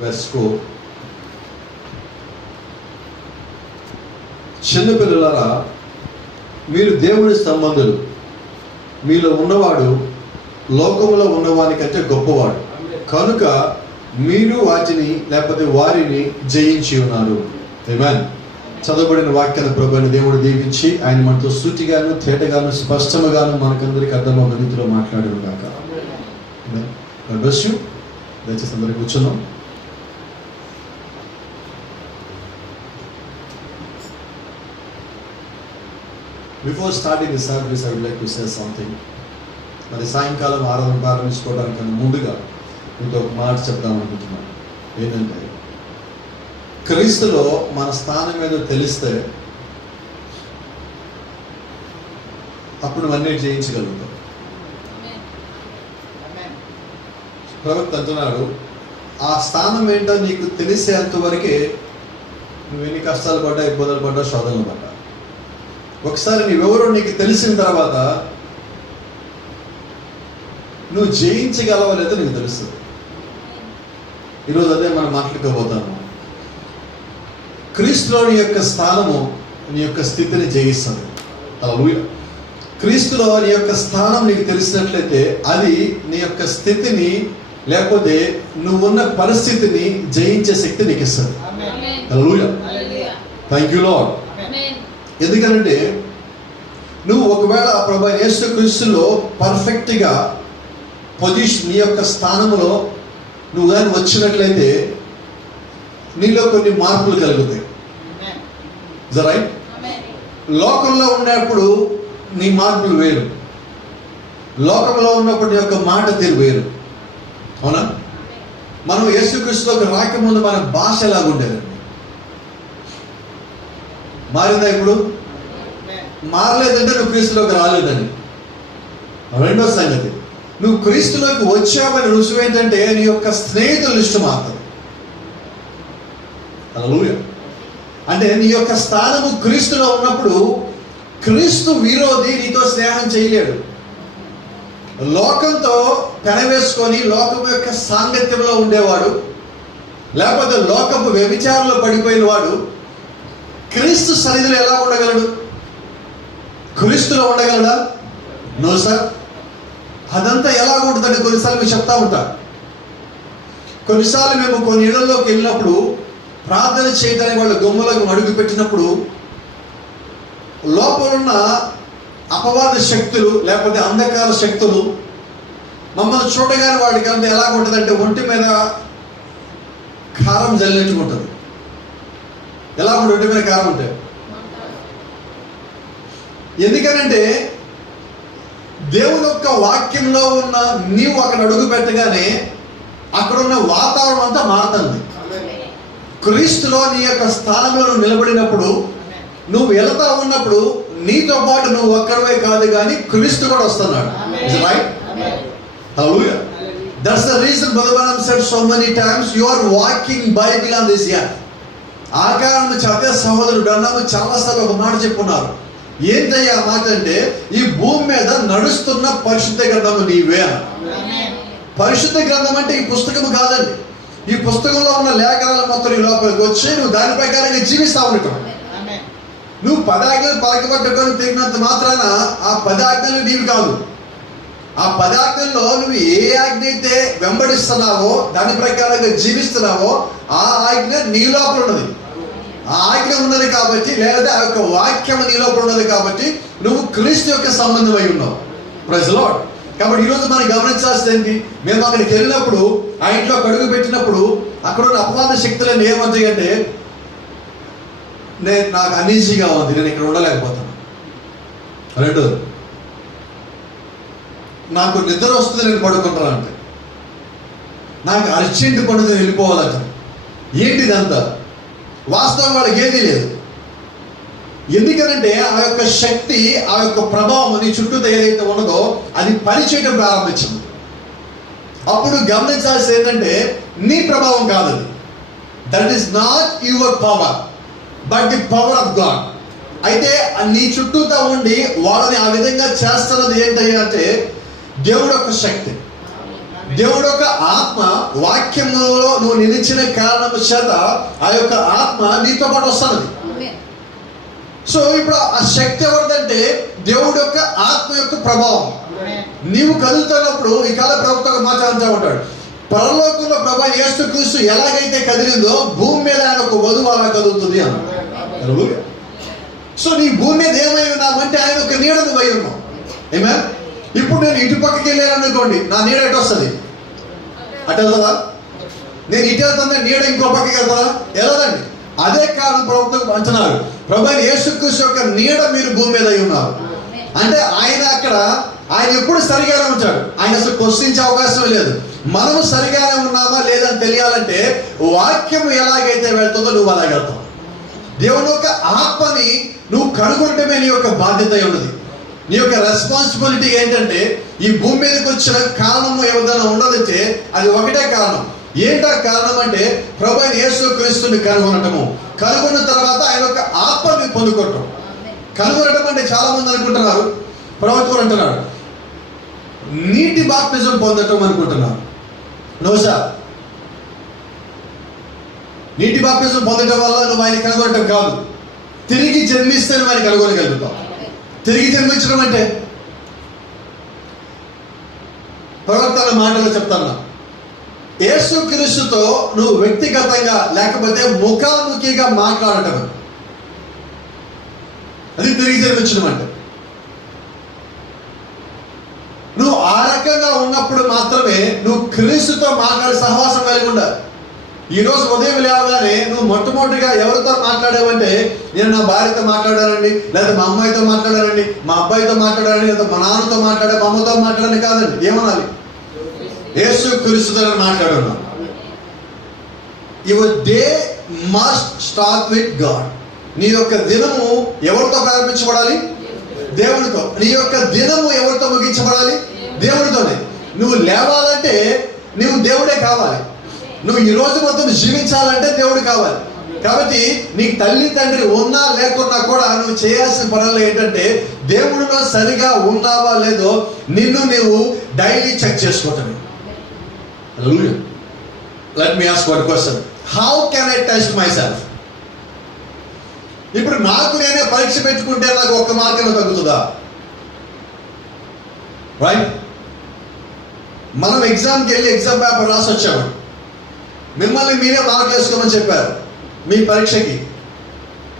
verse 4. చిన్నపిల్లలారా, మీరు దేవుని సంబంధులు, మీలో ఉన్నవాడు లోకములో ఉన్నవాని కంటే గొప్పవాడు కనుక మీరు వారిని జయించి ఉన్నారు. ఆమేన్. చదవబడిన వాక్యాన్ని ప్రభువైన దేవుడు దీవించి ఆయన మనతో సూటిగాను తేటగాను స్పష్టముగాను మనకందరికి అర్థమయ్యే రీతిలో మాట్లాడారు కాక. God bless you. దయచేసి అందరూ కూర్చున్నాం. Before starting the service, I would like to say something. మరి సాయంకాలం ఆరాధన ప్రారంభించుకోవడానికన్నా ముందుగా మీతో ఒక మాట చెప్దామనుకుంటున్నాను. ఏంటంటే, క్రీస్తులో మన స్థానం ఏదో తెలిస్తే అప్పుడు అన్నీ జయించగలుగుతాం. ప్రవక్త అంటున్నాడు, ఆ స్థానం ఏంటో నీకు తెలిసేంత వరకే నువ్వు ఎన్ని కష్టాలు పడ్డా, ఇబ్బందులు పడ్డా, శోధనలు పడ్డా. ఒకసారి నీవెవరో నీకు తెలిసిన తర్వాత నువ్వు జయించగలవలేదో నీకు తెలుస్తుంది. ఈరోజు అదే మనం మాట్లాడుకోబోతాము. క్రీస్తులో నీ యొక్క స్థానము నీ యొక్క స్థితిని జయిస్తుంది. హల్లెలూయా. క్రీస్తులో నీ యొక్క స్థానం నీకు తెలిసినట్లయితే అది నీ యొక్క స్థితిని లేకపోతే నువ్వున్న పరిస్థితిని జయించే శక్తి నీకు ఇస్తుంది. హల్లెలూయా. Thank you Lord. ఎందుకంటే నువ్వు ఒకవేళ ప్రభువైన యేసుక్రీస్తులో పర్ఫెక్ట్గా పొజిషన్ నీ యొక్క స్థానంలో నువ్వు కానీ వచ్చినట్లయితే నీలో కొన్ని మార్పులు కలుగుతాయి. రైట్? లోకంలో ఉన్నప్పుడు నీ మార్పులు వేరు, లోకంలో ఉన్నప్పుడు నీ యొక్క మాట తీరు వేరు. అవునా? మనం యేసుక్రీస్తులోకి రాకముందు మన భాష ఎలాగుండేదండి? మారిందా ఇప్పుడు? మారలేదంటే నువ్వు క్రీస్తులోకి రాలేదని. రెండో సంగతి, నువ్వు క్రీస్తులోకి వచ్చావని రుజువు ఏంటంటే నీ యొక్క స్నేహితుల లిస్టు మారుతుంది. హల్లెలూయా. అంటే నీ యొక్క స్థానము క్రీస్తులో ఉన్నప్పుడు క్రీస్తు విరోధి నీతో స్నేహం చేయలేడు. లోకంతో పెనవేసుకొని లోకం యొక్క సాంగత్యంలో ఉండేవాడు, లేకపోతే లోకపు వ్యభిచారంలో పడిపోయిన వాడు క్రీస్తు సన్నిధిలో ఎలా ఉండగలడు? క్రీస్తులో ఉండగలడా? No sir. అదంతా ఎలా ఉంటుందంటే కొన్నిసార్లు మేము చెప్తా ఉంటా. కొన్నిసార్లు మేము కొన్ని ఇళ్లలోకి వెళ్ళినప్పుడు ప్రార్థన చేయడానికి వాళ్ళ గొమ్మలకు అడుగు పెట్టినప్పుడు లోపలున్న అపవాద శక్తులు లేకపోతే అంధకార శక్తులు మమ్మల్ని చూడగానే వాడికి అంతా ఎలా ఉంటుందంటే ఒంటి మీద కారం జల్లినట్టుగా ఉంటుంది. ఎలా ఉంటుంది? ఒంటి మీద కారం ఉంటుంది. ఎందుకనంటే దేవుని యొక్క వాక్యంలో ఉన్న నీవు అక్కడ అడుగు పెట్టగానే అక్కడున్న వాతావరణం అంతా మారుతుంది. క్రీస్తులో నీ యొక్క స్థానంలో నువ్వు నిలబడినప్పుడు, నువ్వు వెళతా ఉన్నప్పుడు నీతో పాటు నువ్వు ఒక్కడవే కాదు కానీ క్రీస్తు కూడా వస్తున్నాడు. Right? Hallelujah. That's the reason Brother Branham said so many times, you are walking Bible on this earth. ఆ కారణం చదివే సహోదరుడు బ్రహ్మ చాలాసార్లు ఒక మాట చెప్పున్నారు. ఏంటయ్యా ఆ మాట అంటే, ఈ భూమి మీద నడుస్తున్న పరిశుద్ధ గ్రంథము నీవే. పరిశుద్ధ గ్రంథం అంటే ఈ పుస్తకము కాదండి. ఈ పుస్తకంలో ఉన్న లేఖనాలు మొత్తం నీ లోపలికి వచ్చి నువ్వు దాని ప్రకారంగా జీవిస్తా ఉండటం. నువ్వు 10 ఆజ్ఞలు పలకబట్టుకొని తిరిగినంత మాత్రాన ఆ 10 ఆజ్ఞలు నీవి కాదు. ఆ 10 ఆజ్ఞల్లో నువ్వు ఏ ఆజ్ఞ అయితే వెంబడిస్తున్నావో దాని ప్రకారంగా జీవిస్తున్నావో ఆ ఆజ్ఞ నీ లోపల ఉన్నది. ఆ ఆజ్ఞ ఉన్నది కాబట్టి, లేదా ఆ యొక్క వాక్యం నీ లోపల ఉన్నది కాబట్టి నువ్వు క్రీస్తు యొక్క సంబంధం అయి ఉన్నావు. Praise Lord. కాబట్టి ఈరోజు మనం గమనించాల్సింది ఏంటి? మేము అక్కడికి వెళ్ళినప్పుడు, ఆ ఇంట్లో అడుగు పెట్టినప్పుడు అక్కడ ఉన్న అపవాద శక్తులను ఏమంటాయంటే, నాకు అనీజీగా ఉంది, నేను ఇక్కడ ఉండలేకపోతాను. రెండోది, నాకు నిద్ర వస్తుంది, నేను పడుకుంటాను అంటే, నాకు అర్జెంట్ పడుతుంది, వెళ్ళిపోవాలంట. ఏంటిదంతా? వాస్తవం వాళ్ళకి ఏదీ లేదు. ఎందుకనంటే ఆ యొక్క శక్తి, ఆ యొక్క ప్రభావం నీ చుట్టూ ఏదైతే ఉన్నదో అది పనిచేయడం ప్రారంభించింది. అప్పుడు గమనించాల్సి ఏంటంటే నీ ప్రభావం కాదు, that is not your power but the power of God. అయితే నీ చుట్టూతో ఉండి వాళ్ళని ఆ విధంగా చేస్తున్నది ఏంటంటే దేవుడు యొక్క శక్తి. దేవుడు యొక్క ఆత్మ వాక్యములో నువ్వు నిలిచిన కారణం చేత ఆ యొక్క ఆత్మ నీతో పాటు వస్తున్నది. సో ఇప్పుడు ఆ శక్తి ఎవరిదంటే దేవుడు యొక్క ఆత్మ యొక్క ప్రభావం. నీవు కదులుతున్నప్పుడు ఈ కాల ప్రభుత్వ మాట్లాడుతూ ఉంటాడు, పరలోకంలో ప్రభా యేసుక్రీస్తు ఎలాగైతే కదిలిందో భూమి మీద ఆయన ఒక వధువు అలా కదులుతుంది అన్నాడు. సో నీ భూమి మీద ఏమై ఉన్నావంటే ఆయన ఒక నీడ నువ్వు అయి ఉన్నావు. ఏమే ఇప్పుడు నేను ఇటు పక్కకి వెళ్ళాను అనుకోండి, నా నీడ ఎటు వస్తుంది? అటు వెళ్తుందా? నేను ఇటు వెళ్తుందా నీడ ఇంకో పక్కకి వెళ్తుందా? వెళ్ళదండి. అదే కారణం ప్రభుత్వం అంటున్నారు, ప్రభు యేసుక్రీస్తు యొక్క నీడ మీరు భూమి మీద అయి ఉన్నారు అంటే ఆయన అక్కడ ఆయన ఎప్పుడు సరిగానే ఉంటాడు. ఆయన అసలు క్వశ్చించే అవకాశం లేదు. మనము సరిగానే ఉన్నామా లేదని తెలియాలంటే వాక్యం ఎలాగైతే వెళ్తుందో నువ్వు అలాగే వెళ్తావు. దేవుని యొక్క ఆత్మని నువ్వు కనుగొనటమే నీ యొక్క బాధ్యత ఉన్నది. నీ యొక్క రెస్పాన్సిబిలిటీ ఏంటంటే ఈ భూమి మీదకి వచ్చిన కారణము ఏదైనా ఉండదంటే అది ఒకటే కారణం. ఏంటా కారణం అంటే ప్రభు యేసుక్రీస్తుని కనుగొనటము. కనుగొన్న తర్వాత ఆయన యొక్క ఆత్మని పొందుకోవటం. కనుగొనటం అంటే చాలా మంది అనుకుంటున్నారు, ప్రభుత్వం అంటున్నాడు నీటి బాప్తిజం పొందటం అనుకుంటున్నారు. నో సార్, నీటి బాప్తిజం పొందటం వల్ల నువ్వు ఆయన కనుగొనటం కాదు. తిరిగి జన్మిస్తే నువ్వు ఆయన కనుగొనగలుగుతావు. తిరిగి జన్మించడం అంటే ప్రవక్తల మాటలు చెప్తాను, యేసుక్రీస్తుతో నువ్వు వ్యక్తిగతంగా లేకపోతే ముఖాముఖిగా మాట్లాడటం, అది తిరిగి జన్మించడం అంటే. నువ్వు ఆ రకంగా ఉన్నప్పుడు మాత్రమే నువ్వు క్రీస్తుతో మాట్లాడే సహవాసం కలిగి ఉండాలి. ఈరోజు ఉదయం లేవగానే నువ్వు మొట్టమొదటిగా ఎవరితో మాట్లాడావంటే నేను నా భార్యతో మాట్లాడానండి, లేదా మా అమ్మాయితో మాట్లాడానండి, మా అబ్బాయితో మాట్లాడాలని, లేదా మా నాన్నతో మాట్లాడా, మా అమ్మతో మాట్లాడాలని కాదండి. ఏమనాలి? యేసుక్రీస్తుతో మాట్లాడున్నావు. Your day must start with God. నీ యొక్క దినము ఎవరితో ప్రారంభించబడాలి? దేవుడితో. నీ యొక్క దినము ఎవరితో ముగించబడాలి? దేవుడితోనే. నువ్వు లేవాలంటే నువ్వు దేవుడే కావాలి. నువ్వు ఈ రోజు మొత్తం జీవించాలంటే దేవుడు కావాలి. కాబట్టి నీకు తల్లి తండ్రి ఉన్నా లేకున్నా కూడా నువ్వు చేయాల్సిన పనులు ఏంటంటే దేవుడిలో సరిగా ఉన్నావా లేదో నిన్ను నువ్వు డైలీ చెక్ చేసుకోవటం. Let me ask one question, how can I test my self? ఇప్పుడు నాకు నేనే పరీక్ష పెట్టుకుంటే నాకు ఒక్క మార్కులు తగ్గుతుందా? రైట్? మనం ఎగ్జామ్కి వెళ్ళి ఎగ్జామ్ పేపర్ రాసి వచ్చాము, మిమ్మల్ని మీరే మార్కులు వేసుకోమని చెప్పారు. మీ పరీక్షకి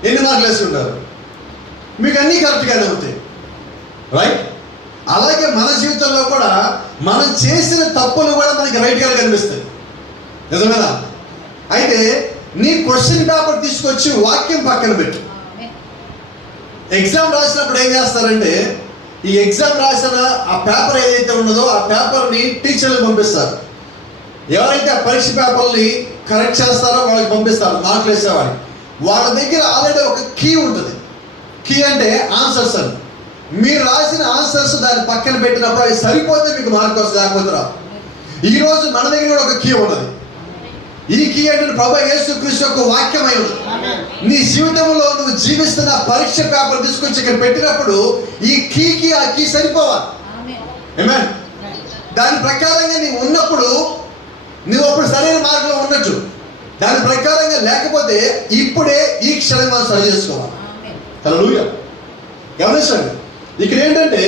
ఎన్ని మార్కులు వేసుకుంటారు? మీకు అన్నీ కరెక్ట్గానే అవుతాయి. రైట్? అలాగే మన జీవితంలో కూడా మనం చేసిన తప్పులు కూడా మనకి రైట్గా కనిపిస్తాయి. నిజమేనా? అయితే నీ క్వశ్చన్ పేపర్ తీసుకొచ్చి వాక్యం పక్కన పెట్టు. ఎగ్జామ్ రాసినప్పుడు ఏం చేస్తారంటే ఈ ఎగ్జామ్ రాసిన ఆ పేపర్ ఏదైతే ఉన్నదో ఆ పేపర్ని టీచర్లకు పంపిస్తారు. ఎవరైతే ఆ పరీక్ష పేపర్ని కరెక్ట్ చేస్తారో వాళ్ళకి పంపిస్తారు మార్కులు వేసేవాడికి. వాళ్ళ దగ్గర ఆల్రెడీ ఒక కీ ఉంటుంది. కీ అంటే ఆన్సర్స్ అని. మీరు రాసిన ఆన్సర్స్ దాన్ని పక్కన పెట్టినప్పుడు అవి సరిపోతే మీకు మార్క్ వస్తుంది, లేకపోతే రా. ఈరోజు మన దగ్గర కూడా ఒక కీ ఉన్నది. ఈ కీ అంటే ప్రభు యేసుక్రీస్తు యొక్క వాక్యమై ఉన్నది. నీ జీవితంలో నువ్వు జీవిస్తున్న పరీక్ష పేపర్ తీసుకొచ్చి ఇక్కడ పెట్టినప్పుడు ఈ కీకి ఆ కీ సరిపోవాలి. ఆమేన్. దాని ప్రకారంగా నీవు ఉన్నప్పుడు నువ్వు అప్పుడు సరైన మార్గంలో ఉన్నట్టు. దాని ప్రకారంగా లేకపోతే ఇప్పుడే ఈ క్షణం మనం సరి చేసుకోవాలి. హల్లెలూయా. గమనించండి, ఇక్కడ ఏంటంటే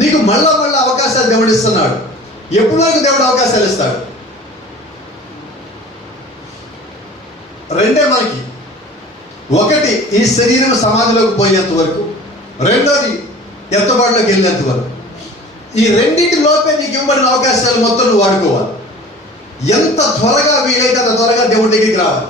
నీకు మళ్ళా అవకాశాలు దేవుడు ఇస్తున్నాడు. ఎప్పుడు వరకు దేవుడు అవకాశాలు ఇస్తాడు? రెండే మనకి. ఒకటి ఈ శరీరం సమాధిలోకి పోయేంత వరకు, రెండోది ఎత్తబాటులోకి వెళ్ళేంత వరకు. ఈ రెండింటి లోపే నీకు ఇవ్వబడిన అవకాశాలు మొత్తం నువ్వు వాడుకోవాలి. ఎంత త్వరగా వీలైతే అంత త్వరగా దేవుడి దగ్గరికి రావాలి.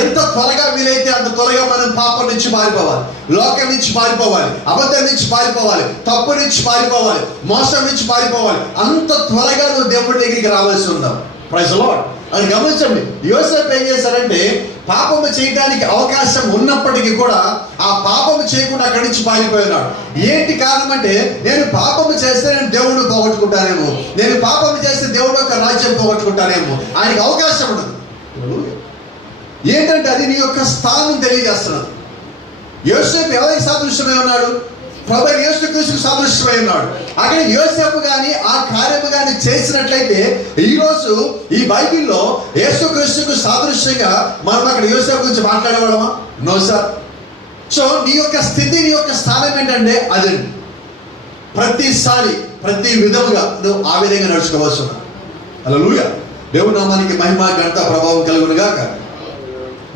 ఎంత త్వరగా వీలైతే అంత త్వరగా మనం పాపం నుంచి పారిపోవాలి, లోకం నుంచి పారిపోవాలి, అబద్ధం నుంచి పారిపోవాలి, తప్పు నుంచి పారిపోవాలి, మోసం నుంచి పారిపోవాలి. అంత త్వరగా నువ్వు దేవుడి దగ్గరికి రావాల్సి ఉన్నావు. Praise the Lord. అని గమనించండి, యోసేపు ఏం చేశారంటే పాపము చేయడానికి అవకాశం ఉన్నప్పటికీ కూడా ఆ పాపము చేయకుండా అక్కడి నుంచి పారిపోయినాడు. ఏంటి కారణం అంటే నేను పాపము చేస్తే నేను దేవుడు పోగొట్టుకుంటానేమో, నేను పాపము చేస్తే దేవుడు యొక్క రాజ్యం పోగొట్టుకుంటానేమో. ఆయనకి అవకాశం ఉండదు. ఏంటంటే అది నీ యొక్క స్థానం తెలియజేస్తున్నది. యోసేపు ఎవరికి సాదృశ్యమై ఉన్నాడు? ప్రభు యేసుక్రీస్తుకు సాదృశ్యమై ఉన్నాడు. అక్కడ యోసేపు గాని ఆ కార్యము గాని చేసినట్లయితే ఈరోజు ఈ బైబిల్లో యేసుక్రీస్తుకు సాదృశ్యంగా మనం అక్కడ యోసేపు గురించి మాట్లాడేవాడమా? No sir. సో నీ యొక్క స్థితి, నీ యొక్క స్థానం ఏంటంటే అదండి. ప్రతిసారి ప్రతి విధముగా నువ్వు ఆ విధంగా నడుచుకోవచ్చు. హల్లెలూయా. దేవుని నామానికి మహిమ ఘనత ప్రభావం కలుగును గాక.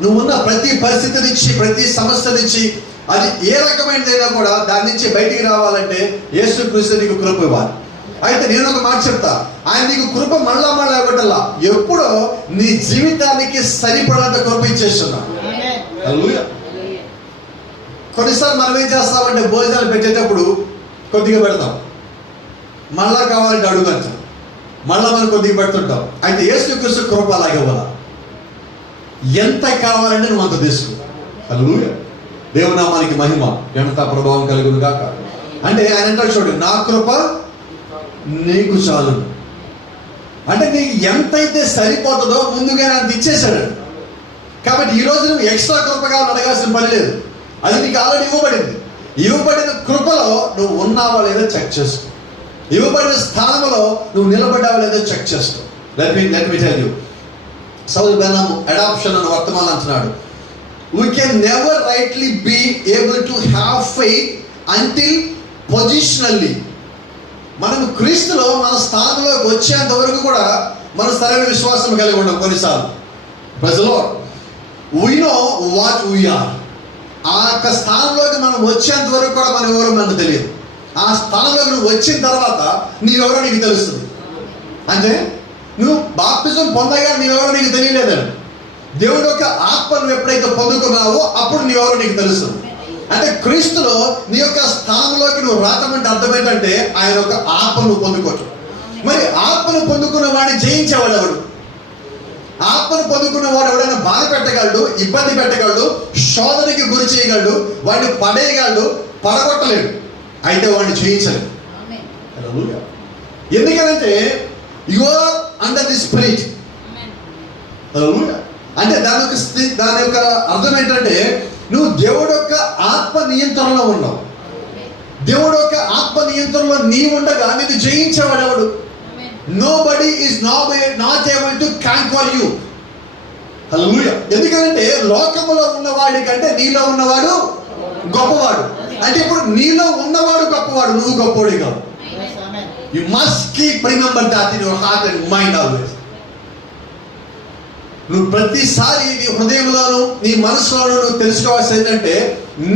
నువ్వు ఉన్న ప్రతి పరిస్థితి నుంచి, ప్రతి సమస్య నుంచి, అది ఏ రకమైనదైనా కూడా దాని నుంచి బయటికి రావాలంటే యేసుక్రీస్తు నీకు కృప ఇవ్వాలి. అయితే నేను ఒక మాట చెప్తా, ఆయన నీకు కృప మళ్ళా ఇవ్వటల్లా, ఎప్పుడో నీ జీవితానికి సరిపడంత కృప ఇచ్చేస్తున్నాడు. హల్లెలూయా. కొన్నిసార్లు మనం ఏం చేస్తామంటే భోజనాలు పెట్టేటప్పుడు కొద్దిగా పెడతాం, మళ్ళా కావాలంటే అడుగు అంటాం, మళ్ళా మనం కొద్దిగా పెడుతుంటాం. అయితే యేసుక్రీస్తు కృప అలాగే ఇవ్వాల, ఎంత కావాలంటే నువ్వు అంత తీసుకో. హల్లెలూయా. దేవునామానికి మహిమ ఘనత ప్రభావం కలుగును గాక. అంటే ఆయన అంటాడు చూడు, నా కృప నీకు చాలు. అంటే నీకు ఎంతైతే సరిపోతుందో ముందుగానే అంత ఇచ్చేశాడు. కాబట్టి ఈరోజు నువ్వు ఎక్స్ట్రా కృప కావాలని అడగాల్సిన పని లేదు, అది నీకు ఆల్రెడీ ఇవ్వబడింది. ఇవ్వబడిన కృపలో నువ్వు ఉన్నావా లేదో చెక్ చేసుకో. ఇవ్వబడిన స్థానంలో నువ్వు నిలబడ్డావా లేదో చెక్ చేసుకో. లెట్ మీ టెల్ యూ, సౌల్ బెనాము అడాప్షన్ అని వర్తమానం అంటున్నాడు, we can never rightly be able to have faith until positionally. మనం క్రీస్తులో మన స్థానంలోకి వచ్చేంత వరకు కూడా మనం సరైన విశ్వాసం కలిగి ఉంటాం. కొన్నిసార్లు praise the Lord, we know what we are. ఆ యొక్క స్థానంలోకి మనం వచ్చేంత వరకు కూడా మనం ఎవరో మనకు తెలియదు. ఆ స్థానంలోకి నువ్వు వచ్చిన తర్వాత నీవెవరో నీకు తెలుస్తుంది. అంటే నువ్వు బాప్తిజం పొందగా నీవెవరో నీకు తెలియలేదండి. దేవుడు యొక్క ఆత్మను ఎప్పుడైతే పొందుకున్నావో అప్పుడు నీవెవరో నీకు తెలుస్తుంది. అంటే క్రీస్తులో నీ యొక్క స్థానంలోకి నువ్వు రావటమంటే అర్థం ఏంటంటే ఆయన యొక్క ఆత్మను పొందుకోవటం. మరి ఆత్మను పొందుకున్న వాడిని జయించేవాడు ఎవడు? ఆత్మను పొందుకున్న వాడు ఎవడైనా బాధ పెట్టగలడు, ఇబ్బంది పెట్టగలడు, శోధనకి గురి చేయగలడు, వాడిని పడేయగలడు, పడగొట్టలేడు. అయితే వాడిని జయించలేడు. ఎందుకంటే you are under the spirit. అంటే దాని యొక్క అర్థం ఏంటంటే నువ్వు దేవుడు యొక్క ఆత్మ నియంత్రణలో ఉన్నావు. దేవుడు యొక్క ఆత్మ నియంత్రణలో నీ ఉండగా నిన్ను జయించేవాడు ఎవడు? Nobody is not able to conquer you. హల్లెలూయా. ఎందుకంటే లోకములో ఉన్నవాడి కంటే నీలో ఉన్నవాడు గొప్పవాడు. అంటే ఇప్పుడు నీలో ఉన్నవాడు గొప్పవాడు, నువ్వు గొప్పవాడు కాదు. You must keep remember that in your heart and mind always. నువ్వు ప్రతిసారి నీ హృదయంలోను నీ మనసులోను నువ్వు తెలుసుకోవాల్సింది ఏంటంటే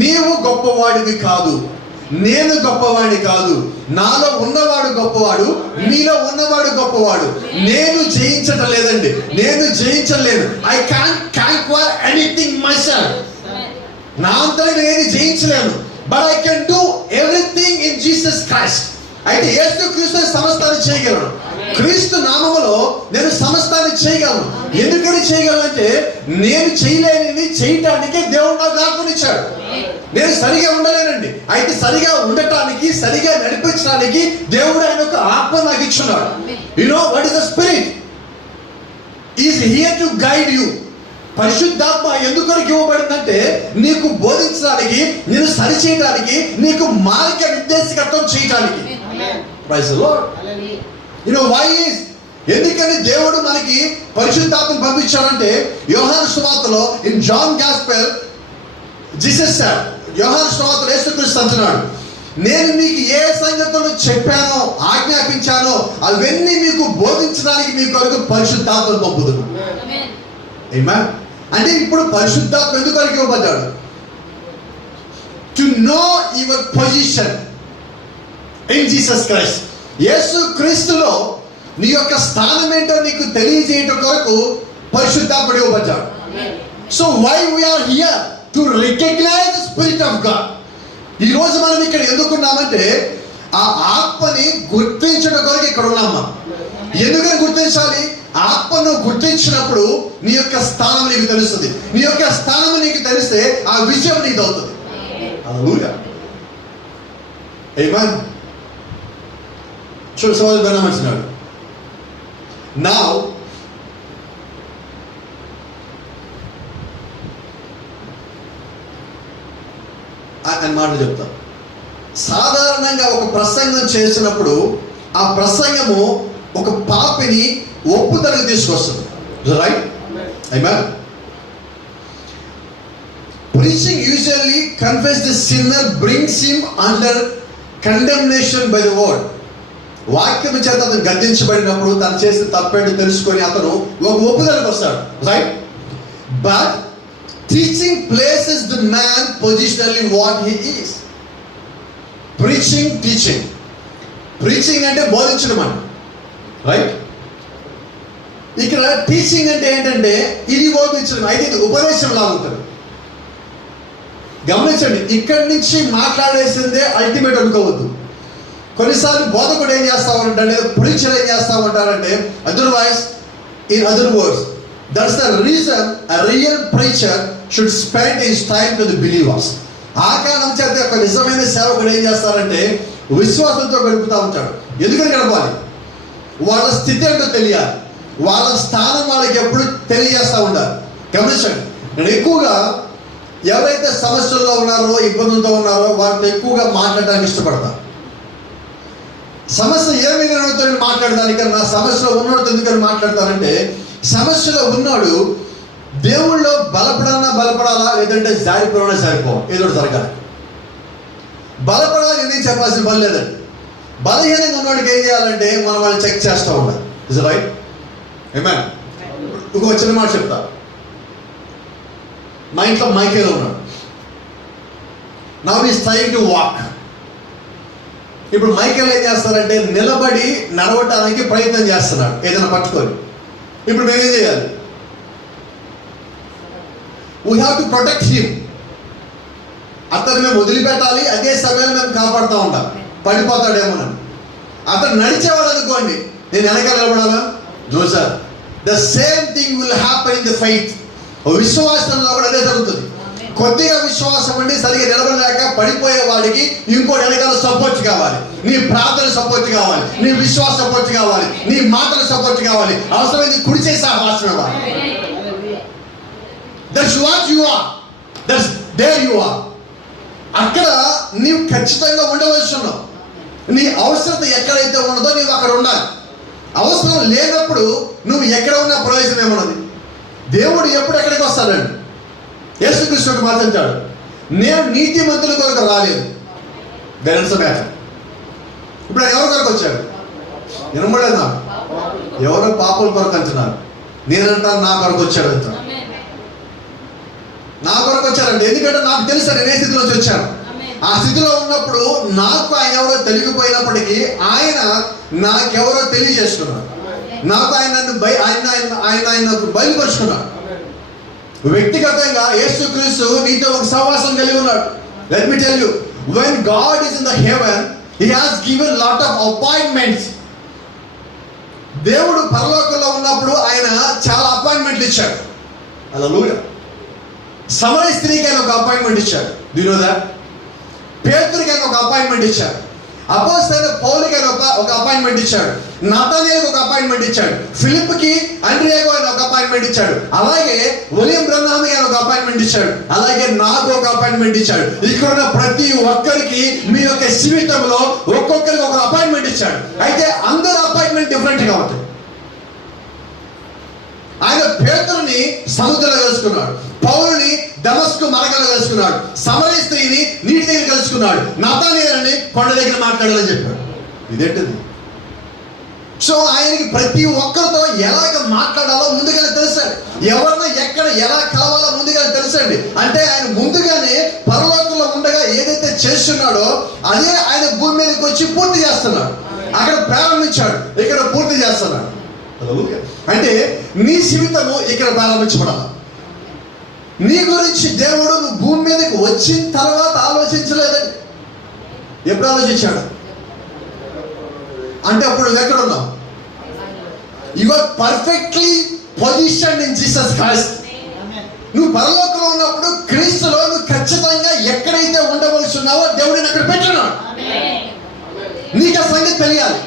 నీవు గొప్పవాడివి కాదు, నేను గొప్పవాడిని కాదు, నాలో ఉన్నవాడు గొప్పవాడు, నీలో ఉన్నవాడు గొప్పవాడు. నేను జయించటం లేదండి, నేను జయించలేదు. I can't conquer anything myself. నా అంతటా నేను జయించలేను, but I can do everything in Jesus Christ. అయితే యేసుక్రీస్తు సమస్తాన్ని చేయగలను. క్రీస్తు నామములో నేను సమస్తాన్ని చేయగలను. ఎందుకని చేయగలను అంటే నేను చేయలేనిది చేయటానికి దేవుడు నాకు ఆత్మనిచ్చాడు. నేను సరిగా ఉండలేనండి, అయితే సరిగా ఉండటానికి, సరిగా నడిపించడానికి దేవుడు ఆయన ఒక ఆత్మ నాకు ఇచ్చున్నాడు. You know what is the spirit is here to guide you. పరిశుద్ధాత్మ ఎందుకొరకు ఇవ్వబడిందంటే నీకు బోధించడానికి, నేను సరి చేయడానికి, నీకు మార్గ నిర్దేశకత్వం చేయడానికి. Praise the Lord. You know why is, ఎందుకని దేవుడు మనకి పరిశుద్ధాత్మను పంపించాడంటే యోహాను సువార్తలో in John gospel Jesus sir, యోహాను సువార్తలో యేసుక్రీస్తు అంటున్నాడు, నేను మీకు ఏ సంగతులు చెప్పానో ఆజ్ఞాపించానో అవన్నీ మీకు బోధించడానికి మీ కొరకు పరిశుద్ధాత్మను పంపుతున్నాను. ఆమేన్. అంటే ఇప్పుడు పరిశుద్ధాత్మ ఎందుకొరకు ఇవ్వబడ్డాడు? To know your position in Jesus Christ. యేసు క్రీస్తులో నీ యొక్క స్థానం ఏంటో నీకు తెలియజేయటం కొరకు పరిశుద్ధాత్ముడు ఇవ్వబడ్డాడు. So why we're here to recognize the spirit of God. ఈ రోజు మనం ఇక్కడ ఎందుకున్నామంటే ఆ ఆత్మని గుర్తించడం కొరకు ఇక్కడ ఉన్నాం మనం. ఎందుకని గుర్తించాలి? ఆత్మను గుర్తించినప్పుడు నీ యొక్క స్థానం నీకు తెలుస్తుంది. నీ యొక్క స్థానం నీకు తెలిస్తే ఆ విజయం నీకు అవుతుంది. హల్లెలూయా. ఆమేన్. చూడు సోదరుడు బెనమంటున్నాడు, now అని మాటలు చెప్తా. సాధారణంగా ఒక ప్రసంగం చేసినప్పుడు ఆ ప్రసంగము ఒక పాపిని ఒప్పుదలకు తీసుకొస్తుంది. Right? Amen. Preaching usually confess the sinner, brings him under condemnation by the word. వాక్యం చేత అతను గద్దించబడినప్పుడు తను చేసిన తప్పేంటో తెలుసుకొని అతను ఒక ఒప్పుదలకు వస్తాడు. Right? But teaching places the man positionally what he is. Teaching అంటే బోధించడం అంట. రైట్? ఇక్కడ టీచింగ్ అంటే ఏంటంటే ఇది బోధించడం, అయితే ఇది ఉపదేశం లాగా ఉంటుంది. గమనించండి, ఇక్కడి నుంచి మాట్లాడేసిందే అల్టిమేట్ అనుకోవద్దు. కొన్నిసార్లు బోధకుడు ఏం చేస్తా ఉంటాడు, ప్రీచర్ ఏం చేస్తా ఉంటారంటే otherwise in other words that's the reason a real preacher should spend his time to the believers. ఆ కారణం చేత ఒక నిజమైన సేవకుడు ఏం చేస్తారంటే విశ్వాసంతో గడుపుతూ ఉంటాడు. ఎందుకని గడపాలి? వాళ్ళ స్థితి ఏంటో తెలియాలి, వాళ్ళ స్థానం వాళ్ళకి ఎప్పుడు తెలియజేస్తూ ఉండాలి. గమనించండి, నేను ఎక్కువగా ఎవరైతే సమస్యల్లో ఉన్నారో, ఇబ్బందులతో ఉన్నారో వారితో ఎక్కువగా మాట్లాడడానికి ఇష్టపడతాను. సమస్య ఏమి వినడంతో మాట్లాడడానికన్నా సమస్యలో ఉన్నోడితో ఎందుకని మాట్లాడతానంటే, సమస్యలో ఉన్నాడు దేవుళ్ళో బలపడాలా లేదంటే జారిపోవాలా ఏదో జరగాలి. బలపడాలి నేను చెప్పాల్సిన పని లేదండి. బలహీనంగా ఉన్నవాడికి ఏం చేయాలంటే మనం వాళ్ళని చెక్ చేస్తూ ఉండాలి. Is right? ఆమేన్. ఇంకో చిన్న మాట చెప్తా. మా ఇంట్లో మైకేల్ ఉన్నాడు. Now is trying to walk. ఇప్పుడు మైకేల్ ఏం చేస్తారంటే నిలబడి నడవటానికి ప్రయత్నం చేస్తున్నాడు ఏదైనా పట్టుకొని. ఇప్పుడు మేమేం చేయాలి? We have to protect him. అతను మేము వదిలిపెట్టాలి, అదే సమయంలో మేము కాపాడుతూ ఉంటాం, పడిపోతాడేమోనని. అతను నడిచేవాడు అనుకోండి, నేను వెనకాల నిలబడాలా? జోసర్ the same thing will happen in the faith. విశ్వాసంలో కూడా అదే జరుగుతుంది. కొద్దిగా విశ్వాసం అండి సరిగా నిలబడలేక పడిపోయే వాడికి ఇంకోటి వెనకాల సపోర్ట్ కావాలి. నీ ప్రార్థన సపోర్ట్ కావాలి, నీ విశ్వాస సపోర్ట్ కావాలి, నీ మాటల సపోర్ట్ కావాలి, అవసరమైంది కుడి చేసే అవసరం కావాలి. That's what you are, that's there you are. అక్కడ నీవు ఖచ్చితంగా ఉండవలసి ఉన్నావు. నీ అవసరత ఎక్కడైతే ఉన్నదో నీవు అక్కడ ఉండాలి. అవసరం లేనప్పుడు నువ్వు ఎక్కడ ఉన్నా ప్రయోజనం ఏమన్నది? దేవుడు ఎప్పుడు ఎక్కడికి వస్తాడండి? యేసుక్రీస్తు మాట్లాడాడు, నేను నీతిమంతుల కొరకు రాలేదు. ఇప్పుడు ఆయన ఎవరి కొరకు వచ్చాడు? వినబడలేదు నాకు. ఎవరో పాపల కొరకు అంటున్నారు, నేనంటాను నా కొరకు వచ్చాడు అంటాను. నా కొరకు వచ్చారండి, ఎందుకంటే నాకు తెలుసు నేను ఏ స్థితిలోంచి వచ్చాను. ఆ స్థితిలో ఉన్నప్పుడు నాకు ఆయన ఎవరో తెలియకపోయినప్పటికీ ఆయన నాకెవరో తెలియజేసుకున్నాడు. నాకు ఆయన బయలుపరుచుకున్నాడు. వ్యక్తిగతంగా యేసుక్రీస్తు నీతో ఒక సహవాసం కలిగి ఉన్నాడు. Let me tell you, when God is in the heaven, he has given lot of appointments. దేవుడు పరలోకంలో ఉన్నప్పుడు ఆయన చాలా అపాయింట్మెంట్లు ఇచ్చాడు. హల్లెలూయా. సమరయ స్త్రీకి ఆయన ఒక అపాయింట్మెంట్ ఇచ్చాడు. Do you know that? పేతురుకి ఆయన ఒక అపాయింట్మెంట్ ఇచ్చాడు. అపోస్తలుడైన పౌలుకి ఆయన ఒక అపాయింట్మెంట్ ఇచ్చాడు. నతనయేలుకి ఒక అపాయింట్మెంట్ ఇచ్చాడు. ఫిలిప్కి, అండ్రియాకు ఆయన ఒక అపాయింట్మెంట్ ఇచ్చాడు. అలాగే విలియం బ్రన్హామ్కి ఆయన ఒక అపాయింట్మెంట్ ఇచ్చాడు. అలాగే నాకు ఒక అపాయింట్మెంట్ ఇచ్చాడు. ఇక్కడ ఉన్న ప్రతి ఒక్కరికి మీ యొక్క జీవితంలో ఒక్కొక్కరికి ఒక అపాయింట్మెంట్ ఇచ్చాడు. అయితే అందరు అపాయింట్మెంట్ డిఫరెంట్గా ఉంటుంది. ఆయన పేతురుని సముద్రంలో కలుసుకున్నాడు, పౌలుని దమస్కు మార్గంలో కలుసుకున్నాడు, సమరయ స్త్రీని నీటి దగ్గర కలుసుకున్నాడు, నతనయేలుని కొండ దగ్గర మాట్లాడాలని చెప్పాడు. ఇదేంటిది? సో ఆయనకి ప్రతి ఒక్కరితో ఎలాగ మాట్లాడాలో ముందుగానే తెలుసండి. ఎవరిని ఎక్కడ ఎలా కలవాలో ముందుగానే తెలుసండి. అంటే ఆయన ముందుగానే పరలోకంలో ఉండగా ఏదైతే చేస్తున్నాడో అదే ఆయన భూమి మీదకి వచ్చి పూర్తి చేస్తున్నాడు. అక్కడ ప్రారంభించాడు, ఇక్కడ పూర్తి చేస్తున్నాడు. అంటే నీ జీవితము ఇక్కడ ప్రారంభించబడాలి. నీ గురించి దేవుడు నువ్వు భూమి మీదకి వచ్చిన తర్వాత ఆలోచించలేదండి. ఎప్పుడు ఆలోచించాడు అంటే అప్పుడు నువ్వు ఎక్కడ ఉన్నావు? You are perfectly positioned in Jesus Christ. నువ్వు పరలోకంలో ఉన్నప్పుడు క్రీస్తులో నువ్వు ఖచ్చితంగా ఎక్కడైతే ఉండవలసి ఉన్నావో దేవుడిని అక్కడ పెట్టినాడు. నీకు ఆ సంగతి తెలియాలి.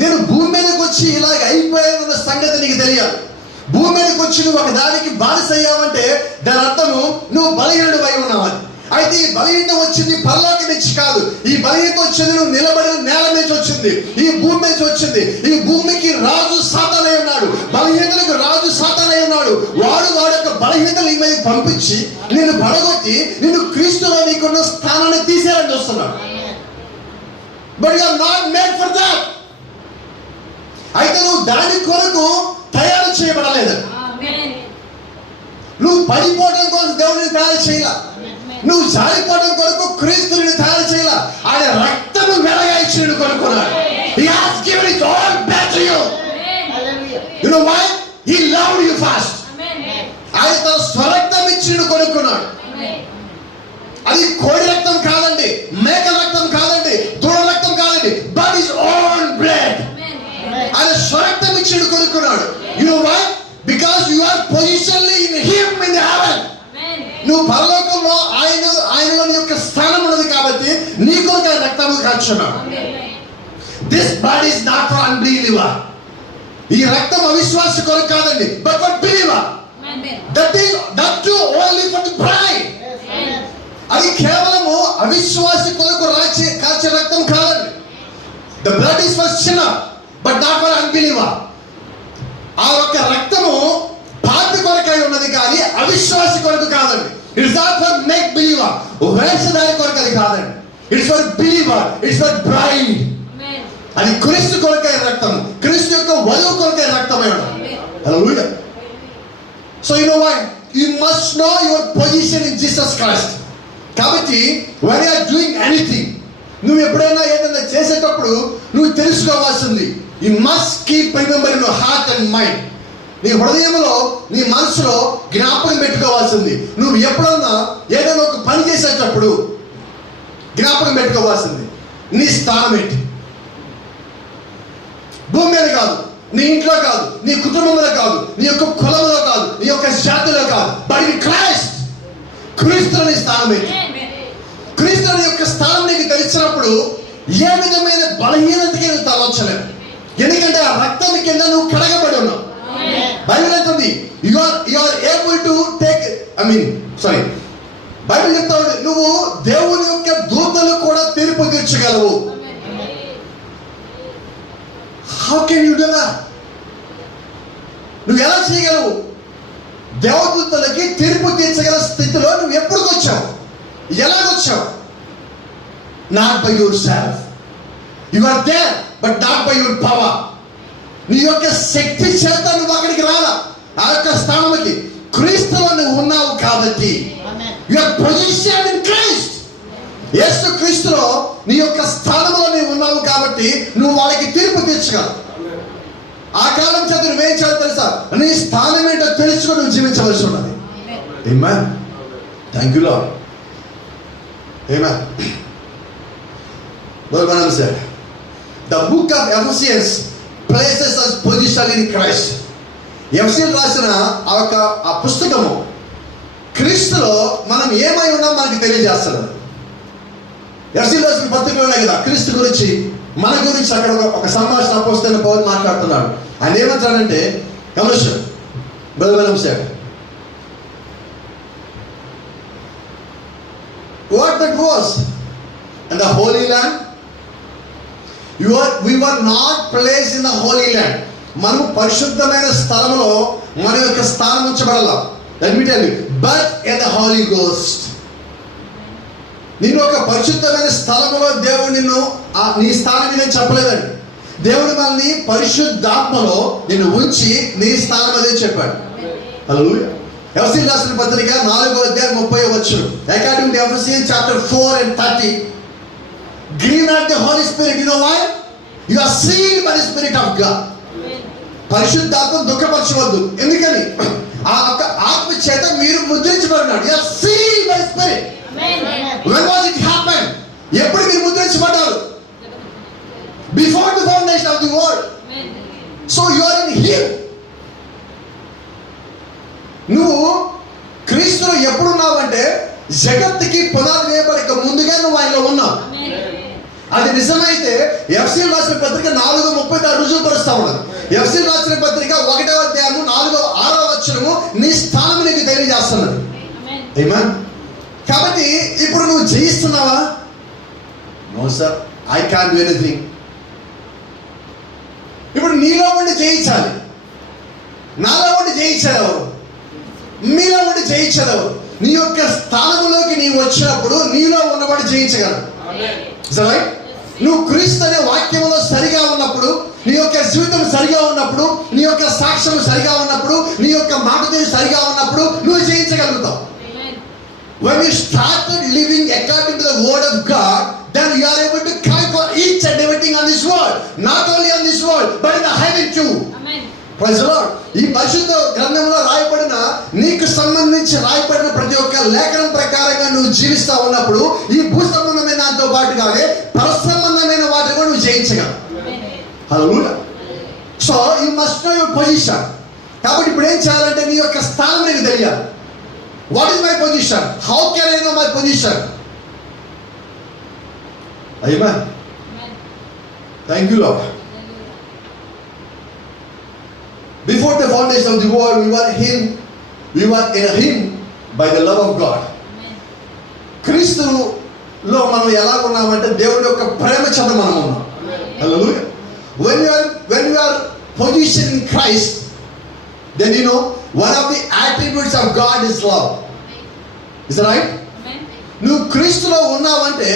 నేను భూమి మీదకి వచ్చి ఇలాగ అయిపోయానన్న సంగతి నీకు తెలియాలి. భూమి మీదకి వచ్చి నువ్వు ఒక దానికి బానిస అయ్యావంటే దాని అర్థము నువ్వు బలహీనుడు అయి ఉన్నావు. అయితే ఈ బలహీనత వచ్చింది పరలోకం నుంచి కాదు. ఈ బలహీనత వచ్చింది నువ్వు నిలబడిన నేల నుంచి వచ్చింది, ఈ భూమి నుంచి వచ్చింది. ఈ భూమికి రాజు సాతానై ఉన్నాడు, బలహీనతలకు రాజు సాతానై ఉన్నాడు. వాడు యొక్క బలహీనతలు ఈ మీద పంపించి నిన్ను పడగొట్టి నిన్ను క్రీస్తులో నీకున్న స్థానాన్ని తీసేయాలని చూస్తున్నాడు. But you are not made for that. అయితే నువ్వు దాని కొరకు తయారు చేయబడలేదు. నువ్వు పడిపోవడం కోసం దేవుడిని తయారు చేయాల, నువ్వు జారిపోవడం కొరకు క్రీస్తుని తయారు చేయాల. ఆయన రక్తము వెలగా ఇచ్చి కొనుక్కున్నాడు. He has given it all back to you. You know why? He loved you first. ఆయన తన స్వరక్తం ఇచ్చి కొనుక్కున్నాడు. అది కోడి రక్తం కాదండి, మేక రక్తం కాదండి, దూడ రక్తం కాదండి, but his own blood. ఆయన స్వరక్తం ఇచ్చి కొనుక్కున్నాడు. You know why? Because you are positionally in him in the heaven. నువ్వు పరలోకంలో ఆయన యొక్క స్థానం ఉన్నది కాబట్టి నీ కొరకు ఆయన రక్తము కాచున్నాడు. This blood is not for unbeliever. ఈ రక్తం అవిశ్వాస కొరకు కాదండి, but for believer. That too only for the bride. అది కేవలము అవిశ్వాస కొరకు కాచే రక్తం కాదండి. The blood is for sinner but not for unbeliever. ఆ యొక్క రక్తము పాపి కొరకై ఉన్నది కానీ అవిశ్వాస కొరకు కాదండి. It's not for make believer, వేషధారి కొరకు అది కాదండి. It's for believer, it's for bride. అది క్రీస్తు కొరకై రక్తం, క్రీస్తు యొక్క వధువు కొరకై రక్తమై ఉన్నది. Hallelujah. So you know what, you must know your position in Jesus Christ. కాబట్టి when you are doing anything, నువ్వు ఎప్పుడైనా ఏదైనా చేసేటప్పుడు నువ్వు తెలుసుకోవాల్సింది, you must keep remember in your heart and mind. నీ హృదయంలో నీ మనసులో జ్ఞాపకం పెట్టుకోవాల్సింది, నువ్వు ఎప్పుడన్నా ఏదైనా ఒక పని చేసేటప్పుడు జ్ఞాపకం పెట్టుకోవాల్సింది నీ స్థానం ఏంటి. భూమి మీద కాదు, నీ ఇంట్లో కాదు, నీ కుటుంబంలో కాదు, నీ యొక్క కులంలో కాదు, నీ యొక్క జాతిలో కాదు, బట్ ఇన్ క్రైస్ట్. క్రీస్తులో నీ స్థానం ఏంటి. క్రీస్తులో యొక్క స్థానం నీకు తెలిసినప్పుడు ఏ విధమైన బలహీనతకి నువ్వు తలవచ్చలేవు. ఎందుకంటే ఆ రక్తం కింద నువ్వు కడగబడి ఉన్నావు. బైబిల్ అంటుంది you are able to take Bible చెప్తాడు నువ్వు దేవుని యొక్క దూతలు కూడా తీర్పు తీర్చగలవు. How can you do that? నువ్వు ఎలా చేయగలవు? దేవదూతలకి తీర్పు తీర్చగల స్థితిలో నువ్వు ఎప్పుడు వచ్చావు, ఎలాగొచ్చావు? Not by your self. You are there but not by your power. నీ యొక్క శక్తి చేత నువ్వు అక్కడికి రాలా. ఆ యొక్క స్థానంకి క్రీస్తులో నువ్వు ఉన్నావు కాబట్టి you are positioned in Christ. యేసు క్రీస్తులో నీ యొక్క స్థానంలో నువ్వు ఉన్నావు కాబట్టి నువ్వు వాళ్ళకి తీర్పు తీర్చగలవు. ఆ కాలం చేత నువ్వేం చేయాలి తెలుసా? నీ స్థానం ఏంటో తెలుసుకొని నువ్వు జీవించవలసి ఉన్నది. Amen. Thank you Lord. Amen. Brother Branham said, the book of Ephesians places us positioned in Christ. ఎఫెసీయులకు రాసిన ఆ పుస్తకము క్రీస్తులో మనం ఏమై ఉన్నాం మనకి తెలియజేస్తుంది. ఎఫెసీయులకు రాసిన పత్రికలో ఉన్నాయి కదా క్రీస్తు గురించి, మన గురించి అక్కడ ఒక సంభాషణ అపోస్తలుడైన పౌలు మాట్లాడుతున్నాడు. ఆయన ఏమంటాడంటే commission Brother Branham said, what that was in the Holy Land. We were not placed in the Holy Land. మనము పరిశుద్ధమైన స్థలంలో మన యొక్క స్థానం ఉంచబడాల. Let me tell you, but in the Holy Ghost. నిన్ను ఒక పరిశుద్ధమైన స్థలంలో దేవుడు నిన్ను నీ స్థానం నేను చెప్పలేదండి. దేవుడు మనల్ని పరిశుద్ధాత్మలో నిన్ను ఉంచి నీ స్థానం అదే చెప్పాడు. హల్లెలూయా. ఎఫెసీయులకు రాసిన పత్రిక 4:30 according to Ephesians chapter 4 and 30. Grieve not the Holy Spirit. You know why? You are sealed by the Spirit of God. పరిశుద్ధాత్మ దుఃఖపరచవద్దు. ఎందుకని? ఆ యొక్క ఆత్మ చేత మీరు ముద్రించబడినాడు. You are sealed by the Spirit. When was it happen? ఎప్పుడు మీరు ముద్రించబడ్డారు? Before the foundation of the world. So you are in Him. నువ్వు క్రీస్తులో ఎప్పుడున్నావంటే జగత్తుకి పునాది వేయబడక ముందుగా నువ్వు ఆయనలో ఉన్నావు. అది నిజమైతే ఎఫెసీయులకు రాసిన పత్రిక 4:36 రుజువుపరుస్తా ఉన్నది. ఎఫెసీయులకు రాసిన పత్రిక 1:4 నీ స్థానం నీకు తెలియజేస్తున్నది. ఆమేన్. కాబట్టి ఇప్పుడు నువ్వు జయిస్తున్నావా? No sir, I can't do anything. ఇప్పుడు నీలో ఉండి జయించాలి. నాలో ఉండి జయించాలి ఎవరు? మీలో ఉండి జయించాలి ఎవరు? నీ యొక్క స్థానంలోకి నీవు వచ్చినప్పుడు నీలో ఉన్నవాడు జయించగలరు. రైట్? నువ్వు క్రీస్తు అనే వాక్యంలో సరిగా ఉన్నప్పుడు, నీ యొక్క జీవితం సరిగా ఉన్నప్పుడు, నీ యొక్క సాక్ష్యం సరిగా ఉన్నప్పుడు, నీ యొక్క మాట సరిగా ఉన్నప్పుడు నువ్వు జయించగలుగుతావు. When you started living according to the word of God, then you are able to conquer each and everything on this world. Not only on this world, but in the heaven too. Amen. Praise the Lord. ఈ పరిశుద్ధ గ్రంథంలో రాయబడిన, నీకు సంబంధించి రాయబడిన ప్రతి ఒక్క లేఖనం ప్రకారంగా నువ్వు జీవిస్తా ఉన్నప్పుడు ఈ భూ సంబంధమైన దాంతో పాటుగానే పరసంబంధమైన వాటిని కూడా నువ్వు జయించగలవు. Hallelujah. So you must know your position. కాబట్టి ఇప్పుడు ఏం చేయాలంటే నీ యొక్క స్థానం నీకు తెలియాలి. What is my position? How can I know my position? Amen. Thank you, Lord. Before the foundation of the world, we were in Him by the love of God. క్రీస్తులో మనం ఎలా ఉన్నామంటే దేవుడి యొక్క ప్రేమ చేత మనం ఉన్నాం. Hallelujah. When you are positioned in Christ, then you know one of the attributes of God is love. Is that right? Amen. నువ్వు క్రీస్తులో ఉన్నావంటే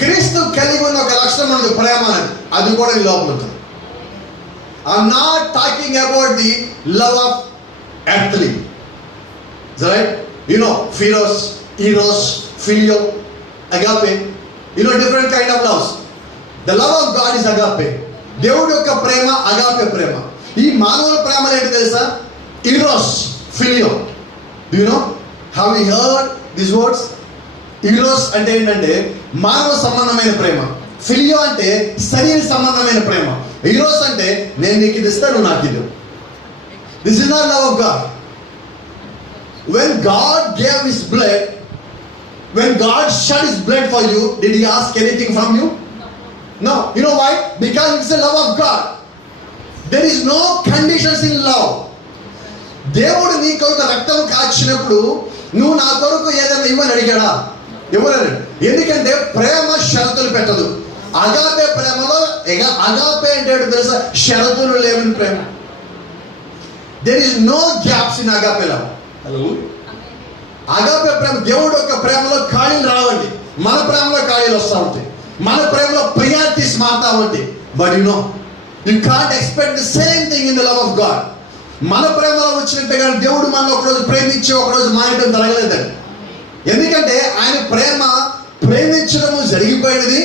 క్రీస్తు కలిగి ఉన్న ఒక లక్షణం అనేది ప్రేమ అనేది, అది కూడా నీ లోపల ఉంటుంది. I'm not talking about the love of earthly. Is that right? You know, philos, eros, filio, agape. You know, different kind of loves. The love of God is agape. దేవుడి యొక్క ప్రేమ agape ప్రేమ. ఈ మానవుల ప్రేమ ఏంటి తెలుసా? Eros, filio. Do you know? Have you heard these words? Eros అంటే ఏంటంటే మానవ సంబంధమైన ప్రేమ. ఫిలియో అంటే శరీర సంబంధమైన ప్రేమ. ఈరోస్ అంటే నేను నీకు ఇది ఇస్తాను, నాకు ఇది. This is not love of God. When God gave His blood, when God shed His blood for you, did He ask anything from you? No. You know why? Because it's the love of God. There is no conditions in love. దేవుడు నీ కొరకు రక్తం కాచినప్పుడు నువ్వు నా కొరకు ఏదైనా ఇవ్వని అడిగాడా? ఇవ్వలేదు. ఎందుకంటే ప్రేమ షరతులు పెట్టదు. అగాపే ప్రేమలో అగాపే అంటే తెలుసా? షరతులు లేవని ప్రేమ. There is no gaps in agape love. Hello. Agape ప్రేమ, దేవుడు యొక్క ప్రేమలో ఖాళీలు రావండి. మన ప్రేమలో ఖాళీలు వస్తూ ఉంటాయి. మన ప్రేమలో ప్రియారిటీస్ మారుతా ఉంటాయి. But you know, you can't expect the same thing in the love of God. మన ప్రేమలో వచ్చినట్టుగా దేవుడు మనల్ని ఒకరోజు ప్రేమించి ఒకరోజు మాయటం జరగలేదండి. ఎందుకంటే ఆయన ప్రేమ ప్రేమించడము జరిగిపోయినది.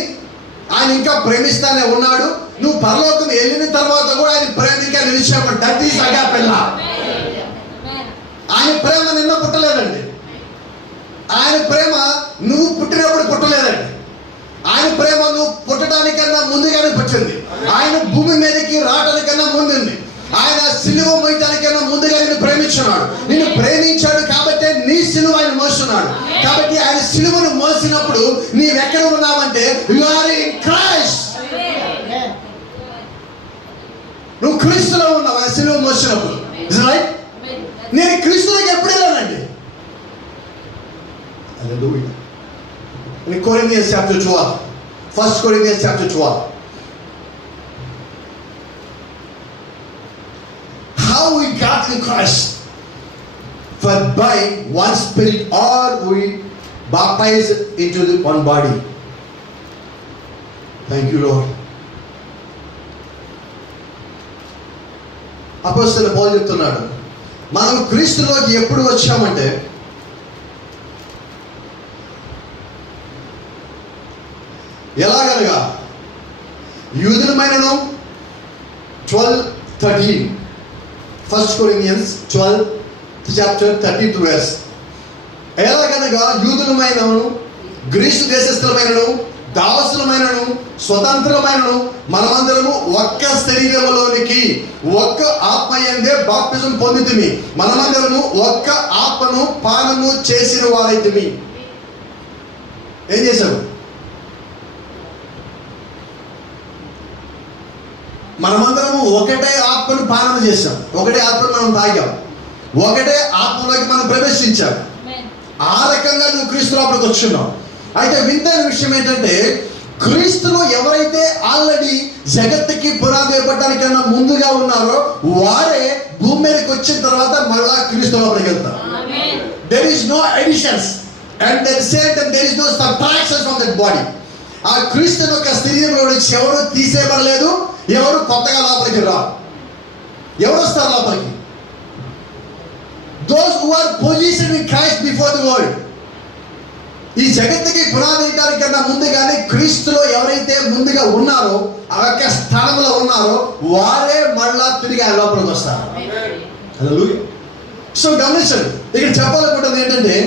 ఆయన ఇంకా ప్రేమిస్తానే ఉన్నాడు. నువ్వు పరలోకం వెళ్ళిన తర్వాత కూడా ఆయన ప్రేమ ఇంకా నిలిచాడు. That is agape love. ఆయన ప్రేమ నిన్న పుట్టలేదండి. ఆయన ప్రేమ నువ్వు పుట్టినప్పుడు పుట్టలేదండి. ఆయన ప్రేమ నువ్వు పుట్టడానికన్నా ముందుగానే పుట్టింది. ఆయన భూమి మీదకి రావడానికన్నా ముందుంది. ఆయన సిలువ మోయడానికన్నా ముందుగా నిన్ను ప్రేమించున్నాడు. నిన్ను ప్రేమించాడు కాబట్టి నీ సిలువ ఆయన మోస్తున్నాడు. కాబట్టి ఆయన సిలువను మోసినప్పుడు నీవెక్కడ ఉన్నావంటే యు ఆర్ ఇన్ క్రైస్ట్. నువ్వు క్రీస్తులో ఉన్నావు ఆయన సిలువ మోసినప్పుడు. Is right? నేను క్రీస్తులోకి ఎప్పుడు వెళ్ళానండి? హల్లెలూయా. In Corinthians chapter 12, 1 Corinthians chapter 12. How we got in Christ? For by one Spirit are we baptized into the one body. Thank you, Lord. అపోస్తలుడు పౌలు చెప్తున్నాడు, మనం క్రీస్తులోకి ఎప్పుడు వచ్చామంటే ఎలాగనగా యూదులమైనను 12:13 1 Corinthians 12 chapter 32 verse. ఎలాగనగా యూదులమైనను గ్రీసు దేశస్థులమైనను దాసులమైనను స్వతంత్రులమైనను మనమందరము ఒక్క శరీరములోనికి ఒక్క ఆత్మయందే బాప్తిజం పొందితిమి. మనమందరము ఒక్క ఆత్మను పానము చేసిన వారైతిమి. ఏం చేశారు? మనమందరము ఒకటే ఆత్మను పానం చేశాం. ఒకటే ఆత్మను మనం తాగాం. ఒకటే ఆత్మలోకి మనం ప్రవేశించాం. ఆ రకంగా నువ్వు క్రీస్తు లోపలికి వచ్చున్నావు. అయితే వింతైన విషయం ఏంటంటే, క్రీస్తులో ఎవరైతే ఆల్రెడీ జగత్తుకి పునాది వేయబడటానికన్నా ముందుగా ఉన్నారో వారే భూమి మీదకి వచ్చిన తర్వాత మళ్ళా క్రీస్తు లోపలికి వెళ్తారు. There is no additions and there is no subtractions from that body. ఆ క్రీస్తు యొక్క శరీరంలో నుంచి ఎవరు తీసేయబడలేదు, ఎవరు కొత్తగా లోపలికి రారు. ఎవరు వస్తారు లోపలికి? Those who are positioned in Christ before the world. ఈ జగత్తుకి పునాది వేయడానికన్నా ముందుగానే క్రీస్తులో ఎవరైతే ముందుగా ఉన్నారో, ఆ యొక్క స్థానంలో ఉన్నారో వారే మళ్ళా తిరిగి ఆ లోపలికి వస్తారు. హల్లెలూయా. సో గమనించండి, ఇక్కడ చెప్పాలనుకుంటుంది ఏంటంటే,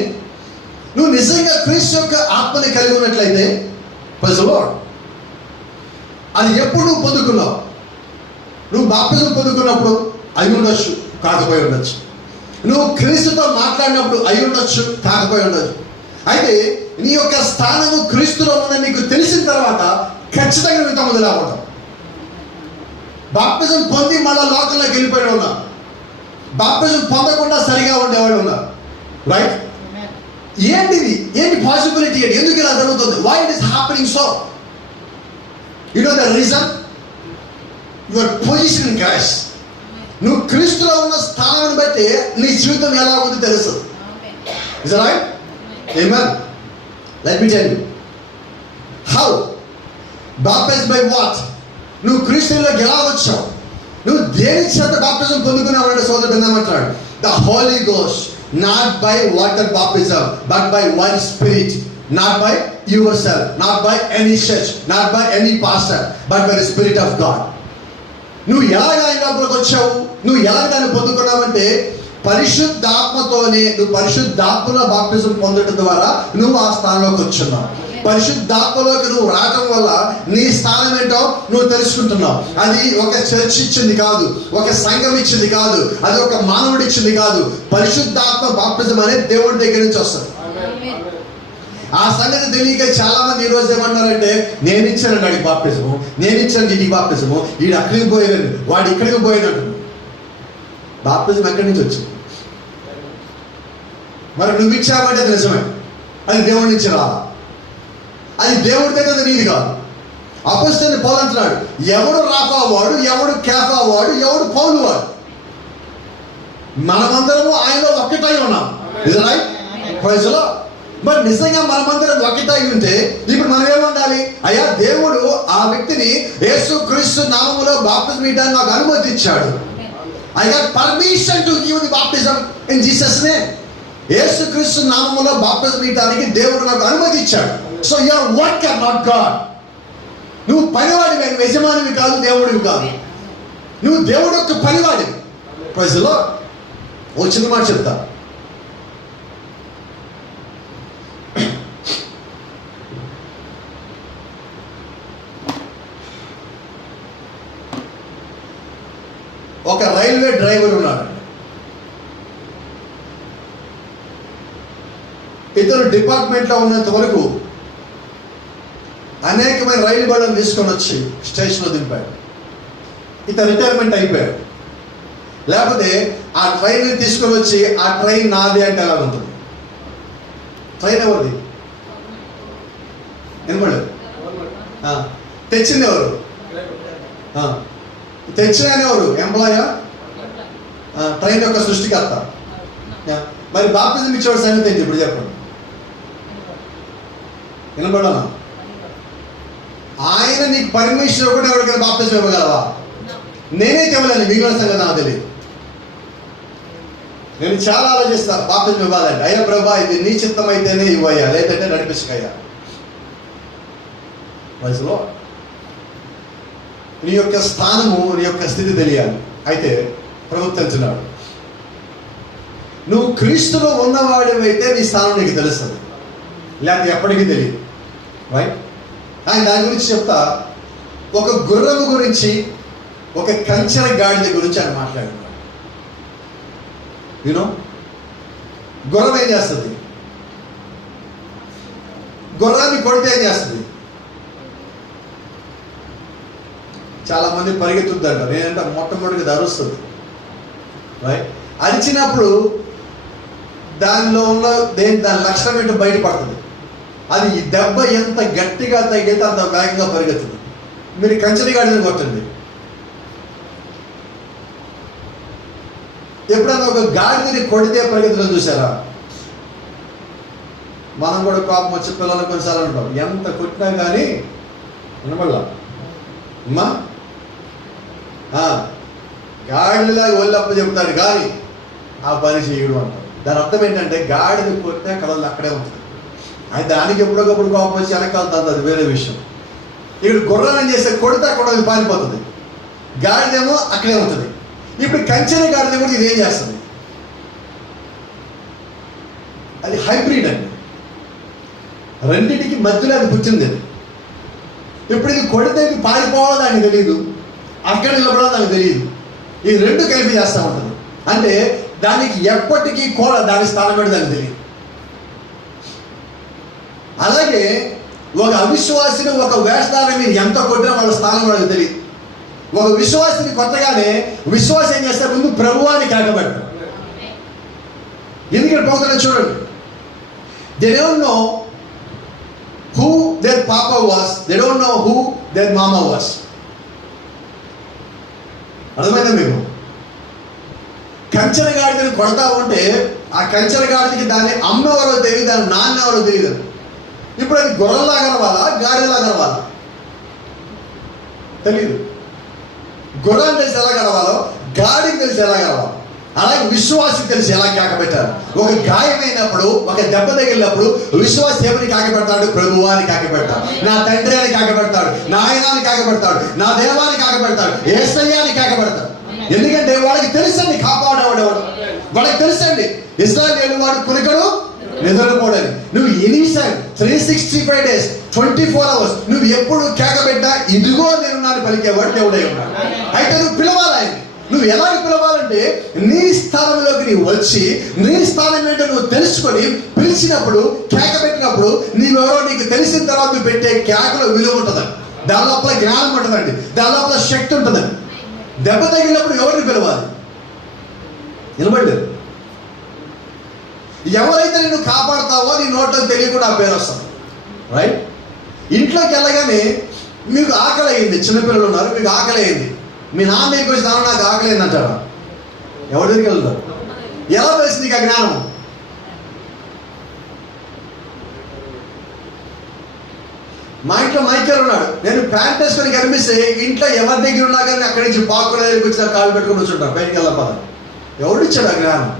నువ్వు నిజంగా క్రీస్తు యొక్క ఆత్మని కలిగి ఉన్నట్లయితే ప్రైజ్ ది లార్డ్, అది ఎప్పుడు నువ్వు పొందుకున్నావు? నువ్వు బాప్తిజం పొందుకున్నప్పుడు అయి ఉండొచ్చు, కాకపోయి ఉండొచ్చు. నువ్వు క్రీస్తుతో మాట్లాడినప్పుడు అయి ఉండొచ్చు, కాకపోయి ఉండొచ్చు. అయితే నీ యొక్క స్థానము క్రీస్తులో ఉందని నీకు తెలిసిన తర్వాత ఖచ్చితంగా నువ్వు ఇంత ముందు లేకపోతావు. బాప్తిజం పొంది మళ్ళా లోకంలోకి వెళ్ళిపోయిన ఉన్నారు, బాప్తిజం పొందకుండా సరిగా ఉండేవాళ్ళు ఉన్నారు. రైట్? ఏంటిది? ఏంటి పాసిబిలిటీ? ఎందుకు ఇలా జరుగుతుంది? Why it is happening so? You know the reason? Your position in Christ. నువ్వు క్రీస్తులో ఉన్న స్థానాన్ని బట్టి నీ జీవితం ఎలా ఉందో తెలుసు. Is right? Amen. Let me tell you. How? Baptized by what? నువ్వు క్రీస్తులోకి ఎలా వచ్చావు? నువ్వు దేని చేత బాప్తిజం పొందుకున్నావంటే సోదరుడు ఏమంటాడు? The Holy Ghost, not by water baptism, but by one Spirit, not by yourself, not by any church, not by any pastor, but by the Spirit of God. నువ్వు ఎలాగ ఆయన లోపలికి వచ్చావు? నువ్వు ఎలాగ దాన్ని పొందుకున్నావంటే పరిశుద్ధాత్మతోనే. నువ్వు పరిశుద్ధాత్మలో బాప్తిజం పొందడం ద్వారా నువ్వు ఆ స్థానంలోకి వచ్చున్నావు. పరిశుద్ధాత్మలోకి నువ్వు రావటం వల్ల నీ స్థానం ఏంటో నువ్వు తెలుసుకుంటున్నావు. అది ఒక చర్చ్ ఇచ్చింది కాదు, ఒక సంఘం ఇచ్చింది కాదు, అది ఒక మానవుడు ఇచ్చింది కాదు. పరిశుద్ధాత్మ బాప్తిజం అనేది దేవుడి దగ్గర నుంచి వస్తుంది. ఆ సంగతి తెలియక చాలా మంది ఈ రోజు ఏమన్నారంటే, నేను ఇచ్చాను వాడికి బాప్తిజము, నేను ఇచ్చాను వీడికి బాప్తిజము, వీడు అక్కడికి పోయేదండి, వాడు ఇక్కడికి పోయేదంటు. బాప్తిజం ఎక్కడి నుంచి వచ్చింది? మరి నువ్వు ఇచ్చావంటే అది నిజమే, అది దేవుడి నుంచి రాలా, అది దేవుడి దగ్గర నీది కాదు. అపొస్తలుడైన పౌలు అంటున్నాడు, ఎవడు రాఫా వాడు, ఎవడు కేఫా వాడు, ఎవడు పౌలు వాడు, మనమందరము ఆయనలో ఒక్కటై ఉన్నాం. ఇది రైట్? Praise the lord. మరి నిజంగా మనమందరం ఒక్కటై ఉంటే ఇప్పుడు మనం ఏమండాలి? అయ్యా, దేవుడు ఆ వ్యక్తిని యేసు క్రీస్తు నామములో బాప్తిజం ఇవ్వడానికి నాకు అనుమతి ఇచ్చాడు. I got permission to give the baptism in Jesus' name. యేసు క్రీస్తు నామములో బాప్తిజం ఇవ్వడానికి దేవుడు నాకు అనుమతి ఇచ్చాడు. So you are worker, not God. నువ్వు పనివాడివి, యజమానివి కాదు, దేవుడివి కాదు. నువ్వు దేవుడు యొక్క పనివాడివి. Praise the Lord. ఓ చిన్న మాట చెప్తా. ఒక రైల్వే డ్రైవర్ ఉన్నాడు. ఇతను డిపార్ట్మెంట్లో ఉన్నంత వరకు అనేకమైన రైలు బళ్ళను తీసుకొని వచ్చి స్టేషన్లో దింపాడు. ఇతను రిటైర్మెంట్ అయిపోయాడు. లేకపోతే ఆ ట్రైన్ని తీసుకొని వచ్చి ఆ ట్రైన్ నాది అంటే ఎలా ఉంటుంది? ట్రైన్ ఎవరిది? వినపడలేదు. తెచ్చింది ఎవరు? తెచ్చిన ఎవరు? ఎంప్లాయా? ట్రైన్ యొక్క సృష్టికర్త. మరి బాప్తిజం ఇచ్చేవాడు సంగతి ఏంటి ఇప్పుడు చెప్పండి? వినపడాలా? ఆయన నీకు పర్మిషన్ ఇవ్వకుండా ఎవరికైనా బాప్తిజం ఇవ్వగలవా? నేనే ఇవ్వలేను, మిగిలిన సంగతి నాకు తెలియదు. నేను చాలా ఆలోచిస్తాను బాప్తిజం ఇవ్వాలంటే. అయ్యా ప్రభా, ఇది నీ చిత్తం అయితేనే ఇవ్వయ్యా, లేదంటే నడిపించకయ్యా. వయసులో నీ యొక్క స్థానము, నీ యొక్క స్థితి తెలియాలి. అయితే ప్రభుత్వం అంటున్నాడు, నువ్వు క్రీస్తులో ఉన్నవాడివైతే నీ స్థానం నీకు తెలుస్తుంది, లేకపోతే ఎప్పటికీ తెలియదు. రైట్? ఆయన దాని గురించి చెప్తా. ఒక గుర్రము గురించి, ఒక కంచెర గాడిద గురించి ఆయన మాట్లాడుతున్నాడు. యూనో, గుర్రం ఏం చేస్తుంది? గుర్రాన్ని కొడితే ఏం చేస్తుంది? చాలా మంది పరిగెత్తుద్దంటారు. ఏంటంటే మొట్టమొదటిగా అరుస్తుంది. రైట్? అరిచినప్పుడు దానిలో ఉన్న దాని లక్షణం ఏంటో బయటపడుతుంది. అది ఈ దెబ్బ ఎంత గట్టిగా తగిలితే అంత వేగంగా పరిగెత్తుంది. మీరు కంచెని గాడిదని కొట్టండి. ఎప్పుడైనా ఒక గాడిదని కొడితే పరిగెత్తడం చూసారా? మనం కూడా కోపం వచ్చి పిల్లలు కొన్నిసార్లు ఉంటాం, ఎంత కొట్టినా కానీ వినబడలా అమ్మా గాడిలాగా ఒళ్ళప్ప చెబుతాడు కానీ ఆ పని చేయడం అంటారు. దాని అర్థం ఏంటంటే గాడిని కొట్టినా కళలు అక్కడే ఉంటుంది. అయితే దానికి ఎప్పుడొకప్పుడు కోపం వచ్చి వెనకాలుతుంది, అది వేరే విషయం. ఇక్కడ గుర్రాన్ని చేస్తే కొడితే అక్కడ అది పారిపోతుంది, గాడిదేమో అక్కడే ఉంటుంది. ఇప్పుడు కంచెని గాడిద కూడా ఇదేం చేస్తుంది? అది హైబ్రిడ్ అండి, రెండింటికి మధ్యలో అది పుట్టింది. ఇప్పుడు ఇది కొడితే ఇది పారిపోవాలో దానికి తెలియదు, అక్కడ నిలబడాలో దానికి తెలియదు. ఇది రెండు కలిపి చేస్తూ ఉంటుంది. అంటే దానికి ఎప్పటికీ కూడా దాని స్థానం ఏంటో దానికి తెలియదు. అలాగే ఒక అవిశ్వాసిని ఒక వేషధారణ మీరు ఎంత కొట్టినా వాళ్ళ స్థానం వాళ్ళకి తెలియదు. ఒక విశ్వాసిని కొట్టగానే విశ్వాసం ఏం చేస్తారు? ముందు ప్రభువాన్ని కాకబెడతారు. ఎందుకంటే పోతున్నా చూడండి, they don't know who their papa was, they don't know who their mama was. అర్థమైందా మీకు? కంచెల గాడిదని కొడతా ఉంటే ఆ కంచెల గాడికి దాని అమ్మ ఎవరో తెలియదు, దాని నాన్న ఎవరో తెలియదు. ఇప్పుడు అది గొర్రెలా కలవాలా గాడిలా కలవాలా తెలియదు. గుర్రాన్ని తెలిసి ఎలా కలవాలో గాడికి తెలిసి ఎలా కలవాలో అలాగే విశ్వాసం తెలిసి ఎలా కాకపెట్టారు. ఒక గాయమైనప్పుడు, ఒక దెబ్బ తగిలినప్పుడు విశ్వాసం ఎవరిని కాకపెడతాడు? ప్రభువాన్ని కాకపెడతాడు. నా తండ్రి అని కాకపెడతాడు, నా ఆయనాన్ని కాకపెడతాడు, నా దేవాన్ని కాకపెడతాడు, యేసయ్యాన్ని కాకపెడతాడు. ఎందుకంటే వాళ్ళకి తెలుసండి కాపాడేవాడేవాడు. వాళ్ళకి తెలుసండి ఇశ్రాయేలు వాడు కురికడు నిద్రపోడని. నువ్వు ఎనీసారి 365 days 24 hours నువ్వు ఎప్పుడు కేకబెట్టా ఇదిగో నేనున్నాను పలికేవాడు దేవుడై ఉన్నాడు. అయితే నువ్వు పిలవాలి ఆయన. నువ్వు ఎలాగ పిలవాలంటే నీ స్థానంలోకి నీవు వచ్చి నీ స్థానం ఏంటో నువ్వు తెలుసుకొని పిలిచినప్పుడు, కేక పెట్టినప్పుడు నీవెవరో నీకు తెలిసిన తర్వాత నువ్వు పెట్టే కేకలో విలువ ఉంటుందండి, దాని లోపల జ్ఞానం ఉంటుందండి, దాని లోపల శక్తి ఉంటుందండి. దెబ్బ తగిలినప్పుడు ఎవరిని పిలవాలి? నిలబడలేదు. ఎవరైతే నిన్ను కాపాడుతావో నీ నోట్లో తెలియకుండా ఆ పేరు వస్తుంది. రైట్? ఇంట్లోకి వెళ్ళగానే మీకు ఆకలి అయింది, చిన్నపిల్లలు ఉన్నారు, మీకు ఆకలి అయింది. మీ నాన్న దగ్గరికి వచ్చి నాన్న నాకు ఆకలి అయింది అంటారా? ఎవరి దగ్గరికి వెళ్తారు? ఎలా తెలిసింది నీకు ఆ జ్ఞానం? మా ఇంట్లో మైకేల్ ఉన్నాడు, నేను ప్యాంట్ వేసుకొని కనిపిస్తే ఇంట్లో ఎవరి దగ్గర ఉన్నా కానీ అక్కడి నుంచి పాకుల దగ్గరికి వచ్చి కాలు పెట్టుకుని వచ్చుంటారు, బయటికి వెళ్ళకపోతే. ఎవరు ఇచ్చాడు ఆ జ్ఞానం?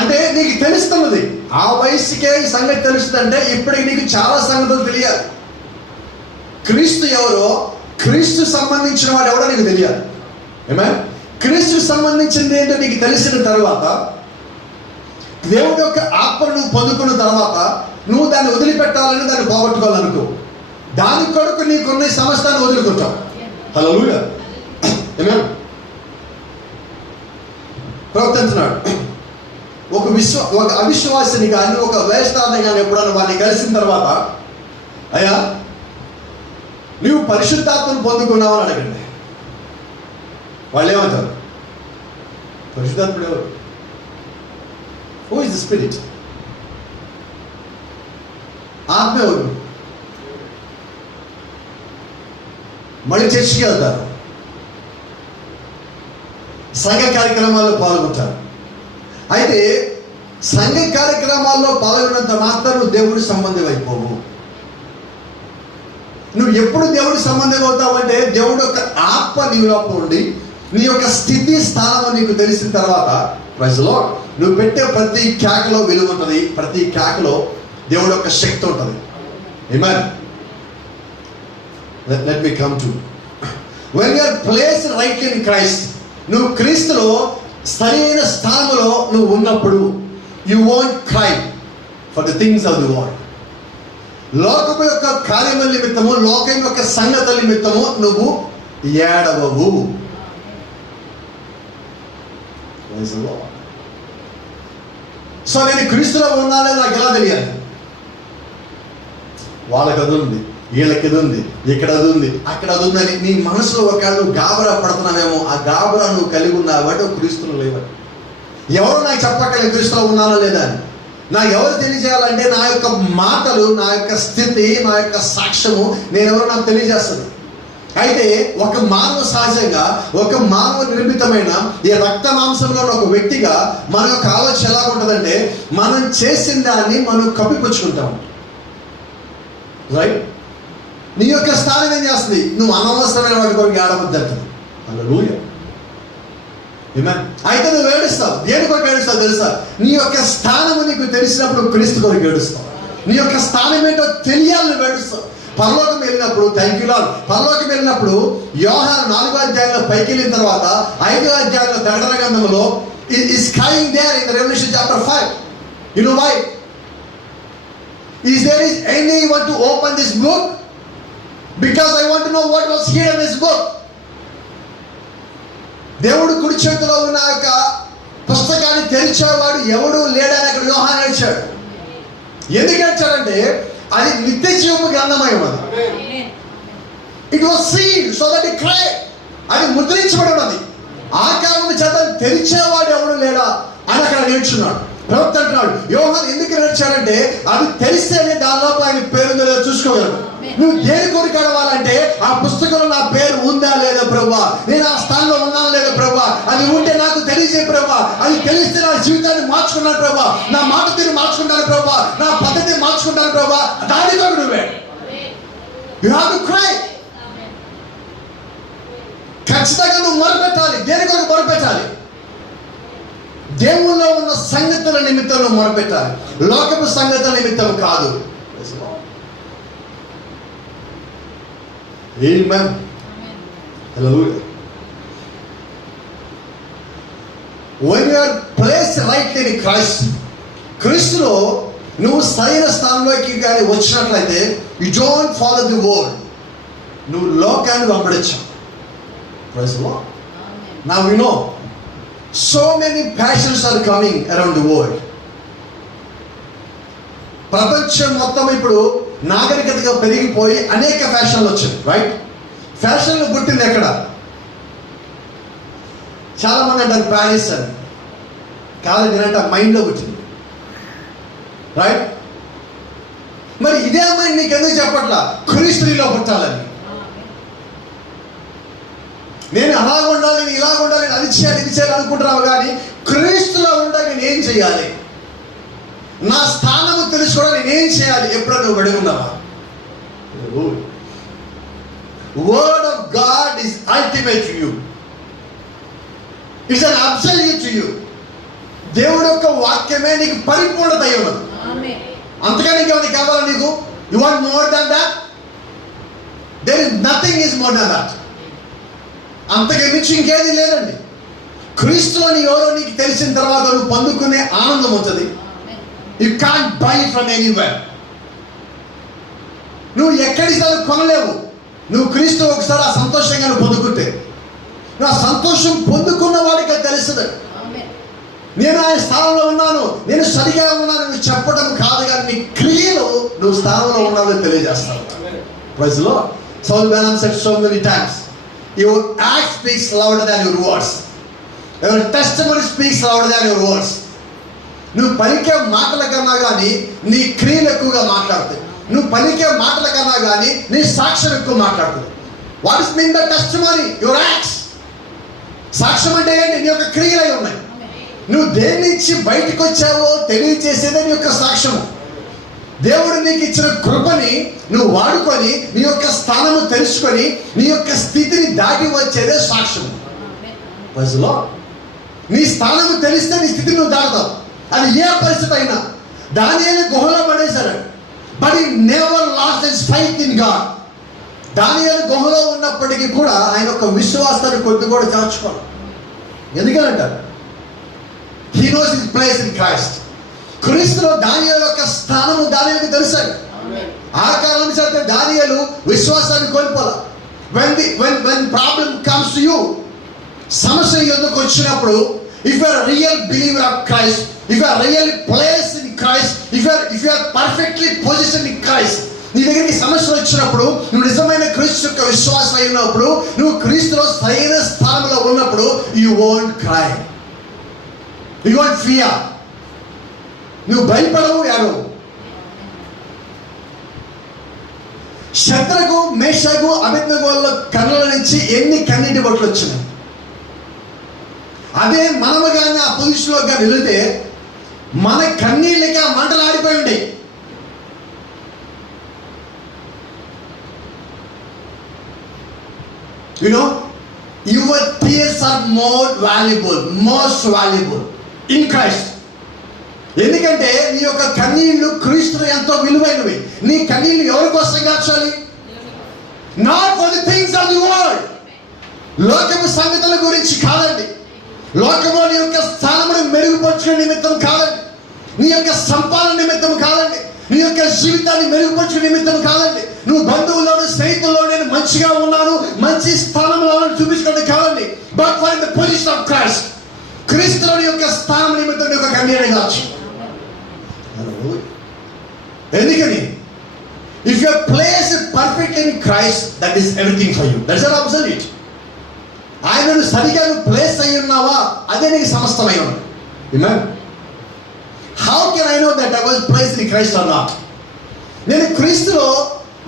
అంటే నీకు తెలుస్తున్నది, ఆ వయసుకే ఈ సంగతి తెలుస్తుందంటే ఇప్పటికి నీకు చాలా సంగతులు తెలియాలి. క్రీస్తు ఎవరో, క్రీస్తు సంబంధించిన వాడు ఎవడో నీకు తెలియాలి. ఏమే? క్రీస్తు సంబంధించింది ఏంటో నీకు తెలిసిన తర్వాత, దేవుడి యొక్క ఆత్మను నువ్వు పొందుకున్న తర్వాత నువ్వు దాన్ని వదిలిపెట్టాలని, దాన్ని పోగొట్టుకోవాలనుకో, దాని కొరకు నీకున్న సమస్తాన్ని వదులుకుంటావు. హల్లెలూయా. ఏమే? ప్రవర్తించున్నాడు. ఒక అవిశ్వాసిని కానీ ఒక వేషధారణ కానీ ఎప్పుడన్నా వాడిని కలిసిన తర్వాత, అయ్యా నువ్వు పరిశుద్ధాత్మను పొందుకున్నావు అని అడగండి. వాళ్ళు ఏమంటారు? పరిశుద్ధాత్ముడు ఎవరు? Who is the spirit? ఆత్మ ఎవరు? మళ్ళీ చర్చికి వెళ్తారు, సంఘ కార్యక్రమాల్లో పాల్గొంటారు. అయితే సంఘ కార్యక్రమాల్లో పాల్గొన్నంత మాత్రం నువ్వు దేవుడి సంబంధం అయిపోవు. నువ్వు ఎప్పుడు దేవుడి సంబంధం అవుతావంటే దేవుడు యొక్క ఆత్మ నీ లోపల ఉండి నీ యొక్క స్థితి స్థానం నీకు తెలిసిన తర్వాత ప్రజలో నువ్వు పెట్టే ప్రతి కేకలో విలువ ఉంటుంది, ప్రతి కేకలో దేవుడు యొక్క శక్తి ఉంటుంది. Amen. Let me come to when you are placed right in Christ. నువ్వు క్రీస్తులో సరైన స్థానంలో నువ్వు ఉన్నప్పుడు you won't cry for the things of the world. లోకము యొక్క కార్యముల నిమిత్తము, లోకం యొక్క సంగతుల నిమిత్తము నువ్వు ఏడవవు. సో నేను క్రీస్తులో ఉన్నానని నాకు ఎలా తెలియాలి? వాళ్ళకి అది ఉంది, వీళ్ళకి ఇది ఉంది, ఇక్కడ అది ఉంది, అక్కడ అది ఉందని నీ మనసులో ఒకవేళ నువ్వు గాబరా పడుతున్నావేమో, ఆ గాబరా నువ్వు కలిగి ఉన్నావు అంటే క్రీస్తులో లేవు. ఎవరు నాకు చెప్పక్కర్లేదు క్రీస్తులో ఉన్నానో లేదా అని. నాకు ఎవరు తెలియజేయాలంటే నా యొక్క మాటలు, నా యొక్క స్థితి, నా యొక్క సాక్ష్యము నేనెవరో నాకు తెలియజేస్తుంది. అయితే ఒక మానవ సహజంగా, ఒక మానవ నిర్మితమైన ఈ రక్త మాంసంలో ఉన్న ఒక వ్యక్తిగా మన యొక్క ఆలోచన ఎలా ఉంటుందంటే, మనం చేసిన దాన్ని మనం కప్పిపుచ్చుకుంటాం. రైట్? నీ యొక్క స్థానం ఏం చేస్తుంది? నువ్వు అనవసరమైన వాటి కొరకు ఏడవద్దు అంటుంది. హల్లెలూయా. అయితే నువ్వు ఏడుస్తావు. దేని కొరకు ఏడుస్తావు తెలుసా? నీ యొక్క స్థానము నీకు తెలిసినప్పుడు క్రీస్తు కొరకు ఏడుస్తావు. నీ యొక్క స్థానం ఏంటో తెలియాలి, నువ్వు ఏడుస్తావు. పరలోకం వెళ్ళినప్పుడు, థ్యాంక్ యూ లార్డ్, పరలోకం వెళ్ళినప్పుడు యోహాను 4వ అధ్యాయంలో పైకి వెళ్ళిన తర్వాత 5వ అధ్యాయంలో ప్రకటన గ్రంథంలో is crying there in the Revelation chapter 5. You know why? Is there anyone to open this book? Because I want to know what was hidden in this book. దేవుడు కుడి చేతిలో ఉన్న యొక్క పుస్తకాన్ని తెరిచేవాడు ఎవడు లేడని అక్కడ యోహాను ఏడ్చాడు. ఎందుకు ఏడ్చాడంటే అది నిత్య జీవము గ్రంథమై ఉన్నది. It was sealed so that it cry. అది ముద్రించబడి ఉన్నది. ఆ కారణం చేత తెరిచేవాడు ఎవడు లేడా అని అక్కడ నేర్చున్నాడు. ప్రవక్త అంటున్నాడు, యోహాను ఎందుకు నేర్చాడంటే అది తెలిస్తేనే దానిలో ఆయన పేరు లేదో చూసుకోగలడు. నువ్వు దేని కోరిక అడవాలంటే ఆ పుస్తకంలో నా పేరు ఉందా లేదా ప్రభువా, నేను ఆ స్థానంలో ఉన్నాను లేదా ప్రభువా, అది ఉంటే నాకు తెలియజేయ ప్రభువా, అది తెలిస్తే నా జీవితాన్ని మార్చుకున్నాను ప్రభువా, నా మాట తీరు మార్చుకుంటాను ప్రభువా, నా పద్ధతిని మార్చుకుంటాను ప్రభువా. దాని కొరకు నువ్వే యు హావ్ టు క్రై. ఖచ్చితంగా నువ్వు మొరపెట్టాలి. దేని కొరకు మొరపెట్టాలి? దేవుల్లో ఉన్న సంగతుల నిమిత్తం నువ్వు మొరపెట్టాలి, లోకపు సంగతుల నిమిత్తం కాదు. Amen. Hallelujah. When you are placed rightly in Christ, క్రీస్తులో నువ్వు సరైన స్థానంలోకి కానీ వచ్చినట్లయితే you don't follow the world. నువ్వు లోకాన్ని వెంబడించావు. Praise the Lord. Now we know so many passions are coming around the world. ప్రపంచం మొత్తం ఇప్పుడు నాగరికతగా పెరిగిపోయి అనేక ఫ్యాషన్లు వచ్చాయి. రైట్? ఫ్యాషన్లు పుట్టింది ఎక్కడ? చాలా మంది అంటారు ప్యారిస్ అని. కాదు, నేనంట మైండ్లో పుట్టింది. రైట్? మరి ఇదే మైండ్ నీకు ఎందుకు చెప్పట్లా క్రీస్తులో పుట్టాలని? నేను అలాగ ఉండాలి, నేను ఇలాగ ఉండాలి, అది చేయాలి, ఇది చేయాలి అనుకుంటున్నావు. కానీ క్రీస్తులో ఉండగా నేను ఏం చేయాలి, నా స్థానము తెలుసుకోవడం నేనేం చేయాలి? ఎప్పుడో నువ్వు అడుగున్నావా? Word of God is ultimate to you. It's an absolute to you. దేవుడు యొక్క వాక్యమే నీకు పరిపూర్ణత అయి ఉన్నది. అంతగా నీకేమైనా కావాలా? నీకు you want more than that? There is nothing is more than that. అంతగా మించి ఇంకేది లేదండి. క్రీస్తులోని ఎవరో నీకు తెలిసిన తర్వాత నువ్వు పొందుకునే ఆనందం ఉంటుంది. You can't buy it from anywhere. నువ్వు ఎక్కడి కొనలేవు. నువ్వు క్రీస్తు ఒకసారి ఆ సంతోషంగా నువ్వు పొందుకుంటే, నువ్వు ఆ సంతోషం పొందుకున్న వాడికి తెలుస్తుంది. నేను ఆయన స్థానంలో ఉన్నాను, నేను సరిగా ఉన్నాను నువ్వు చెప్పడం కాదు, కానీ నీ క్రియలు నువ్వు స్థానంలో ఉన్నావు తెలియజేస్తావు. Praise the Lord. Saul Branham said so many times, your act speaks louder than your words. Your testimony speaks louder than your words. నువ్వు పలికే మాటల కన్నా కానీ నీ క్రియలు ఎక్కువగా మాట్లాడుతాయి. నువ్వు పలికే మాటల కన్నా కానీ నీ సాక్ష్యం ఎక్కువ మాట్లాడుతుంది. What is mean the testimony? Your acts. సాక్ష్యం అంటే ఏంటి? నీ యొక్క క్రియలై ఉన్నాయి. నువ్వు దేని నుంచి బయటకు వచ్చావో తెలియజేసేదే నీ యొక్క సాక్ష్యము. దేవుడు నీకు ఇచ్చిన కృపని నువ్వు వాడుకొని నీ యొక్క స్థానము తెలుసుకొని నీ యొక్క స్థితిని దాటి వచ్చేదే సాక్ష్యము. నీ స్థానము తెలిస్తే నీ స్థితిని నువ్వు దాటుతావు. అది ఏ పరిస్థితి అయినా. దానియేలు గుహలో పడేశారు, but he never lost his faith in God. దానియేలు గుహలో ఉన్నప్పటికీ కూడా ఆయన యొక్క విశ్వాసాన్ని కొద్ది కూడా చాచుకోవాలి. ఎందుకంటారు? He knows his place in Christ. క్రీస్తులో దానియేలు యొక్క స్థానము దానియేలుకు తెలుసాడు. ఆ కారణం చేత దానియేలు విశ్వాసాన్ని కోల్పోలా. when problem comes to you, సమస్య ఎందుకు వచ్చినప్పుడు, if you are a real believer of Christ, if you are really placed in Christ, if you are perfectly positioned in Christ, నీ దగ్గరికి సమస్యలు వచ్చినప్పుడు నువ్వు నిజమైన క్రీస్తు యొక్క విశ్వాసం అయినప్పుడు, నువ్వు క్రీస్తులో సరైన స్థానంలో ఉన్నప్పుడు, you won't cry. You don't fear. నువ్వు భయపడవు, ఏడవు. శద్రకు, మేషకు, అబేద్నెగోల కన్నుల నుంచి ఎన్ని కన్నీటి బొట్లు వచ్చినాయి. అదే మనము కానీ ఆ పొజిషన్లో కానీ వెళితే మన కన్నీళ్ళకి ఆ మంటలు ఆడిపోయి ఉండే. Your tears are most valuable in Christ. ఎందుకంటే నీ యొక్క కన్నీళ్లు క్రీస్తులో ఎంతో విలువైనవి. నీ కన్నీళ్లు ఎవరి కోసం కాచాలి? Not for the things of the world. లోకము సంగతుల గురించి కాదండి. లోకంలో నీ యొక్క స్థానమును మెరుగుపరచుకునే నిమిత్తం కాదండి. నీ యొక్క సంపాదన నిమిత్తం కాదండి. నీ యొక్క జీవితాన్ని మెరుగుపరచుకునే నిమిత్తం కాదండి. నువ్వు బంధువుల్లోను స్నేహితుల్లో నేను మంచిగా ఉన్నాను, మంచి స్థానంలో చూపించుకోవడం కాదండి. But for the position of Christ. క్రీస్తులో నీ యొక్క స్థానం నిమిత్తం నీ యొక్క కన్నీరు కావచ్చు. ఎందుకని? If you are placed perfect in Christ, that is everything for you. That's all absolute. ఆయనను సరిగా నువ్వు ప్లేస్ అయి ఉన్నావా, అదే నీకు సమస్తమై ఉంది. Amen. How can I know that I was placed in Christ or not? నేను క్రీస్తులో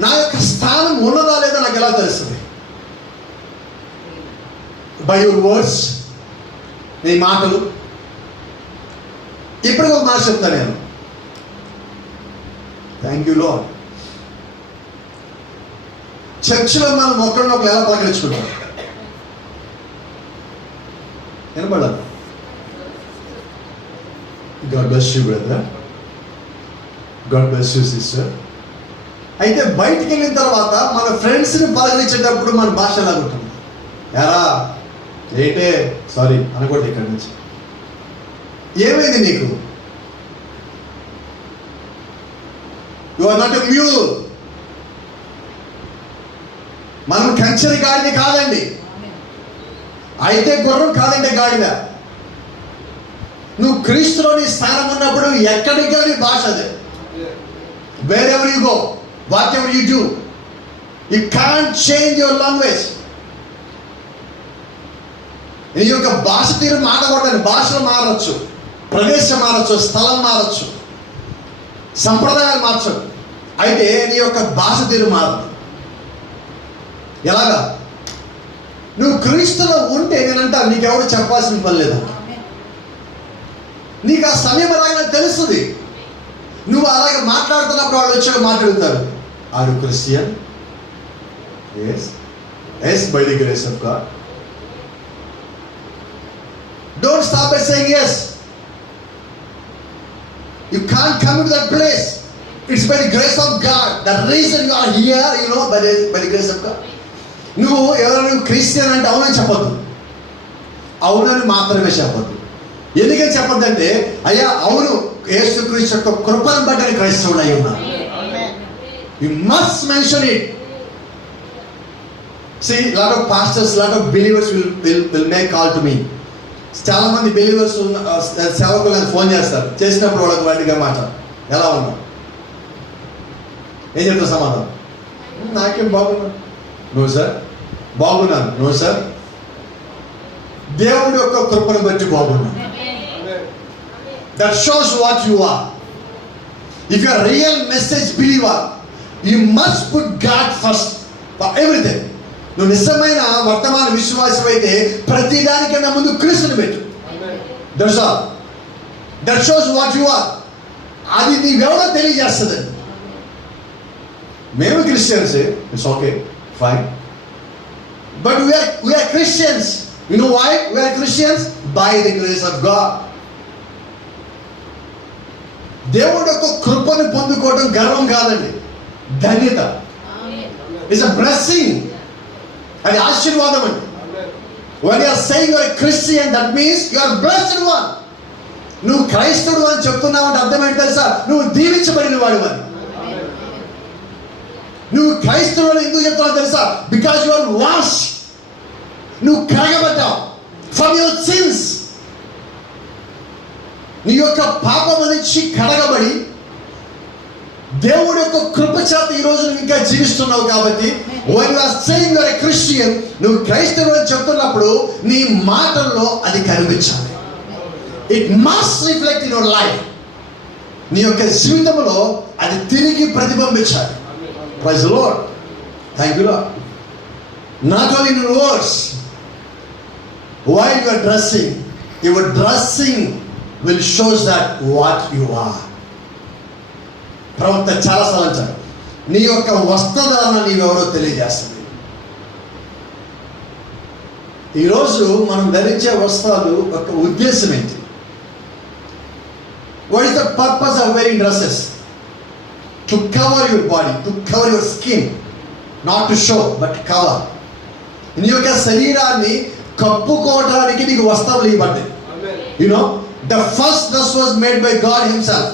నా యొక్క స్థానం ఉన్నదా లేదా నాకు ఎలా తెలుస్తుంది? బై యువర్ వర్డ్స్, నీ మాటలు. ఇప్పుడు ఒక మాట చెప్తాను నేను. Thank you Lord. చర్చిలో మనం ఒకరినొకరు ఎలా పలకరించుకుంటాం? వినపడాలి. God bless you brother, God bless you sister. అయితే బయటికి వెళ్ళిన తర్వాత మన ఫ్రెండ్స్ని పలకరించేటప్పుడు మన భాష ఎలా ఉంటుంది? ఎరా ఏంటే, సారీ అనకూడదు ఇక్కడి నుంచి. ఏమైంది నీకు? You are not a mule. మనం కంచెరి గాడిద కాదండి. అయితే గుర్రం కాదంటే గాడిద. నువ్వు క్రీస్తులోని స్థానం ఉన్నప్పుడు ఎక్కడికి వెళ్ళి భాష అదే. Wear ever you go, what ever you do, you can't change your language. నీ యొక్క భాష తీరు మారకూడదు. భాషలు మారచ్చు, ప్రదేశం మారచ్చు, స్థలం మారచ్చు, సంప్రదాయాలు మార్చవు. అయితే నీ యొక్క భాష తీరు మారదు. ఎలాగా? నువ్వు క్రీస్తులో ఉంటే నేనంటా నీకెవరు చెప్పాల్సిన పని లేదా. నీకు ఆ సమయం అలాగే తెలుస్తుంది. నువ్వు అలాగే మాట్లాడుతున్నప్పుడు వాళ్ళు వచ్చాక మాట్లాడుతారు. Are you Christian? Yes, yes, by the grace of God. Don't stop by saying yes. You can't come to that place. It's by the grace of God. The reason you are here, by the grace of God. నువ్వు ఎవరైనా Christian అంటే అవునని చెప్పొద్దు, అవునని మాత్రమే చెప్పొద్దు. ఎందుకని చెప్పొద్దంటే, అయ్యా అవును యేసుక్రీస్తు యొక్క కృపను బట్టి క్రైస్తవుడు అయి ఉన్నా. You must mention it. See, lot of pastors, lot of believers will make call to me. చాలా మంది బిలీవర్స్ సేవకులు ఫోన్ చేస్తారు. చేసినప్పుడు వాళ్ళకి వాటిగా మాట, ఎలా ఉన్నావు, ఏం చెప్తా సమాధానం? నాకేం బాగున్నాను. No sir. బాగున్నాను. No sir. దేవుడి యొక్క కృపను బట్టి బాగున్నాను. That shows what you are. If you are real message believer, you must put God first for everything. నువ్వు నిజమైన వర్తమాన విశ్వాసం అయితే ప్రతిదానికన్నా ముందు క్రీస్తుని పెట్టు. That's all. That shows what you are. అది నీవెవరో తెలియజేస్తుంది. మేము Christians, it's okay, fine. But we're Christians. You know why we're Christians? By the grace of God. దేవుడు యొక్క కృపను పొందుకోవడం గర్వం కాదండి, ధన్యత. It's a blessing. అది ఆశీర్వాదం అండి. When you are saying you are a Christian, that means you are blessed one. నువ్వు క్రైస్తవుడు అని చెప్తున్నావు అంటే అర్థం ఏంటి తెలుసా? నువ్వు దీవించబడిన వాడు అని. నువ్వు క్రైస్తవుడు ఎందుకు చెప్తున్నావు తెలుసా? Because you are wash. నువ్వు కడగబడ్డావు ఫ్రమ్ యువర్ సిన్స్. నీ యొక్క పాపం నుంచి కడగబడి దేవుడి యొక్క కృప చేత ఈ రోజు నువ్వు ఇంకా జీవిస్తున్నావు. కాబట్టి when you are saying you are a Christian, నువ్వు క్రైస్తవుడు అని చెప్తున్నప్పుడు నీ మాటల్లో అది కనిపించాలి. It must reflect in your life. నీ యొక్క జీవితంలో అది తిరిగి ప్రతిబింబించాలి. Praise the Lord. Thank you Lord. Not only in your words, while you are dressing, your dressing will shows that what you are. ప్రవక్త చాలాసార్లు అంటారు, నీ యొక్క వస్త్రధారణ నీవెవరో తెలియజేస్తుంది. ఈరోజు మనం ధరించే వస్త్రాలు ఒక ఉద్దేశం ఏంటి? What is the purpose of wearing dresses? To cover your body, to cover your skin, not to show but cover. నీ యొక్క శరీరాన్ని కప్పుకోవడానికి నీకు వస్త్రాలు ఇవ్వబడ్డాయి. You know the first dress was made by God himself.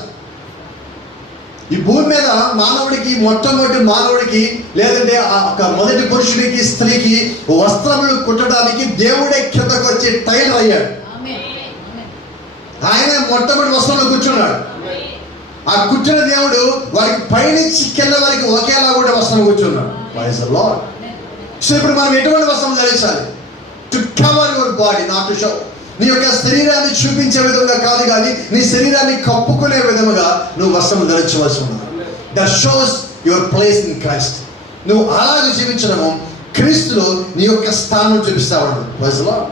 ఈ భూమి మీద మానవుడికి, మొట్టమొదటి మానవుడికి, లేదంటే ఒక మొదటి పురుషుడికి, స్త్రీకి వస్త్రములు కుట్టడానికి దేవుడే కిందకు వచ్చి టైలర్ అయ్యాడు. ఆయన మొట్టమొదటి వస్త్రంలో కూర్చున్నాడు. ఆ కూర్చున్న దేవుడు వారికి పైనుంచి కింద వరకు ఒకేలా కూడా వస్త్రం కూర్చున్నాడు. Praise the lord. సో ఇప్పుడు మనం ఎటువంటి వస్త్రం ధరించాలి? To cover your body, not to show. నీ యొక్క శరీరాన్ని చూపించే విధంగా కాదు, కానీ నీ శరీరాన్ని కప్పుకునే విధముగా నువ్వు వస్త్రం ధరించవలసి ఉన్నది. That shows your place in Christ. నువ్వు అలాగే జీవించడము క్రీస్తులో నీ యొక్క స్థానం చూపిస్తావు. Praise the Lord.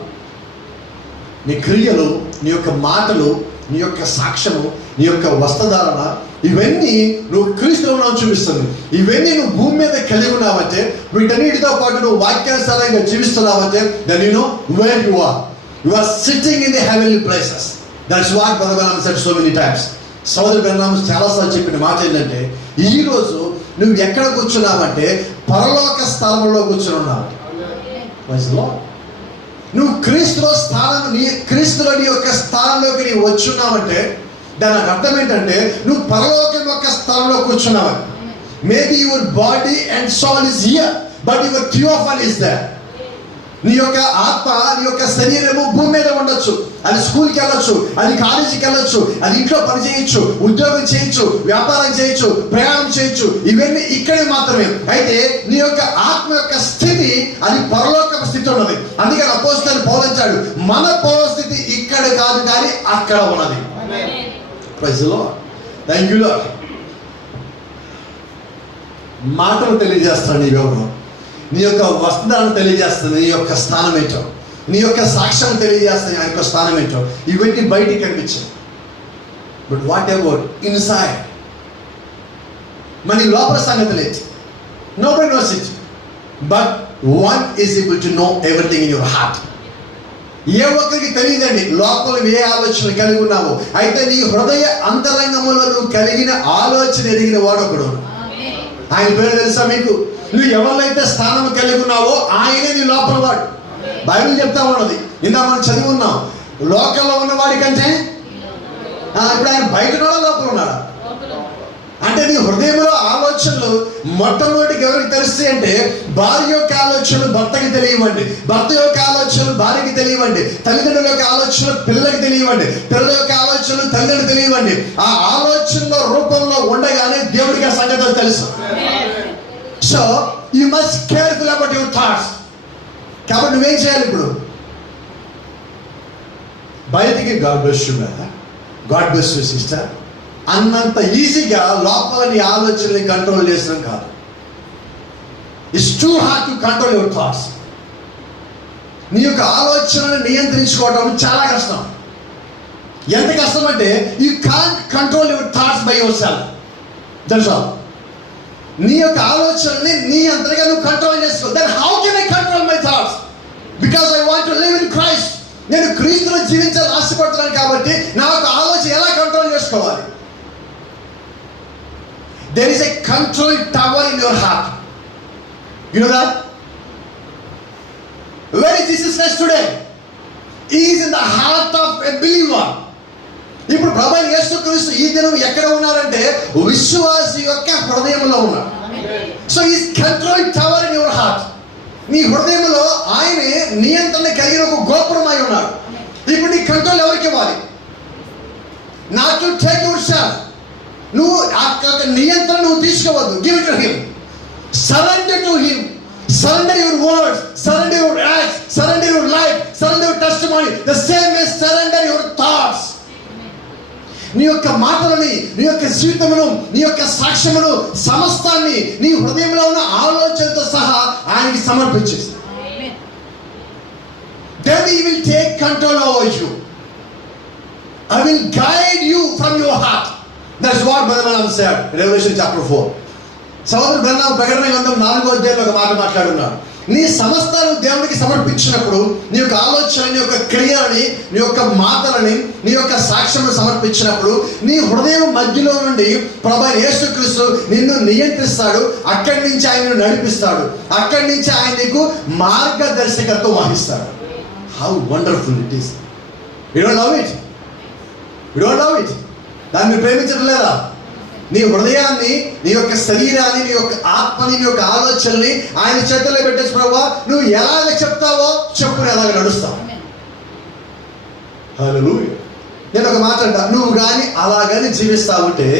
నీ క్రియలు, నీ యొక్క మాటలు, నీ యొక్క సాక్ష్యము, నీ యొక్క వస్త్రధారణ, ఇవన్నీ నువ్వు క్రీస్తులో చూపిస్తుంది. ఇవన్నీ నువ్వు భూమి మీద కలిగి ఉన్నావంటే, వీటన్నిటితో పాటు నువ్వు వాక్యానుసారంగా జీవిస్తున్నావంటే, then you know where you are. You are sitting in the heavenly places. That's what Brother Branham said so many times. సోదరు బ్రహ్నాం చాలాసార్లు చెప్పిన మాట ఏంటంటే, ఈరోజు నువ్వు ఎక్కడ కూర్చున్నావంటే పరలోక స్థానంలో కూర్చుని ఉన్నావు. నువ్వు క్రీస్తులో స్థానం, క్రీస్తులో నీ యొక్క స్థానంలోకి నీవు వచ్చున్నావంటే దానికి అర్థం ఏంటంటే నువ్వు పరలోకం యొక్క స్థానంలో కూర్చున్నావు. Maybe your body and soul is here, but your theophany is there. నీ యొక్క ఆత్మ, నీ యొక్క శరీరము భూమి మీద ఉండొచ్చు. అది స్కూల్కి వెళ్ళొచ్చు, అది కాలేజీకి వెళ్ళొచ్చు, అది ఇంట్లో పని చేయొచ్చు, ఉద్యోగం చేయొచ్చు, వ్యాపారం చేయొచ్చు, ప్రయాణం చేయొచ్చు. ఇవన్నీ ఇక్కడే మాత్రమే. అయితే నీ యొక్క ఆత్మ యొక్క స్థితి అది పరలోక స్థితి ఉన్నది. అందుకని అపోస్తలుడు పౌలు అంటాడు, మన పరిస్థితి ఇక్కడ కాదు కానీ అక్కడ ఉన్నది. Praise the Lord. Thank you Lord. మాటలు తెలియజేస్తాను నీవెవరు, నీ యొక్క వస్త్రాన్ని తెలియజేస్తుంది నీ యొక్క స్థానం ఏంటో, నీ యొక్క సాక్ష్యం తెలియజేస్తుంది ఆ యొక్క స్థానం ఏంటో. ఇవన్నీ బయటికి కనిపించాయి. But what about inside? మన లోపల సంగతి లేదు. Nobody knows it, but one is able to know everything in your heart. ఏ ఒక్కరికి తెలియదండి లోపల ఏ ఆలోచన కలిగి ఉన్నావు. అయితే నీ హృదయ అంతరంగములో నువ్వు కలిగిన ఆలోచన ఎరిగిన వాడు ఒకడు. ఆయన పేరు తెలుసా మీకు? నువ్వు ఎవరినైతే స్థానం కలిగి ఉన్నావో ఆయనే నీ లోపల వాడు. బైబిల్ చెప్తా ఉన్నది, ఇందా మనం చదివి ఉన్నాం, లోకల్లో ఉన్న వాడి కంటే ఇప్పుడు ఆయన బయట లోపల ఉన్నాడా? అంటే నీ హృదయంలో ఆలోచనలు మొట్టమొదటికి ఎవరికి తెలుస్తాయి అంటే, భార్య యొక్క ఆలోచనలు భర్తకి తెలియవండి, భర్త యొక్క ఆలోచనలు భార్యకి తెలియవండి, తల్లిదండ్రుల యొక్క ఆలోచనలు పిల్లలకి తెలియవండి, పిల్లల యొక్క ఆలోచనలు తల్లిదండ్రులు తెలియవండి. ఆ ఆలోచనల రూపంలో ఉండగానే దేవుడికి ఆ సంగతులు తెలుసు. So you must careful about your thoughts. కాబట్టి నువ్వేం చేయాలి? ఇప్పుడు బయటికి God bless you brother, God bless you sister అన్నంత ఈజీగా లోపల నీ ఆలోచనని కంట్రోల్ చేసడం కాదు. It's too hard to control your thoughts. నీ యొక్క ఆలోచనని నియంత్రించుకోవడం చాలా కష్టం. ఎంత కష్టం అంటే you can't control your thoughts by your self. తెలుసా? నీ యొక్క ఆలోచనని నీ అంతగా నువ్వు కంట్రోల్ చేసుకో. Then how can I control my thoughts? Because I want to live in Christ. నేను క్రీస్తులో జీవించాలని ఆశపడుతున్నాను కాబట్టి నా యొక్క ఆలోచన ఎలా కంట్రోల్ చేసుకోవాలి? There is a control tower in your heart. You know that? Where is Jesus Christ today? He is in the heart of a believer. ఇప్పుడు ప్రభువైన యేసుక్రీస్తు ఈ దినం ఎక్కడ ఉన్నారంటే విశ్వాసి యొక్క హృదయంలో ఉన్నారు. సో ఈ control tower in your heart. నీ హృదయంలో ఆయనే నియంత్రణ కలిగిన ఒక గోపురమై ఉన్నాడు. ఇప్పుడు నీ కంట్రోల్ ఎవరికి ఇవ్వాలి? Not to take your self. నువ్వు ఆ నియంత్రణ నువ్వు తీసుకోవద్దు. Give it to him, surrender to him, Surrender your words, surrender your acts, surrender your life, surrender your testimony. The same way surrender your thoughts. నీ యొక్క మాటలని, నీ యొక్క జీవితమును, నీ యొక్క సాక్ష్యమును, సమస్తాన్ని నీ హృదయంలో ఉన్న ఆలోచనతో సహా ఆయనకి సమర్పించేసి, then he will take control over you. I will guide you from your heart. That's what Brother Branham said, Revelation chapter 4. సోదరుడు బ్రహ్మ ప్రకటన గ్రంథం 4వ అధ్యాయంలో ఒక మాట మాట్లాడున్నాడు. నీ సమస్తాన్ని దేవునికి సమర్పించినప్పుడు, నీ యొక్క ఆలోచన, నీ యొక్క క్రియలని, నీ యొక్క మాటలని, నీ యొక్క సాక్ష్యము సమర్పించినప్పుడు, నీ హృదయం మధ్యలో నుండి ప్రభువైన యేసుక్రీస్తు నిన్ను నియంత్రిస్తాడు. అక్కడి నుంచి ఆయన నడిపిస్తాడు. అక్కడి నుంచి ఆయన నీకు మార్గదర్శకత్వం వహిస్తాడు. How wonderful it is. You don't love it? You don't love it? దాన్ని మీరు ప్రేమించడం లేదా? నీ హృదయాన్ని, నీ యొక్క శరీరాన్ని, నీ యొక్క ఆత్మని, నీ యొక్క ఆలోచనని ఆయన చేతుల్లో పెట్టేసి, ప్రభువా నువ్వు ఎలాగ చెప్తావో చెప్పు, ఎలాగ నడుస్తావు. హల్లెలూయా. నేను ఒక మాట అంటా, నువ్వు కానీ అలాగని జీవిస్తావుంటే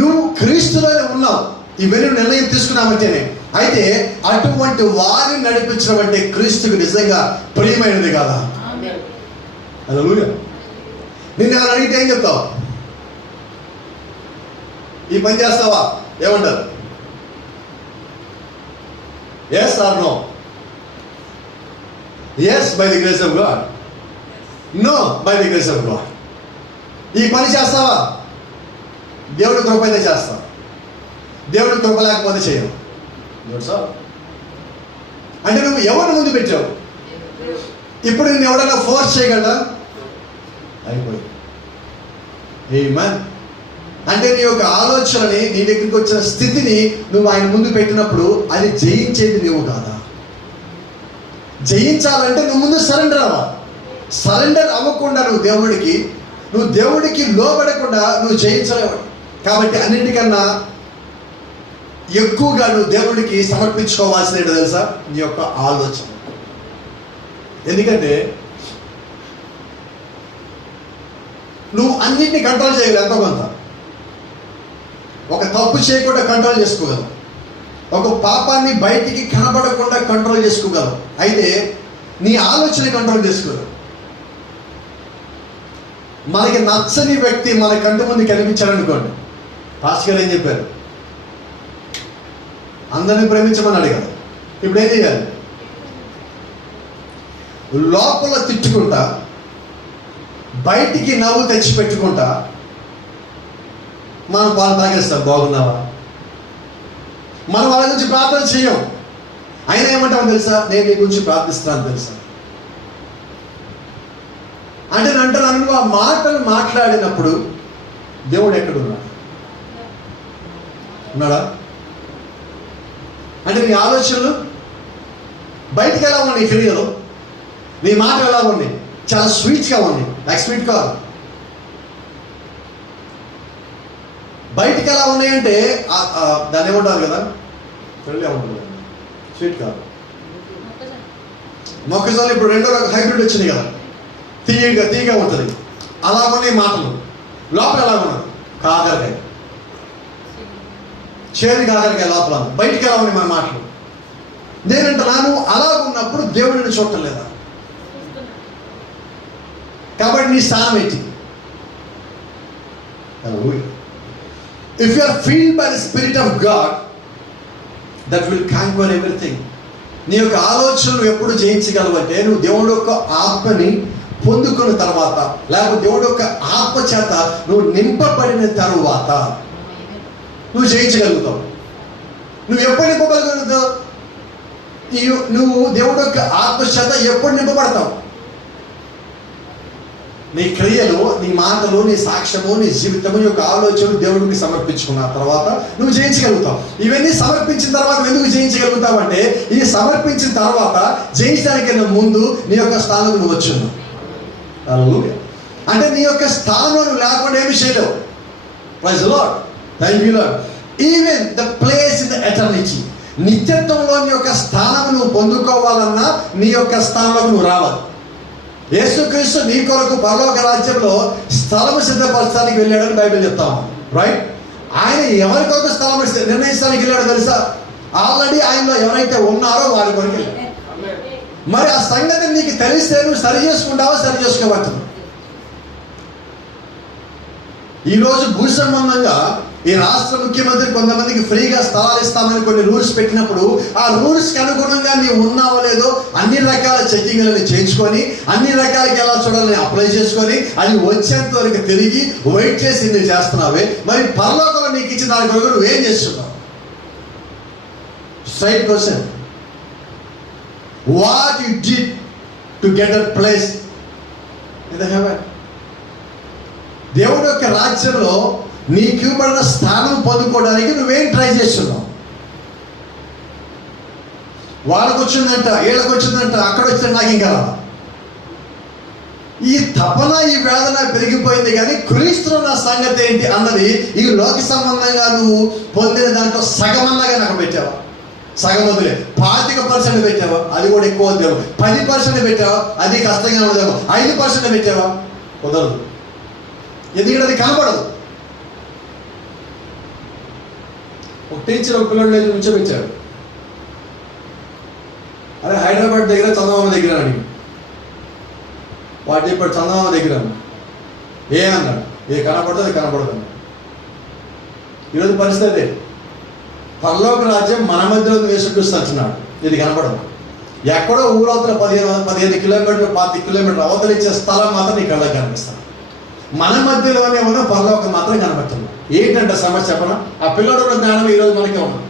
నువ్వు క్రీస్తులోనే ఉన్నావు. ఇవన్నీ నిర్ణయం తీసుకున్నావంటేనే. అయితే అటువంటి వారిని నడిపించడం అంటే క్రీస్తుకు నిజంగా ప్రియమైనది కాదా? హల్లెలూయా. నిన్ను ఎవరు అడిగితే ఏం చెప్తావు? ఈ పని చేస్తావా? ఏమంటారు? Yes or no? Yes by the grace of God, no by the grace of God. ఈ పని చేస్తావా? దేవుడి కృప అయితే చేస్తావు, దేవుడి కృప లేకపోతే చేయవు. అంటే నువ్వు ఎవరిని ముందు పెట్టావు? ఇప్పుడు నిన్ను ఎవడైనా ఫోర్స్ చేయగలరా? అయిపోయింది. ఆమేన్. అంటే నీ యొక్క ఆలోచనని, నీ దగ్గరికి వచ్చిన స్థితిని నువ్వు ఆయన ముందు పెట్టినప్పుడు అది జయించేది నువ్వు కాదా? జయించాలంటే నువ్వు ముందు సరెండర్ అవ్వాలి. సరెండర్ అవ్వకుండా నువ్వు దేవుడికి లోబడకుండా నువ్వు జయించలేవు. కాబట్టి అన్నింటికన్నా ఎక్కువగా నువ్వు దేవుడికి సమర్పించుకోవాల్సిన ఏంటో తెలుసా? నీ యొక్క ఆలోచన. ఎందుకంటే నువ్వు అన్నింటినీ కంట్రోల్ చేయగలవు. ఎంతో కొంత ఒక తప్పు చేయకుండా కంట్రోల్ చేసుకోగలవు, ఒక పాపాన్ని బయటికి కనబడకుండా కంట్రోల్ చేసుకోగలవు. అయితే నీ ఆలోచన కంట్రోల్ చేసుకోగలవు. మనకి నచ్చని వ్యక్తి మన కంటి ముందు కనిపించాడు అనుకోండి, పాస్టర్ గారు ఏం చెప్పారు? అందరినీ ప్రేమించమని అడిగారు. ఇప్పుడు ఏం చేయాలి? లోపల తిట్టుకుంటా, బయటికి నవ్వు తెచ్చిపెట్టుకుంటా మనం పాలు తాగేస్తాం. బాగున్నావా? మనం వాళ్ళ గురించి ప్రార్థన చెయ్యం. అయినా ఏమంటామని తెలుసా? నేను నీ గురించి ప్రార్థిస్తున్నాను తెలుసా అంటే నన్ను ఆ మాటలు మాట్లాడినప్పుడు దేవుడు ఎక్కడున్నాడు? ఉన్నాడా? అంటే నీ ఆలోచనలు బయటికి ఎలా ఉన్నాయి? నీ క్రియలు, నీ మాట ఎలా ఉంది? చాలా స్వీట్గా ఉంది. లైక్ స్వీట్ కాదు. బయటికి ఎలా ఉన్నాయంటే దాన్ని ఏమంటారు కదా, ఏమంటారు? స్వీట్ కాదు. మొక్కజొన్న ఇప్పుడు రెండో రకం హైబ్రిడ్ వచ్చినాయి కదా, తీయగా ఉంటుంది. అలా ఉన్నాయి మాటలు. లోపల ఎలా ఉన్నది? కాకరకాయ, చేదు కాకరకాయ లోపల. బయటికి ఎలా ఉన్నాయి మన మాటలు? నేనంటున్నాను, అలా ఉన్నప్పుడు దేవుడిని చూడటం లేదా? కాబట్టి నీ స్థానం ఏంటి? If you are filled by the Spirit of God, that will conquer everything. నీ యొక్క ఆలోచనలు ఎప్పుడు జయించగలవంటే నువ్వు దేవుడి యొక్క ఆత్మని పొందుకున్న తర్వాత, లేకపోతే దేవుడి యొక్క ఆత్మ చేత నువ్వు నింపబడిన తరువాత నువ్వు జయించగలుగుతావు. నువ్వు ఎప్పుడు నింపగలుగుతావు? నువ్వు దేవుడి యొక్క ఆత్మ చేత ఎప్పుడు నింపబడతావు? నీ క్రియలు, నీ మాటలు, నీ సాక్ష్యము, నీ జీవితము, యొక్క ఆలోచనలు దేవుడికి సమర్పించుకున్న తర్వాత నువ్వు జయించగలుగుతావు. ఇవన్నీ సమర్పించిన తర్వాత ఎందుకు జయించగలుగుతావు అంటే, ఇది సమర్పించిన తర్వాత జయించడానికన్నా ముందు నీ యొక్క స్థానం నువ్వు వచ్చున్నావు. అంటే నీ యొక్క స్థానంలో నువ్వు లేకుండా ఏమి చేయలేవు. Praise the Lord. Thank you Lord. Even the place in the eternity, నిత్యత్వంలో నీ యొక్క స్థానం నువ్వు పొందుకోవాలన్నా నీ యొక్క స్థానంలోకి నువ్వు రావాలి. యేసుక్రీస్తు నీ కొరకు పరలోక రాజ్యంలో స్థలము సిద్ధపరచడానికి వెళ్ళాడని బైబిల్ చెప్తాము. రైట్? ఆయన ఎవరి కొరకు స్థలం నిర్ణయించడానికి వెళ్ళాడో తెలుసా? ఆల్రెడీ ఆయనలో ఎవరైతే ఉన్నారో వారి కొరకు వెళ్ళావు. మరి ఆ సంగతి నీకు తెలిస్తే నువ్వు సరి చేసుకుంటావా, సరి చేసుకోవచ్చు. ఈరోజు భూ సంబంధంగా ఈ రాష్ట్ర ముఖ్యమంత్రి కొంతమందికి ఫ్రీగా స్థలాలు ఇస్తామని కొన్ని రూల్స్ పెట్టినప్పుడు ఆ రూల్స్కి అనుగుణంగా నీవు ఉన్నావో లేదో అన్ని రకాల చెకింగ్లని చేయించుకొని అన్ని రకాలకి ఎలా చూడాలని అప్లై చేసుకొని అది వచ్చేంత వరకు తిరిగి వెయిట్ చేసి నువ్వు చేస్తున్నావే, మరి పరలోకంలో నీకు ఇచ్చిన దాని కొరకు నువ్వేం చేస్తున్నావు? Straight question. What you did to get that place in the heaven? దేవుడి యొక్క రాజ్యంలో నీకు ఇవ్వబడిన స్థానం పొందుకోవడానికి నువ్వేం ట్రై చేస్తున్నావు? వాళ్ళకు వచ్చిందంట, వీళ్ళకి వచ్చిందంట, అక్కడ వచ్చిందంట, నాకు ఇంకా రావా? ఈ తపన, ఈ వేదన పెరిగిపోయింది. కానీ క్రీస్తులో నా సంగతి ఏంటి అన్నది ఈ లోక సంబంధంగా నువ్వు పొందిన దాంట్లో సగమన్నగా నాకు పెట్టావా? సగం వదిలే 25% పెట్టావా? అది కూడా ఎక్కువ వద్దేమో. 10% పెట్టావా? అది కష్టంగా ఉండదేమో. 5% పెట్టావా? కుదరదు. ఎందుకంటే అది కనపడదు. ఒక టీచర్ ఒక పిల్లలు నుంచోబెట్టాడు. అరే హైదరాబాద్ దగ్గర చందమామ దగ్గర అడిగి వాటి ఇప్పుడు చందమామ దగ్గర ఏ అన్నాడు. ఏ కనపడదు, అది కనపడదు అన్నాడు. ఈరోజు పరిస్థితి పరలోక రాజ్యం మన మధ్యలో వేసుకొస్తూ వచ్చినాడు. ఇది కనపడదు. ఎక్కడో ఊరవతల 15 కిలోమీటర్లు 20 కిలోమీటర్లు అవతలిచ్చే స్థలం మాత్రం నీ కళ్ళకి కనిపిస్తాను. మన మధ్యలోనే ఉన్న పరలోకం మాత్రం కనబడుతుంది. ఏంటంటే సమస్య చెప్పన? ఆ పిల్లడు జ్ఞానం ఈరోజు మనకే ఉన్నాం.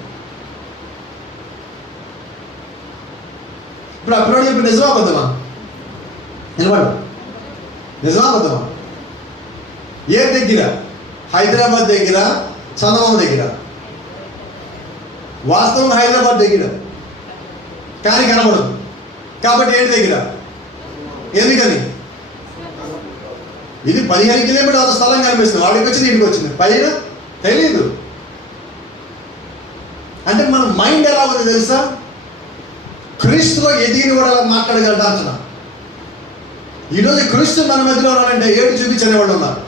ఇప్పుడు ఆ పిల్లడు ఇప్పుడు నిజమా అబద్ధమా? నిలబడు. నిజమా అబద్ధమా? ఏ దగ్గర? హైదరాబాద్ దగ్గర, చందమామ దగ్గర. వాస్తవం హైదరాబాద్ దగ్గర కానీ కనబడదు. కాబట్టి ఏంటి దగ్గర? ఎందుకని? ఇది 15 కిలోమీటర్ల స్థలం కనిపిస్తుంది. వాడికి వచ్చింది, ఇంటికి వచ్చింది. పైన తెలీదు. అంటే మన మైండ్ ఎలా ఉంది తెలుసా? క్రీస్తులో ఎదిగిన కూడా అలా మాట్లాడగలడా అంటున్నా. ఈరోజు క్రీస్తు మన మధ్యలో ఉన్నారంటే ఏడు చూపించే వాళ్ళు ఉన్నారు.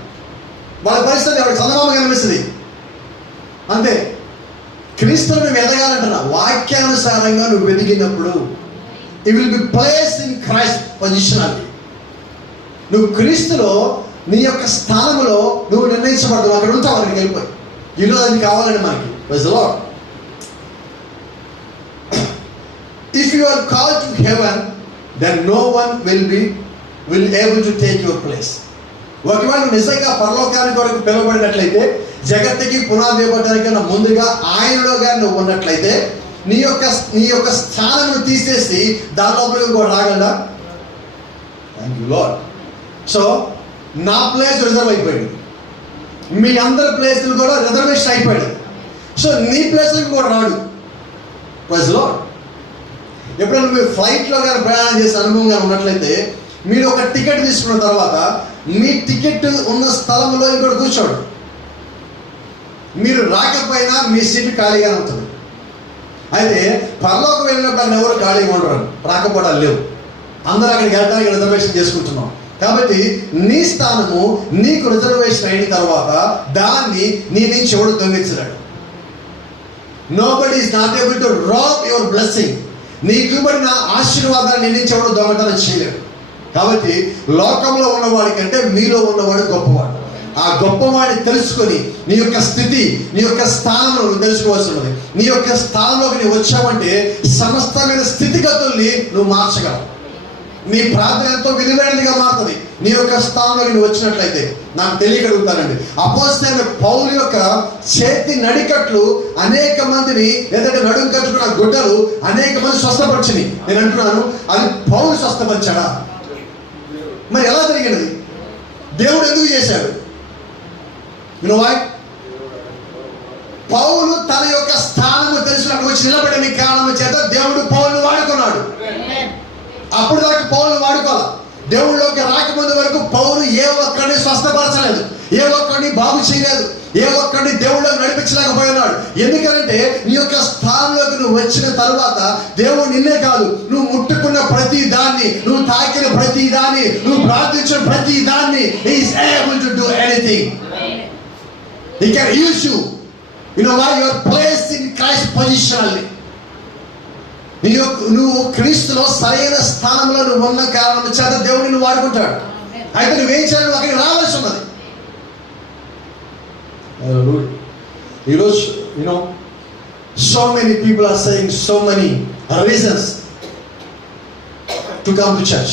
వాళ్ళ పరిస్థితి ఎవరికి చందమామ కనిపిస్తుంది అంతే. క్రీస్తులో నువ్వు ఎదగాలంటున్నా. వాక్యానుసారంగా నువ్వు ఎదిగినప్పుడు it will be place in Christ positionality. నువ్వు క్రీస్తులో నీ యొక్క స్థానంలో నువ్వు నిర్ణయించబడదు. అక్కడ ఉంటావు, అక్కడికి వెళ్ళిపోయి. ఈరోజు అది కావాలండి మనకి. Praise the Lord. If you are called to heaven then no one will able to take your place. ఒకవేళ నిజంగా పరలోకానికి కొరకు పిలువబడినట్లయితే, జగత్తుకి పునాది వేయబడటానికన్నా ముందుగా ఆయనలోగా నువ్వు ఉన్నట్లయితే నీ యొక్క స్థానం తీసేసి దానిలోపలికి కూడా రాగలరా? Thank you lord. సో నా ప్లేస్ రిజర్వ్ అయిపోయింది. మీ అందరి ప్లేస్లు కూడా రిజర్వేషన్ అయిపోయాడు. సో నీ ప్లేస్కి కూడా రాడు. Praise Lord. ఎప్పుడైనా మీరు ఫ్లైట్లో కానీ ప్రయాణం చేసే అనుభవంగా ఉన్నట్లయితే, మీరు ఒక టికెట్ తీసుకున్న తర్వాత మీ టికెట్ ఉన్న స్థలంలో ఇంకోటి కూర్చోడు. మీరు రాకపోయినా మీ సీటు ఖాళీగానే ఉంటుంది. అయితే పరలోకం వెళ్ళినప్పుడు అక్కడ ఎవరు ఖాళీగా ఉండరు, రాకపోవడాలు లేవు. అందరూ అక్కడికి వెళ్ళడానికి రిజర్వేషన్ చేసుకుంటున్నాం. కాబట్టి నీ స్థానము నీకు రిజర్వేషన్ అయిన తర్వాత దాన్ని నీ నుంచి ఎవడు దొంగిలించలేడు. Nobody is not able to rob your blessing. నీకు ఇవ్వబడిన ఆశీర్వాదాన్ని నీ నుంచి ఎవడు దొంగతనం చేయలేడు. కాబట్టి లోకంలో ఉన్నవాడి కంటే మీలో ఉన్నవాడు గొప్పవాడు. ఆ గొప్పవాడిని తెలుసుకొని నీ యొక్క స్థితి, నీ యొక్క స్థానంలో నువ్వు తెలుసుకోవాల్సి ఉన్నది. నీ యొక్క స్థానంలోకి నువ్వు వచ్చావంటే సమస్తమైన స్థితిగతుల్ని నువ్వు మార్చగలవు. నీ ప్రార్థన ఎంతో విలువైనదిగా మారుతుంది నీ యొక్క స్థానంలోకి నువ్వు వచ్చినట్లయితే. నాకు తెలియగలుగుతానండి, అపోస్తలుడైన పౌలు యొక్క చేతి నడికట్లు అనేక మందిని, లేదంటే నడుము కట్టుకున్న గుడ్డలు అనేక మంది స్వస్థపరిచినాయి. నేను అంటున్నాను, అది పౌలు స్వస్థపరిచాడా? మరి ఎలా జరిగినది? దేవుడు ఎందుకు చేశాడు? పౌలు తన యొక్క స్థానము తెలిసినట్టు వచ్చి నిలబడిన కారణం చేత దేవుడు పౌలును వాడుకున్నాడు. అప్పుడు దాకా పౌలును వాడుకోవాలి. దేవుళ్ళలోకి రాకముందు వరకు పౌలు ఏ ఒక్కడిని స్వస్థపరచలేదు, ఏ ఒక్కడిని బాగు చేయలేదు, ఏ ఒక్కడిని దేవుళ్ళకి నడిపించలేకపోయినాడు. ఎందుకంటే నీ యొక్క స్థానంలోకి నువ్వు వచ్చిన తర్వాత దేవుడు నిన్నే కాదు, నువ్వు ముట్టుకున్న ప్రతి దాన్ని, నువ్వు తాకిన ప్రతి దాన్ని, నువ్వు ప్రార్థించిన ప్రతి దాన్ని he is able to do anything. He can use you. You know why? You are placed in Christ positionally. నువ్వు క్రీస్తులో సరైన స్థానంలో నువ్వు ఉన్న కారణం చేత దేవుడు నిన్ను వాడుకుంటాడు. అయితే నువ్వేం చేయాలి? అక్కడికి రావాల్సి ఉన్నది. ఈరోజు so many people are saying so many reasons to come to church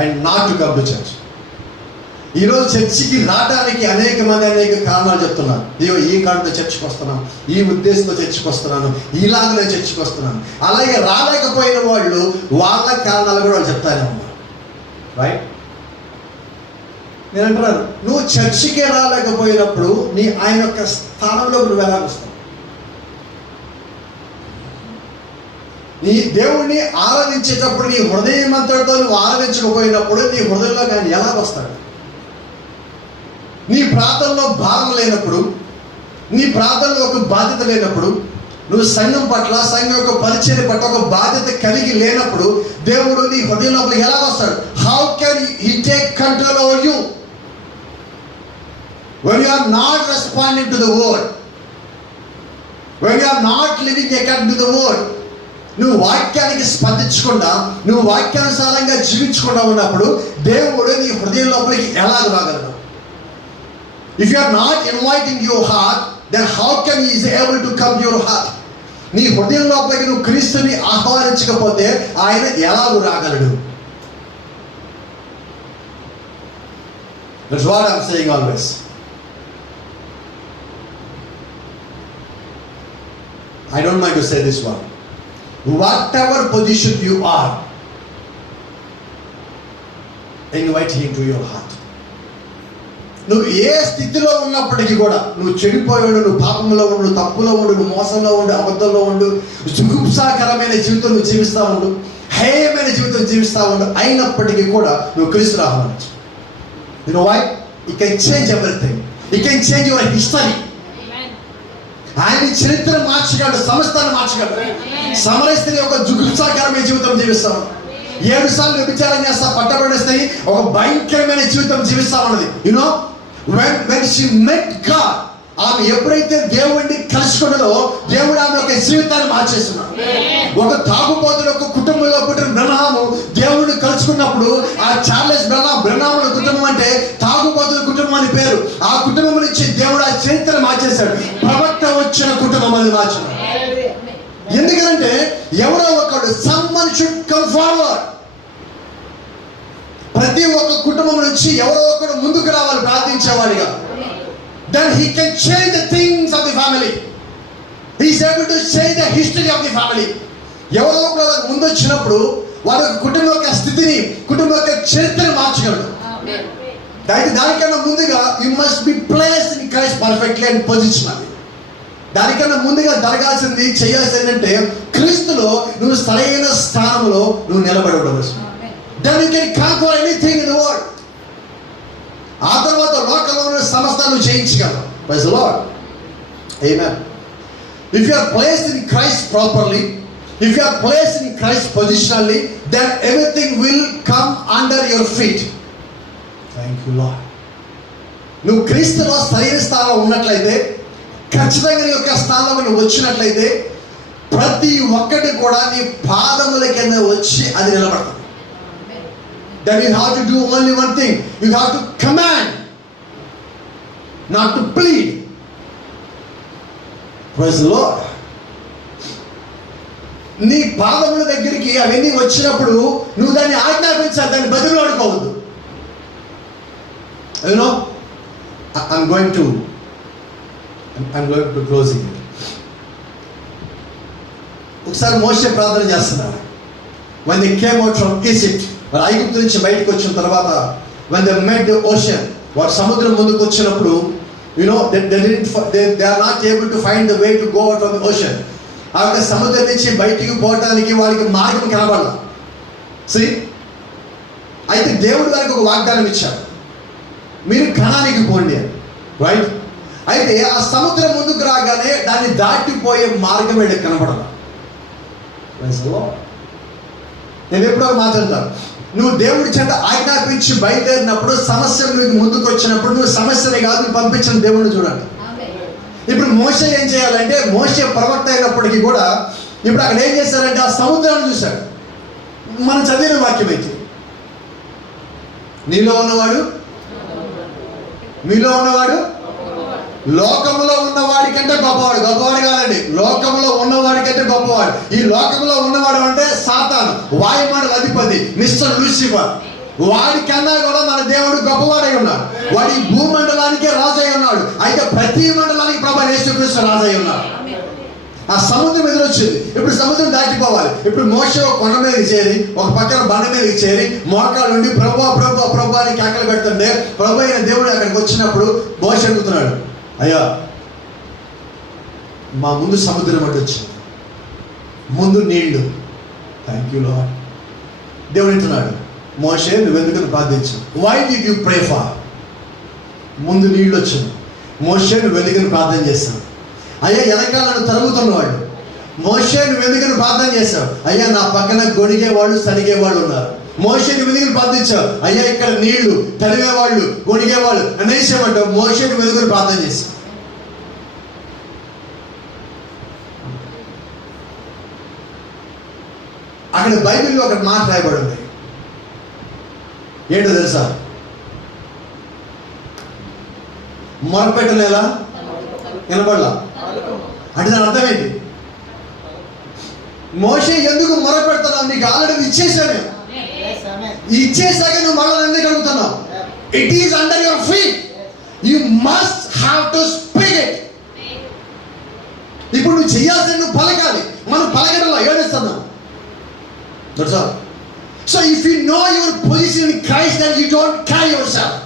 and not to come to church. ఈరోజు చర్చికి రావడానికి అనేక కారణాలు చెప్తున్నారు. అయ్యో ఈ కారణంతో చర్చికి వస్తున్నాను, ఈ ఉద్దేశంతో చర్చికి వస్తున్నాను, ఇలాగ నేను చర్చికి వస్తున్నాను. అలాగే రాలేకపోయిన వాళ్ళు వాళ్ళ కారణాలు కూడా వాళ్ళు చెప్తానే ఉన్నారు. రైట్? నేను అంటున్నాను, నువ్వు చర్చికే రాలేకపోయినప్పుడు ఆయన యొక్క స్థానంలో నువ్వు ఎలా వస్తావు? నీ దేవుణ్ణి ఆరాధించేటప్పుడు నీ హృదయమంతటితో నువ్వు ఆరాధించకపోయినప్పుడు నీ హృదయంలో ఆయన ఎలా వస్తాడు? నీ ప్రార్థనలో భారం లేనప్పుడు, నీ ప్రార్థనలో ఒక బాధ్యత లేనప్పుడు, నువ్వు సంఘం పట్ల, సంఘం యొక్క పరిచర్య పట్ల ఒక బాధ్యత కలిగి లేనప్పుడు దేవుడు నీ హృదయంలోపల ఎలా వస్తాడు? How can he take control over you when you are not responding to the word, when you are not living according to the word? నువ్వు వాక్యానికి స్పందించకుండా, నువ్వు వాక్యానుసారంగా జీవించకుండా ఉన్నప్పుడు దేవుడు నీ హృదయం లోపలికి ఎలా రాగలడు? If you are not inviting your heart, then how can he is able to come to your heart? నీ హృదయం లోపలికి నువ్వు క్రీస్తుని ఆహ్వానించకపోతే ఆయన ఎలా రాగలడు? That's what I'm saying always. I don't mind to say this one. Whatever position you are, invite him to your heart. నువ్వు ఏ స్థితిలో ఉన్నప్పటికీ కూడా, నువ్వు చెడిపోయాడు, నువ్వు పాపంలో ఉండు, నువ్వు తప్పులో ఉండు, నువ్వు మోసంలో ఉండు, అబద్ధంలో ఉండు, జుగుప్సాకరమైన జీవితం నువ్వు జీవిస్తూ ఉండు, హేయమైన జీవితం జీవిస్తూ ఉండు, అయినప్పటికీ కూడా నువ్వు క్రీస్తుని ఆహ్వానించు. You know why? He can change everything. He can change your history. ఆయన చరిత్ర మార్చగలడు, సమస్తాన్ని మార్చగలడు. సమరస్త్రీ ఒక జుగుప్సాకరమైన జీవితం జీవిస్తాం, 7 సార్లు వ్యభిచారం చేస్తా పట్టబడిన స్త్రీ ఒక భయంకరమైన జీవితం జీవిస్తా ఉన్నది. You know when she met God, ఆమె ఎప్పుడైతే దేవుడిని కలుసుకున్నదో దేవుడు ఆమె యొక్క జీవితాన్ని మార్చేస్తున్నాడు. ఒక తాగుబోతుల ఒక కుటుంబంలో పుట్టిన బ్రహ్నాము దేవుడిని కలుసుకున్నప్పుడు ఆ చార్లెస్ బ్రహ్నాముల కుటుంబం అంటే తాగుబోతుల కుటుంబం అని పేరు. ఆ కుటుంబం నుంచి దేవుడు ఆ చరిత్ర మార్చేశాడు. ప్రవక్త వచ్చిన కుటుంబం అని మార్చాడు. ఎందుకంటే ఎవరో ఒకడు someone should come forward. ప్రతి ఒక్క కుటుంబం నుంచి ఎవరో ఒకడు ముందుకు రావాలి ప్రార్థించేవాడిగా. Then he can change the things of the family. He is able to change the history of the family. ఎవరో ఒకరు ముందు వచ్చినప్పుడు వారి కుటుంబం యొక్క స్థితిని, కుటుంబం యొక్క చరిత్రను మార్చగలడు. దానికన్నా ముందుగా you must be placed in Christ perfectly and positionally. దానికన్నా ముందుగా జరగాల్సింది, చేయాల్సింది ఏంటంటే క్రీస్తులో నువ్వు సరైన స్థానంలో నువ్వు నిలబడి ఉండవచ్చు. Then you can conquer anything in the world. ఆ తర్వాత లోకంలో ఉన్న సమస్తాన్ని జయించగలవు. Praise the Lord. Amen. If you are placed in Christ properly, if you are placed in Christ positionally, then everything will come under your feet. Thank you, Lord. నువ్వు క్రీస్తులో సరైన స్థానంలో ఉన్నట్లయితే, ఖచ్చితంగా నీ యొక్క స్థానంలో నువ్వు వచ్చినట్లయితే ప్రతి ఒక్కటి కూడా నీ పాదముల కింద వచ్చి అది నిలబడతావు. Then you have to do only one thing. You have to command, not to plead. Praise the Lord. నీ పాదముల దగ్గరికి అవన్నీ వచ్చినప్పుడు నువ్వు దాన్ని ఆజ్ఞాపించాలి, దాన్ని బదులాడుకోవద్దు. You know, I'm going to closing. ఒకసారి మోషే ప్రార్థన చేస్తున్నారు. When they came out from Egypt, వారు ఐగుప్తు నుంచి బయటకు వచ్చిన తర్వాత, when they met the ocean, వారు సముద్రం ముందుకు వచ్చినప్పుడు, you know, they are not able to find the way to go out of the ocean. ఆ యొక్క సముద్రం నుంచి బయటికి పోవటానికి వారికి మార్గం కనబడాలి. See, అయితే దేవుడు వారికి ఒక వాగ్దానం ఇచ్చాడు, మీరు కనానికి పోండి అని. రైట్? అయితే ఆ సముద్రం ముందుకు రాగానే దాన్ని దాటిపోయే మార్గం వీళ్ళకి కనబడాలి. నేను ఎప్పుడో మాట్లాడతాను, నువ్వు దేవుడి చేత ఆజ్ఞాపించి బయలుదేరినప్పుడు, సమస్య నువ్వు ముందుకు వచ్చినప్పుడు నువ్వు సమస్యనే కాదు, నువ్వు పంపించిన దేవుడిని చూడండి. ఇప్పుడు మోషే ఏం చేయాలంటే, మోషే ప్రవక్త అయినప్పటికీ కూడా ఇప్పుడు అక్కడ ఏం చేశారంటే ఆ సముద్రాన్ని చూశాడు. మనం చదివిన వాక్యం అయితే మీలో ఉన్నవాడు లోకంలో ఉన్నవాడి కంటే గొప్పవాడు. గొప్పవాడు కాదండి, లోకంలో ఉన్నవాడి కంటే గొప్పవాడు. ఈ లోకంలో ఉన్నవాడు అంటే సాతాను, వాయుమండల అధిపతి, మిస్టర్ లూసిఫర్. వాడి కన్నా కూడా మన దేవుడు గొప్పవాడై ఉన్నాడు. వాడి భూమండలానికే రాజు అయి ఉన్నాడు. అయితే ప్రతి మండలానికి ప్రభు యేసుక్రీస్తు రాజు అయి ఉన్నాడు. ఆ సముద్రం ఎదురొచ్చింది. ఇప్పుడు సముద్రం దాటిపోవాలి. ఇప్పుడు మోషే ఒక కొండ మీదకి చేరి, ఒక పక్కన బండ మీదకి చేరి, మోకాలు నుండి ప్రభు ప్రభు ప్రభు అని కేకలు పెడుతుంటే, ప్రభు అయిన దేవుడు అక్కడికి వచ్చినప్పుడు మోషే అడుగుతున్నాడు, అయ్యా మా ముందు సముద్రం అడ్డు వచ్చింది, ముందు నీళ్లు, థ్యాంక్ యూ లార్డ్. దేవుడు అంటున్నాడు, మోషే నువ్వెందుకు ప్రార్థించు? Why did you pray for? ముందు నీళ్ళు వచ్చింది. మోషే నువ్వెందుకు ప్రార్థన చేస్తావు? అయ్యా వెనకాలను తరుగుతున్నవాడు. మోషే నువ్వెందుకు ప్రార్థన చేస్తావు? అయ్యా నా పక్కన గొడిగేవాళ్ళు సరిగేవాళ్ళు ఉన్నారు. మోషే నువ్వెందుకు ప్రార్థించావు? అయ్యా ఇక్కడ నీళ్లు తరిగేవాళ్ళు గొడిగేవాళ్ళు అనేసేమంటావు. మోషే నువ్వెందుకు ప్రార్థన చేస్తావు? అక్కడ బైబిల్లో ఒక మాట రాయబడి ఉంది. ఏంటో తెలుసా? మొరపెట్టలేలా వినబడలా అంటే దాని అర్థం ఏంటి? మోషే ఎందుకు మొరపెడుతున్నావు? నీకు ఆల్రెడీ ఇచ్చేసాను. ఇచ్చేసాక నువ్వు మళ్ళీ ఎందుకు అడుగుతున్నావు? It is under your feet. You must have to speak it. ఇప్పుడు నువ్వు చేయాల్సింది నువ్వు పలకాలి. మనం పలకడంలో ఏడుస్తున్నాం. That's all. So if you know your position in Christ then you don't carry yourself.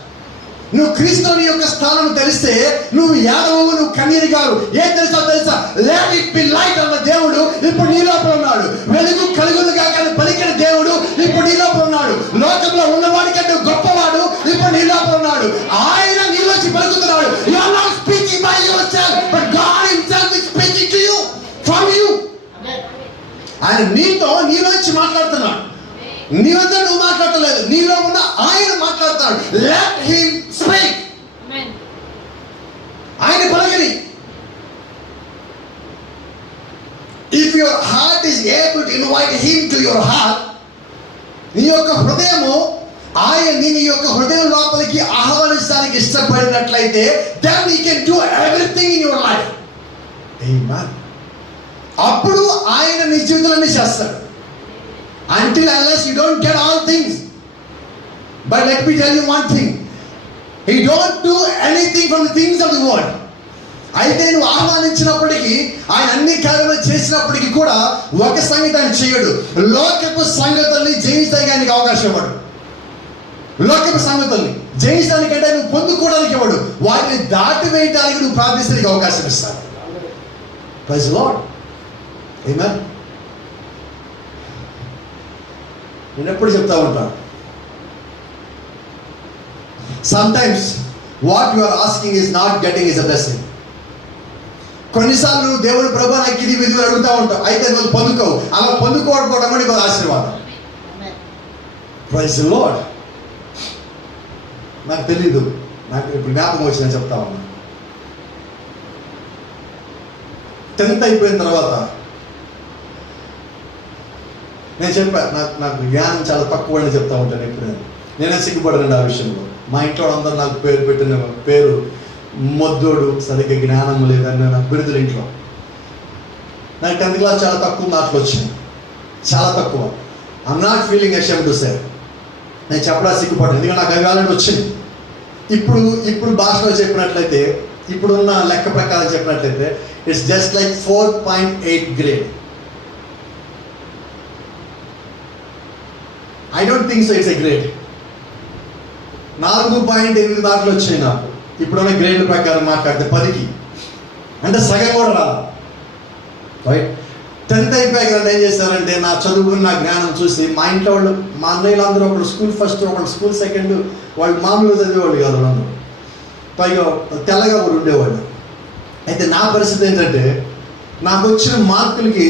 నువ్వు క్రీస్తుని యొక్క స్థానం తెలిస్తే నువ్వు యాదవు, నువ్వు కన్నీరు కాదు. ఏం తెలుసా? లెట్ ఇట్ బి లైట్ అన్న దేవుడు ఇప్పుడు నీ లోపల ఉన్నాడు. వెలుగు కలుగులుగా కానీ పలికిన దేవుడు ఇప్పుడు నీ లోపల ఉన్నాడు. లోకంలో ఉన్నవాడి కంటే గొప్పవాడు ఇప్పుడు నీ లోపల ఉన్నాడు. ఆయన నీలోంచి పలుకుతున్నాడు. You are not speaking by your self, but God himself is speaking to you from you. ఆయన నీలోంచి మాట్లాడుతున్నాడు. నీ వద్ద నువ్వు మాట్లాడలేదు, నీలో ఉన్న ఆయన మాట్లాడతాడు. Let him speak. ఆయన పలకని. If your heart is able to invite him to your heart, నీ యొక్క హృదయము ఆయన్ని నీ యొక్క హృదయం లోపలికి ఆహ్వానించడానికి ఇష్టపడినట్లయితే then you can do everything in your life. ఆమేన్. అప్పుడు ఆయన నీ జీవితంలో చేస్తాడు. Until unless you don't get all things. But let me tell you one thing. He don't do anything from the things of the world. అయితే నువ్వు ఆహ్వానించినప్పటికీ, ఆయన అన్ని కార్యాలు చేసినప్పటికీ కూడా ఒక సంగతి ఆయన చేయడు. లోకపు సంగతుల్ని జయించడానికి ఆయనకి అవకాశం ఇవ్వడు. లోకపు సంగతుల్ని జయించడానికంటే నువ్వు పొందుకోవడానికి ఇవ్వడు. వాటిని దాటివేయడానికి నువ్వు ప్రార్థించడానికి అవకాశం ఇస్తాడు. Praise the Lord. ఆమేన్. నేను ఎప్పుడు చెప్తా ఉంటాను, sometimes what you are asking is not getting is a blessing. కొన్నిసార్లు దేవుడు ప్రభు నాకు ఇది విధులు అడుగుతూ ఉంటావు, అయితే నువ్వు పొందుకోవు. అలా పొందుకోవడం కూడా నీకు ఆశీర్వాదం. Praise the Lord. నాకు తెలీదు, నాకు ఇప్పుడు జ్ఞాపకం వచ్చిందని చెప్తా ఉన్నా. 10th అయిపోయిన తర్వాత నేను చెప్పాను, నాకు జ్ఞానం చాలా తక్కువ అని చెప్తా ఉంటాను. ఎప్పుడు నేనే సిగ్గుపడనండి ఆ విషయంలో. మా ఇంట్లో అందరూ నాకు పేరు పెట్టిన పేరు మొద్దోడు, సరిగ్గా జ్ఞానం లేదని నాకు బిరుదులు. ఇంట్లో నాకు 10th క్లాస్ చాలా తక్కువ మార్కులు వచ్చింది, చాలా తక్కువ. I'm not feeling ashamed to say. నేను చెప్పడానికి సిగ్గుపడను, ఎందుకంటే నాకు అవి ఆల్రెడీ వచ్చింది. ఇప్పుడు భాషలో చెప్పినట్లయితే, ఇప్పుడున్న లెక్క ప్రకారం చెప్పినట్లయితే it's just like 4.8 grade. I don't think so it's a grade. 4.8 మార్కులు వచ్చాయి నాకు ఇప్పుడున్న గ్రేడ్ ప్రకారం మాట్లాడితే 10కి, అంటే సగం కూడా రాదు. రైట్. 10th అయిపోయాక ఏం చేశారంటే, నా చదువుకుని నా జ్ఞానం చూసి మా ఇంట్లో వాళ్ళు, మా అన్నయ్యలు అందరూ ఒకళ్ళు స్కూల్ ఫస్ట్, ఒకళ్ళు స్కూల్ సెకండ్, వాళ్ళు మామూలుగా చదివేవాళ్ళు కాదు. వాళ్ళందరూ పైగా తెల్లగా కూడా ఉండేవాళ్ళు. అయితే నా పరిస్థితి ఏంటంటే, నాకు వచ్చిన మార్కులకి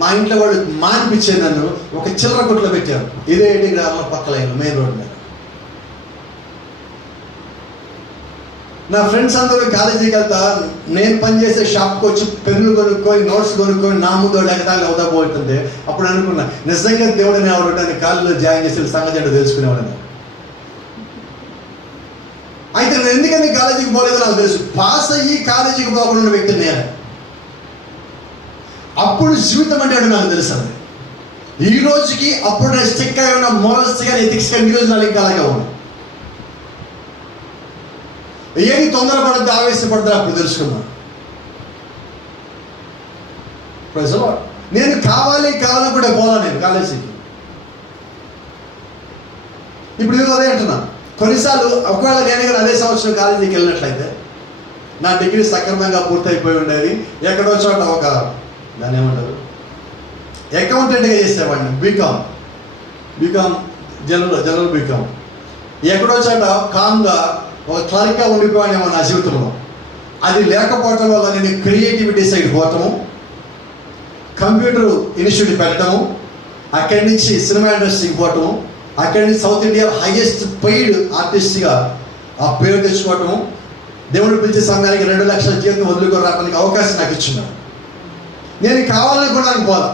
మా ఇంట్లో వాళ్ళు మానిపించే నన్ను ఒక చిల్లర కొట్లో పెట్టారు. ఇదే 80 గ్రామాల పక్కలైన మెయిన్ రోడ్ మీద. నా ఫ్రెండ్స్ అందరూ కాలేజీకి వెళ్తా, నేను పనిచేసే షాప్కి వచ్చి పెన్నులు కొనుక్కొని నోట్స్ కొనుక్కొని నా ముందు ఎగతాళి అవుతా పోతుంది. అప్పుడు అనుకున్నా, నిజంగా దేవుడిని ఎవరు కాలేజీలో జాయిన్ చేసి సంగతి ఏంటో తెలుసుకునేవాడిని. అయితే నేను ఎందుకని కాలేజీకి పోలేదో నాకు తెలుసు. పాస్ అయ్యి కాలేజీకి పోకుండా ఉన్న వ్యక్తి నేను. అప్పుడు జీవితం అంటే నాకు తెలుసు. ఈ రోజుకి అప్పుడు నేను స్టిక్ అయి ఉన్న మోరల్స్ కానీ ఎథిక్స్ కానీ ఈ రోజు నాకు ఇంకా అలాగే ఉంది. ఏది తొందరపడద్దు, ఆవేశపడద్దు అప్పుడు తెలుసుకున్నాను. నేను కావాలనుకుంటే పోలా నేను కాలేజీకి. ఇప్పుడు నేను అదే అంటున్నాను. కొన్నిసార్లు ఒకవేళ నేను కానీ అదే సంవత్సరం కాలేజీకి వెళ్ళినట్లయితే నా డిగ్రీ సక్రమంగా పూర్తయిపోయి ఉండేది. ఎక్కడో చోట ఒక దాన్ని ఏమంటారు అకౌంటెంట్గా చేసేవాడిని. BCom general BCom. ఎక్కడో చోట కామ్గా ఒక క్లర్క్గా ఉండిపోయానేమో నా జీవితంలో. అది లేకపోవటం వల్ల నేను క్రియేటివిటీ సైడ్ పోవటము, కంప్యూటర్ ఇన్స్టిట్యూట్ పెట్టడము, అక్కడి నుంచి సినిమా ఇండస్ట్రీకి పోవటము, అక్కడి నుంచి సౌత్ ఇండియా హైయెస్ట్ పెయిడ్ ఆర్టిస్ట్గా ఆ పేరు తెచ్చుకోవటము, దేవుడు పిలిచే సమయానికి 2 లక్షల జీతం వదులుకొని రావడానికి అవకాశం నాకు ఇచ్చున్నాను. నేను కావాలనుకోవడానికి పోలా,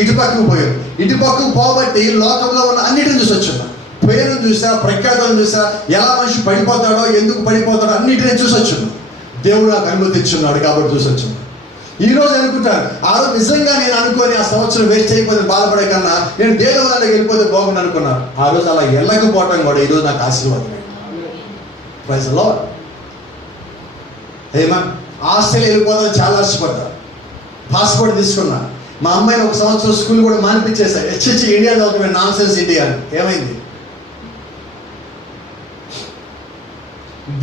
ఇటుపక్కకు పోయాను. ఇటుపక్కకు పోబట్టి లోకంలో ఉన్న అన్నిటిని చూసి వచ్చున్నాను. పేరు చూసా, ప్రఖ్యాతలను చూసా, ఎలా మనిషి పడిపోతాడో, ఎందుకు పడిపోతాడో అన్నిటిని చూసి వచ్చున్నాను. దేవుడు నాకు అనుమతి ఇచ్చున్నాడు కాబట్టి చూసి వచ్చున్నాను. ఈరోజు అనుకుంటాను, ఆ రోజు నిజంగా నేను అనుకోని ఆ సంవత్సరం వేస్ట్ అయిపోతే బాధపడే కన్నా నేను దేవుడి వాళ్ళకి వెళ్ళిపోతే బాగుండు అనుకున్నాను. ఆ రోజు అలా వెళ్ళకపోవటం కూడా ఈరోజు నాకు ఆశీర్వాదమే. Praise the Lord. ఏమా ఆస్ట్రేలియా వెళ్ళిపోతాను చాలా ఆశపడ్డా. పాస్పోర్ట్ తీసుకున్నా. మా అమ్మాయిని 1 సంవత్సరం స్కూల్ కూడా మానిపించేసా. హెచ్హెచ్ ఇండియా చదువుకున్నాను, నాన్ సెన్స్ ఇండియా అని. ఏమైంది?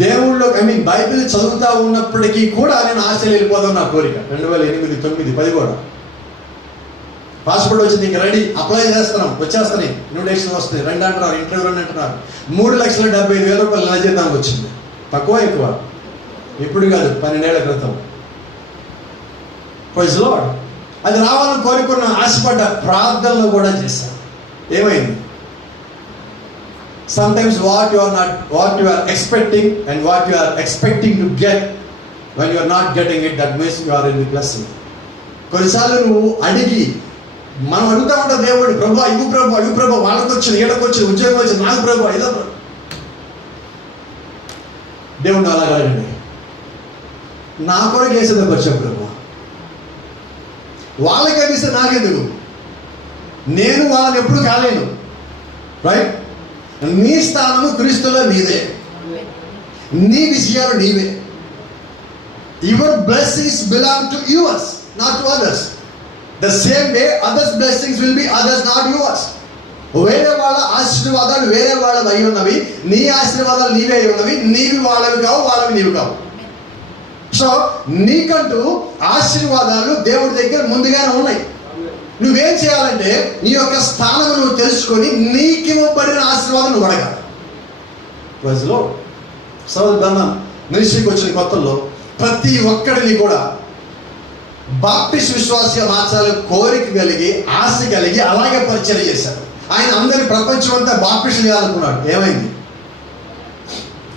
దేవుళ్ళు బైబిల్ చదువుతా ఉన్నప్పటికీ కూడా నేను ఆస్ట్రేలియా వెళ్ళిపోదాం నా కోరిక. 2008, 9, 10 కూడా పాస్పోర్ట్ వచ్చింది, ఇంకా రెడీ, అప్లై చేస్తున్నాం, వచ్చేస్తున్నాయి, ఇన్విటేషన్ వస్తుంది, రండి అంటున్నారు, ఇంటర్వ్యూ రండి అంటున్నారు. 3,75,000 రూపాయలు నెల జీతానికి వచ్చింది. తక్కువ ఎక్కువ? ఇప్పుడు కాదు, 12 ఏళ్ల క్రితం. Praise Lord. అది రావాలని కోరుకున్న, ఆశపడ్డ, ప్రార్థనలు కూడా చేశాను. ఏమైంది? Sometimes what you are expecting and what you are expecting to get, when you are not getting it, that means you are in the blessing. కొన్నిసార్లు నువ్వు అడిగి, మనం అడుగుతా ఉంటాం దేవుడు, ప్రభు ఇవ్వు ప్రభు, వాళ్ళకి వచ్చింది, వీళ్ళకి వచ్చింది, ఉద్యోగం వచ్చింది, నాకు ప్రభు ఏదో. దేవుడు అలాగ అడగండి, నా కొరకు వేసేది వచ్చావు ప్రభు, వాళ్ళకి అనిపిస్తే నాకెందుకు? నేను వాళ్ళని ఎప్పుడు కాలేను. రైట్? నీ స్థానము క్రీస్తులో నీదే, నీ విజయాలు నీవే. Your blessings belong to yours, not to others. The same way others blessings will be others, not yours. వేరే వాళ్ళ ఆశీర్వాదాలు వేరే వాళ్ళవి అయి ఉన్నవి, నీ ఆశీర్వాదాలు నీవే అయి ఉన్నవి. నీవి వాళ్ళవి కావు, వాళ్ళవి నీవి కావు. సో నీకంటూ ఆశీర్వాదాలు దేవుడి దగ్గర ముందుగానే ఉన్నాయి. నువ్వేం చేయాలంటే నీ యొక్క స్థానం నువ్వు తెలుసుకొని నీకు ఇవ్వబడిన ఆశీర్వాదం నువ్వు అడగాలి. ప్రజలో సోదరుడు మినిస్ట్రీకి వచ్చిన కొత్తల్లో ప్రతి ఒక్కడిని కూడా బాప్టిస్ట్ విశ్వాసిగా మార్చాలని కోరిక కలిగి, ఆశ కలిగి అలాగే పరిచయం చేశారు. ఆయన అందరి ప్రపంచం అంతా బాప్టిస్ట్ చేయాలనుకున్నాడు. ఏమైంది?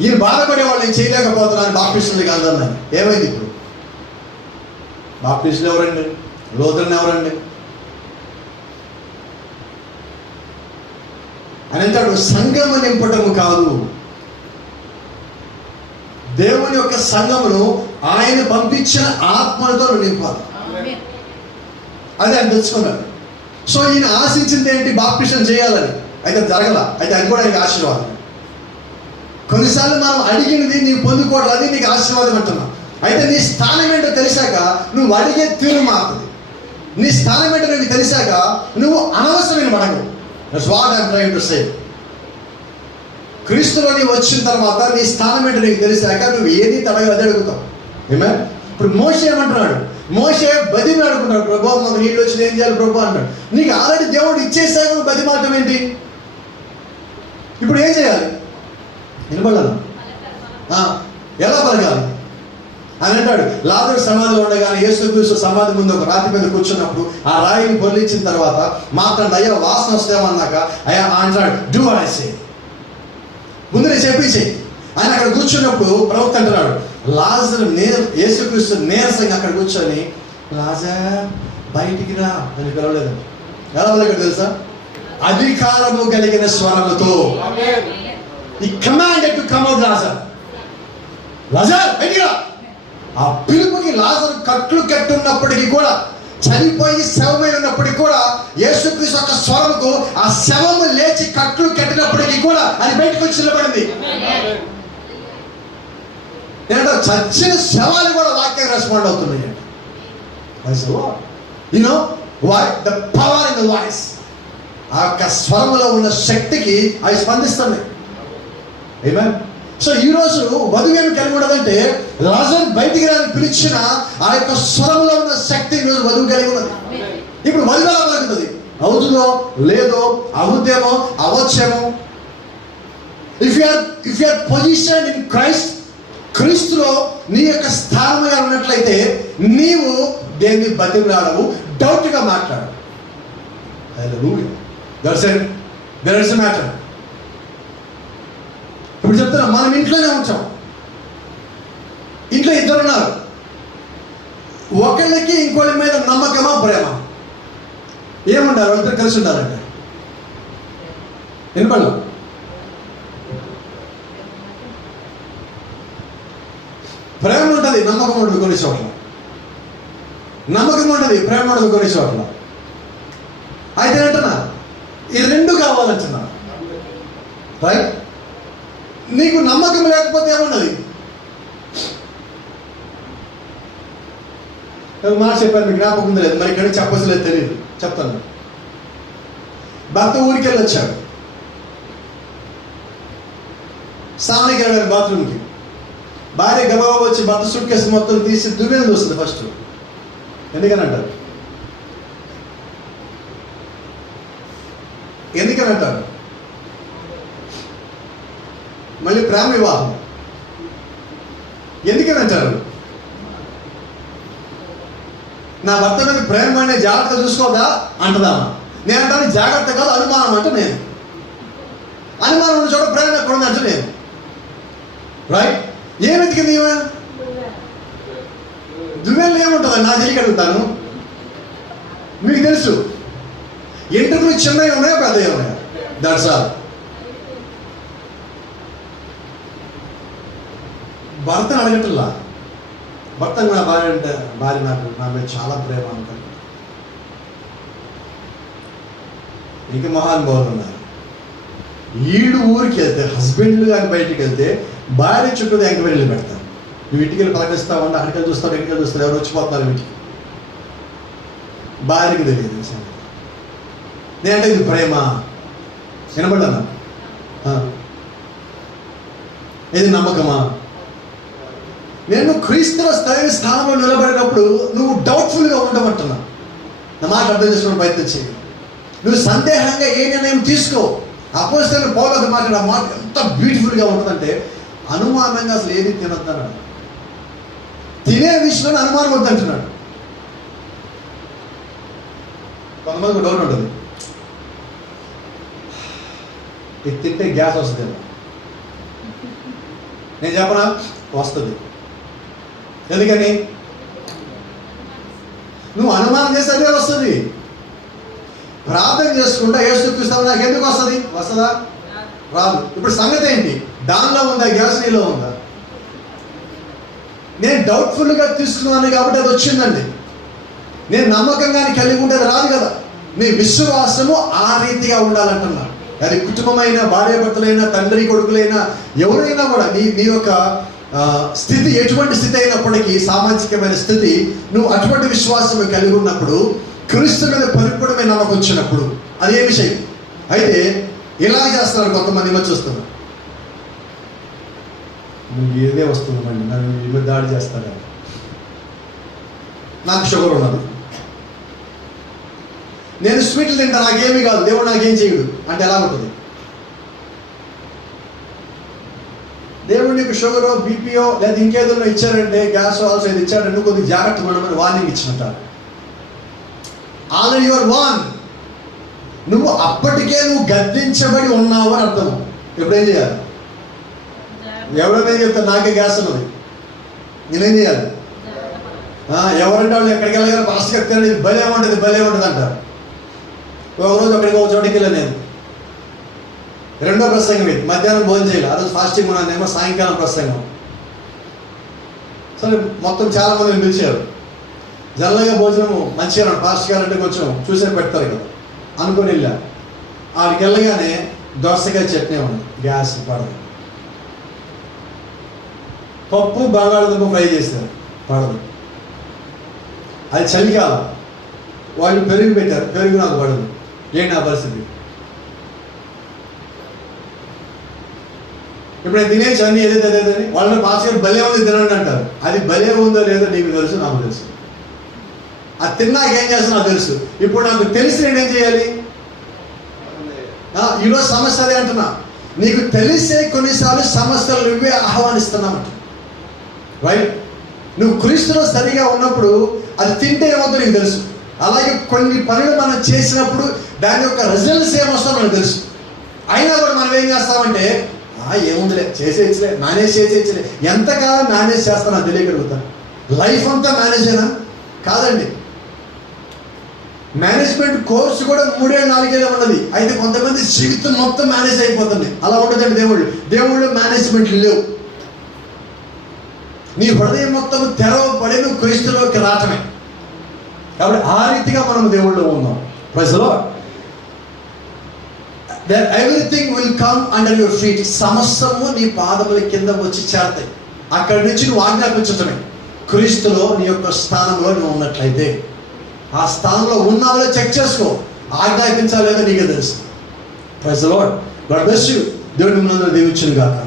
ఈయన బాధపడే వాళ్ళు నేను చేయలేకపోతున్నాను, బాప్టిస్టులు కాదన్నాను. ఏమైంది? ఇప్పుడు బాప్టిస్టులు ఎవరండి? లోతులను ఎవరండి అని అంటాడు. సంఘము నింపటము కాదు, దేవుని యొక్క సంఘమును ఆయన పంపించిన ఆత్మలతో నింపాలి. అది ఆయన తెలుసుకున్నాడు. సో ఈయన ఆశించింది ఏంటి? బాప్టిజం చేయాలని. అయితే జరగల. అయితే అది కూడా నీకు ఆశీర్వాదం. కొన్నిసార్లు మనం అడిగినది నీవు పొందుకోవడం, అది నీకు ఆశీర్వాదం అంటున్నావు. అయితే నీ స్థానం ఏంటో తెలిసాక నువ్వు అడిగే తీరు మారుతుంది. నీ స్థానం ఏంటో నీకు తెలిసాక నువ్వు అనవసరమైన అడగవు. That's what I'm trying to say. క్రీస్తులో నీవు వచ్చిన తర్వాత నీ స్థానం ఏంటో నీకు తెలిసాక నువ్వు ఏది తడగా అది అడుగుతావు. ఏమే? ఇప్పుడు మోషే ఏమంటున్నాడు? మోషే బతిని అడుగుతున్నాడు, ప్రభు మాకు నీళ్ళు వచ్చి ఏం చేయాలి ప్రభు అంటాడు. నీకు ఆల్రెడీ దేవుడు ఇచ్చేసాక నువ్వు బతి మాత్రం ఏంటి? ఇప్పుడు ఏం చేయాలి? నిలబడాలి. ఎలా పలకాలి అని అంటాడు. లాజరు సమాధిలో ఉండగానే యేసుక్రీస్తు సమాధి ముందు ఒక రాతి మీద కూర్చున్నప్పుడు ఆ రాయిని పొర్లించిన తర్వాత మాట్లాడి, అయ్యా వాసన వస్తామన్నాక అయ్యా అంటాడు, డూ ఐ సే, ముందు నేను చెప్పించి ఆయన అక్కడ కూర్చున్నప్పుడు ప్రవక్త అంటున్నాడు, లాజరు యేసుక్రీస్తు నీరసంగా అక్కడ కూర్చొని, లాజర్ బయటికి రా అని పిలవలేదండి. ఎలా ఇక్కడ తెలుసా? అధికారము కలిగిన స్వరముతో ఈ commanded to come out Lazar, Lazar బయటికి రా. ఆ పిలుపుకి లాజరు కట్లు కట్టున్నప్పటికీ కూడా, చనిపోయి శవమై ఉన్నప్పటికీ కూడా, యేసుక్రీస్తు యొక్క స్వరముకు ఆ శవము లేచి కట్లు కట్టినప్పటికీ కూడా అది బయటకు వచ్చి నిలబడింది. ఏంటో చచ్చిన శవాలు కూడా వాక్యం రెస్పాండ్ అవుతున్నాయి. You know why the power in the voice. ఆ యొక్క స్వరములో ఉన్న శక్తికి అవి స్పందిస్తున్నాయి. ఆమేన్. సో ఈరోజు వధువు ఏమి కలిగి ఉండదంటే, లాజరు బయటికి రాని పిలిచిన ఆ యొక్క స్వరంలో ఉన్న శక్తి ఈరోజు వధువు కలిగి ఉన్నది. ఇప్పుడు వధువు ఎలా పలుకుతుంది? అవుతుందో లేదో, అవుద్దేమో అవచ్చేమో. If you are position in Christ, క్రీస్తులో నీ యొక్క స్థానంగా ఉన్నట్లయితే నీవు దేన్ని బతిమలాడవు, డౌట్గా మాట్లాడు. హల్లెలూయా. That's a matter. ఇప్పుడు చెప్తున్నా, మనం ఇంట్లోనే ఉంటాం. ఇంట్లో ఇద్దరు ఉన్నారు. ఒకళ్ళకి ఇంకోళ్ళ మీద నమ్మకమా ప్రేమ? ఏముండాలి? వాళ్ళిద్దరు కలిసి ఉండాలంటే వినపడలా? ప్రేమ ఉంటుంది, నమ్మకం ఉంటుంది కొన్ని చోట్ల. నమ్మకం ఉంటుంది, ప్రేమ ఉంటుంది కొన్ని చోట్ల. అయితే అంటున్నా, ఈ రెండు కావాలంటున్నా. రైట్? నీకు నమ్మకం లేకపోతే ఏమున్నది? మాట చెప్పాను, మీకు జ్ఞాపకం ఉందో లేదు, మరి ఇక్కడ చెప్పలేదు తెలియదు, చెప్తాను. భర్త ఊరికి వెళ్ళి వచ్చాడు, స్నానానికి వెళ్ళాడు బాత్రూమ్కి. భార్య గబగబా వచ్చి భర్త సూట్ కేసు మొత్తం తీసి దువ్వెన చూస్తుంది ఫస్ట్. ఎందుకని అంటారు? ఎందుకని అంటారు? మళ్ళీ ప్రేమ వివాహం ఎందుకని అంటారు? నా భర్త మీద ప్రేమ అనే జాగ్రత్త చూసుకోదా అంటదామా? నేను అంటాను జాగ్రత్త కాదు, అనుమానం అంటే నేను. అనుమానం ఉన్న చోట ప్రేమ ఎక్కడ ఉంది అంటే నేను. రైట్? ఏమెతికింది ఈమె? దువ్వెల్లో ఏముంటుంది? నా తెలియక అడుగుతాను. మీకు తెలుసు, ఎంట్రుకులు చిన్నవి ఉన్నాయా పెద్దవి ఉన్నాయా? That's all. భర్తను అడగటల్లా. భర్త నా భార్య అంటే, భార్య నా మీద చాలా ప్రేమ అంటారు. ఇంకా మహానుభావులు ఉన్నారు. వీళ్ళు ఊరికి వెళ్తే, హస్బెండ్లు కానీ బయటికి వెళ్తే భార్య చుట్టూ ఎంక్వైరీలు పెడతారు. నువ్వు ఇంటికి వెళ్ళి పలకరిస్తావు అంటే, అక్కడికి చూస్తారు, ఇంటికి చూస్తారు, ఎవరు వచ్చిపోతున్నారు ఇంటికి. భార్యకి తెలియదు. నేనంటే ఇది ప్రేమ. వినబడ్డానా? ఇది నమ్మకమా? నేను క్రీస్తుల స్థానంలో నిలబడినప్పుడు నువ్వు డౌట్ఫుల్గా ఉండమంటున్నా. నా మాట అర్థం చేసుకునే ప్రయత్నం చేయి. నువ్వు సందేహంగా ఏ నిర్ణయం తీసుకో. అపోస్తలుడు పౌలు మాట్లాడే మాట ఎంత బ్యూటిఫుల్గా ఉంటుందంటే, అనుమానంగా అసలు ఏది తినొద్దన్నాడు. తినే విషయంలో అనుమానం వద్దంటున్నాడు. కొంతమందికి డౌట్ ఉంటుంది, ఇది తింటే గ్యాస్ వస్తుందేమో. నేను చెప్పనా? వస్తుంది. ఎందుకని? నువ్వు అనుమానం చేస్తే అదే వస్తుంది. ప్రార్థన చేసుకుంటా యేసుక్రీస్తు నాకు ఎందుకు వస్తుంది? వస్తుందా? రాదు. ఇప్పుడు సంగతి ఏంటి? దానిలో ఉందా గ్యాస్, నీలో ఉందా? నేను డౌట్ఫుల్గా తీసుకున్నాను కాబట్టి అది వచ్చిందండి. నేను నమ్మకంగానే కలిగి ఉంటే అది రాదు కదా. నీ విశ్వాసము ఆ రీతిగా ఉండాలంటున్నా. అది కుటుంబమైనా, భార్యాభర్తలైనా, తండ్రి కొడుకులైనా, ఎవరైనా కూడా నీ యొక్క స్థితి ఎటువంటి స్థితి అయినప్పటికీ, సామాజికమైన స్థితి, నువ్వు అటువంటి విశ్వాసం కలిగి ఉన్నప్పుడు, క్రీస్తు మీద పరిపూర్ణమైన నమ్మకం వచ్చినప్పుడు, అదే విషయం. అయితే ఇలా చేస్తున్నారు కొంతమంది. వచ్చి వస్తున్నారు, నువ్వు ఏదే వస్తుందండి, నన్ను ఇవి దాడి చేస్తాను, నాకు షుగర్ ఉన్నది, నేను స్వీట్లు తింటా, నాకేమీ కాదు, దేవుడు నాకేం చేయడు అంటే ఎలా ఉంటుంది? దేవుడు నీకు షుగరో, బీపీఓ లేదా ఇంకేదో ఇచ్చారంటే, గ్యాస్ ఆల్సో ఇది ఇచ్చాడంటే కొద్దిగా జాగ్రత్త పడమని వార్నింగ్ ఇచ్చినట్టారు. Already you're warn. నువ్వు అప్పటికే నువ్వు గద్దించబడి ఉన్నావు అని అర్థం. ఇప్పుడు ఏం చేయాలి? ఎవరైనా చెప్తారు నాకే గ్యాస్ ఉన్నది, నేనేం చేయాలి? ఎవరంటే వాళ్ళు ఎక్కడికి వెళ్ళగానే ఫాస్ట్గా ఎక్కారు, ఇది భలే ఉంటుంది అంటారు. ఒకరోజు అక్కడికి ఒక చోటికి వెళ్ళాను నేను. రెండో ప్రసంగం ఇది, మధ్యాహ్నం భోజనం చేయాలి. ఆ రోజు ఫాస్టింగ్ ఉన్నానేమో, సాయంకాలం ప్రసంగం. సరే మొత్తం చాలా మందిని పిలిచారు. జనరల్గా భోజనం మంచిగా ఫాస్ట్ గారంటే కొంచెం చూసే పెడతారు కదా అనుకుని వెళ్ళా. ఆడికి వెళ్ళగానే దోసకాయ చట్నీ ఉంది, గ్యాస్ పడదు. పప్పు బంగాళదుంప ఫ్రై చేశారు, పడదు. అది చలికాలం, వాళ్ళు పెరుగు పెట్టారు, పెరుగు నాకు పడదు. ఏంటి నా పరిస్థితి? ఇప్పుడు నేను తినేసి అన్నీ ఏదైతే వాళ్ళని పాస్టర్ భలే ఉంది తినండి అంటారు. అది భలే ఉందో లేదో నీకు తెలుసు, నాకు తెలుసు. అది తిన్నాక ఏం చేస్తా నాకు తెలుసు. ఇప్పుడు నాకు తెలిసి నేనేం చేయాలి? ఈరోజు సమస్య అదే అంటున్నా. నీకు తెలిసే కొన్నిసార్లు సమస్యలు నువ్వే ఆహ్వానిస్తున్నామంట. రైట్? నువ్వు క్రీస్తులో సరిగా ఉన్నప్పుడు అది తింటే ఏమవుతుందో నీకు తెలుసు. అలాగే కొన్ని పనులు మనం చేసినప్పుడు దాని యొక్క రిజల్ట్స్ ఏమొస్తుందో మనకు తెలుసు. అయినా కూడా మనం ఏం చేస్తామంటే ఏముందిలే, చేసేయచ్చులే, మేనేజ్ చేసేయచ్చులే. ఎంతకాలం మేనేజ్ చేస్తానో తెలియగలుగుతాను. లైఫ్ అంతా మేనేజ్ అయినా కాదండి. మేనేజ్మెంట్ కోర్సు కూడా 3-4 ఏళ్ళు ఉన్నది. అయితే కొంతమంది జీవితం మొత్తం మేనేజ్ అయిపోతుంది. అలా ఉండదండి దేవుళ్ళు మేనేజ్మెంట్లు లేవు. నీ హృదయం మొత్తం తెరవబడి నువ్వు క్రీస్తులోకి రావటమే. కాబట్టి ఆ రీతిగా మనం దేవుళ్ళు ఉన్నాం. Praise the Lord. Everything will come under your feet. సమస్తము నీ పాదముల కింద వచ్చి చేరతాయి. అక్కడి నుంచి నువ్వు ఆజ్ఞాపించటమే. క్రీస్తులో నీ యొక్క స్థానంలో నువ్వు ఉన్నట్లయితే ఆ స్థానంలో ఉన్నావో చెక్ చేసుకో. ఆజ్ఞాపించాలేదో నీకే తెలుసు. Praise the Lord. God bless you. దేవుడు మిమ్మల్ని దీవించును గాక.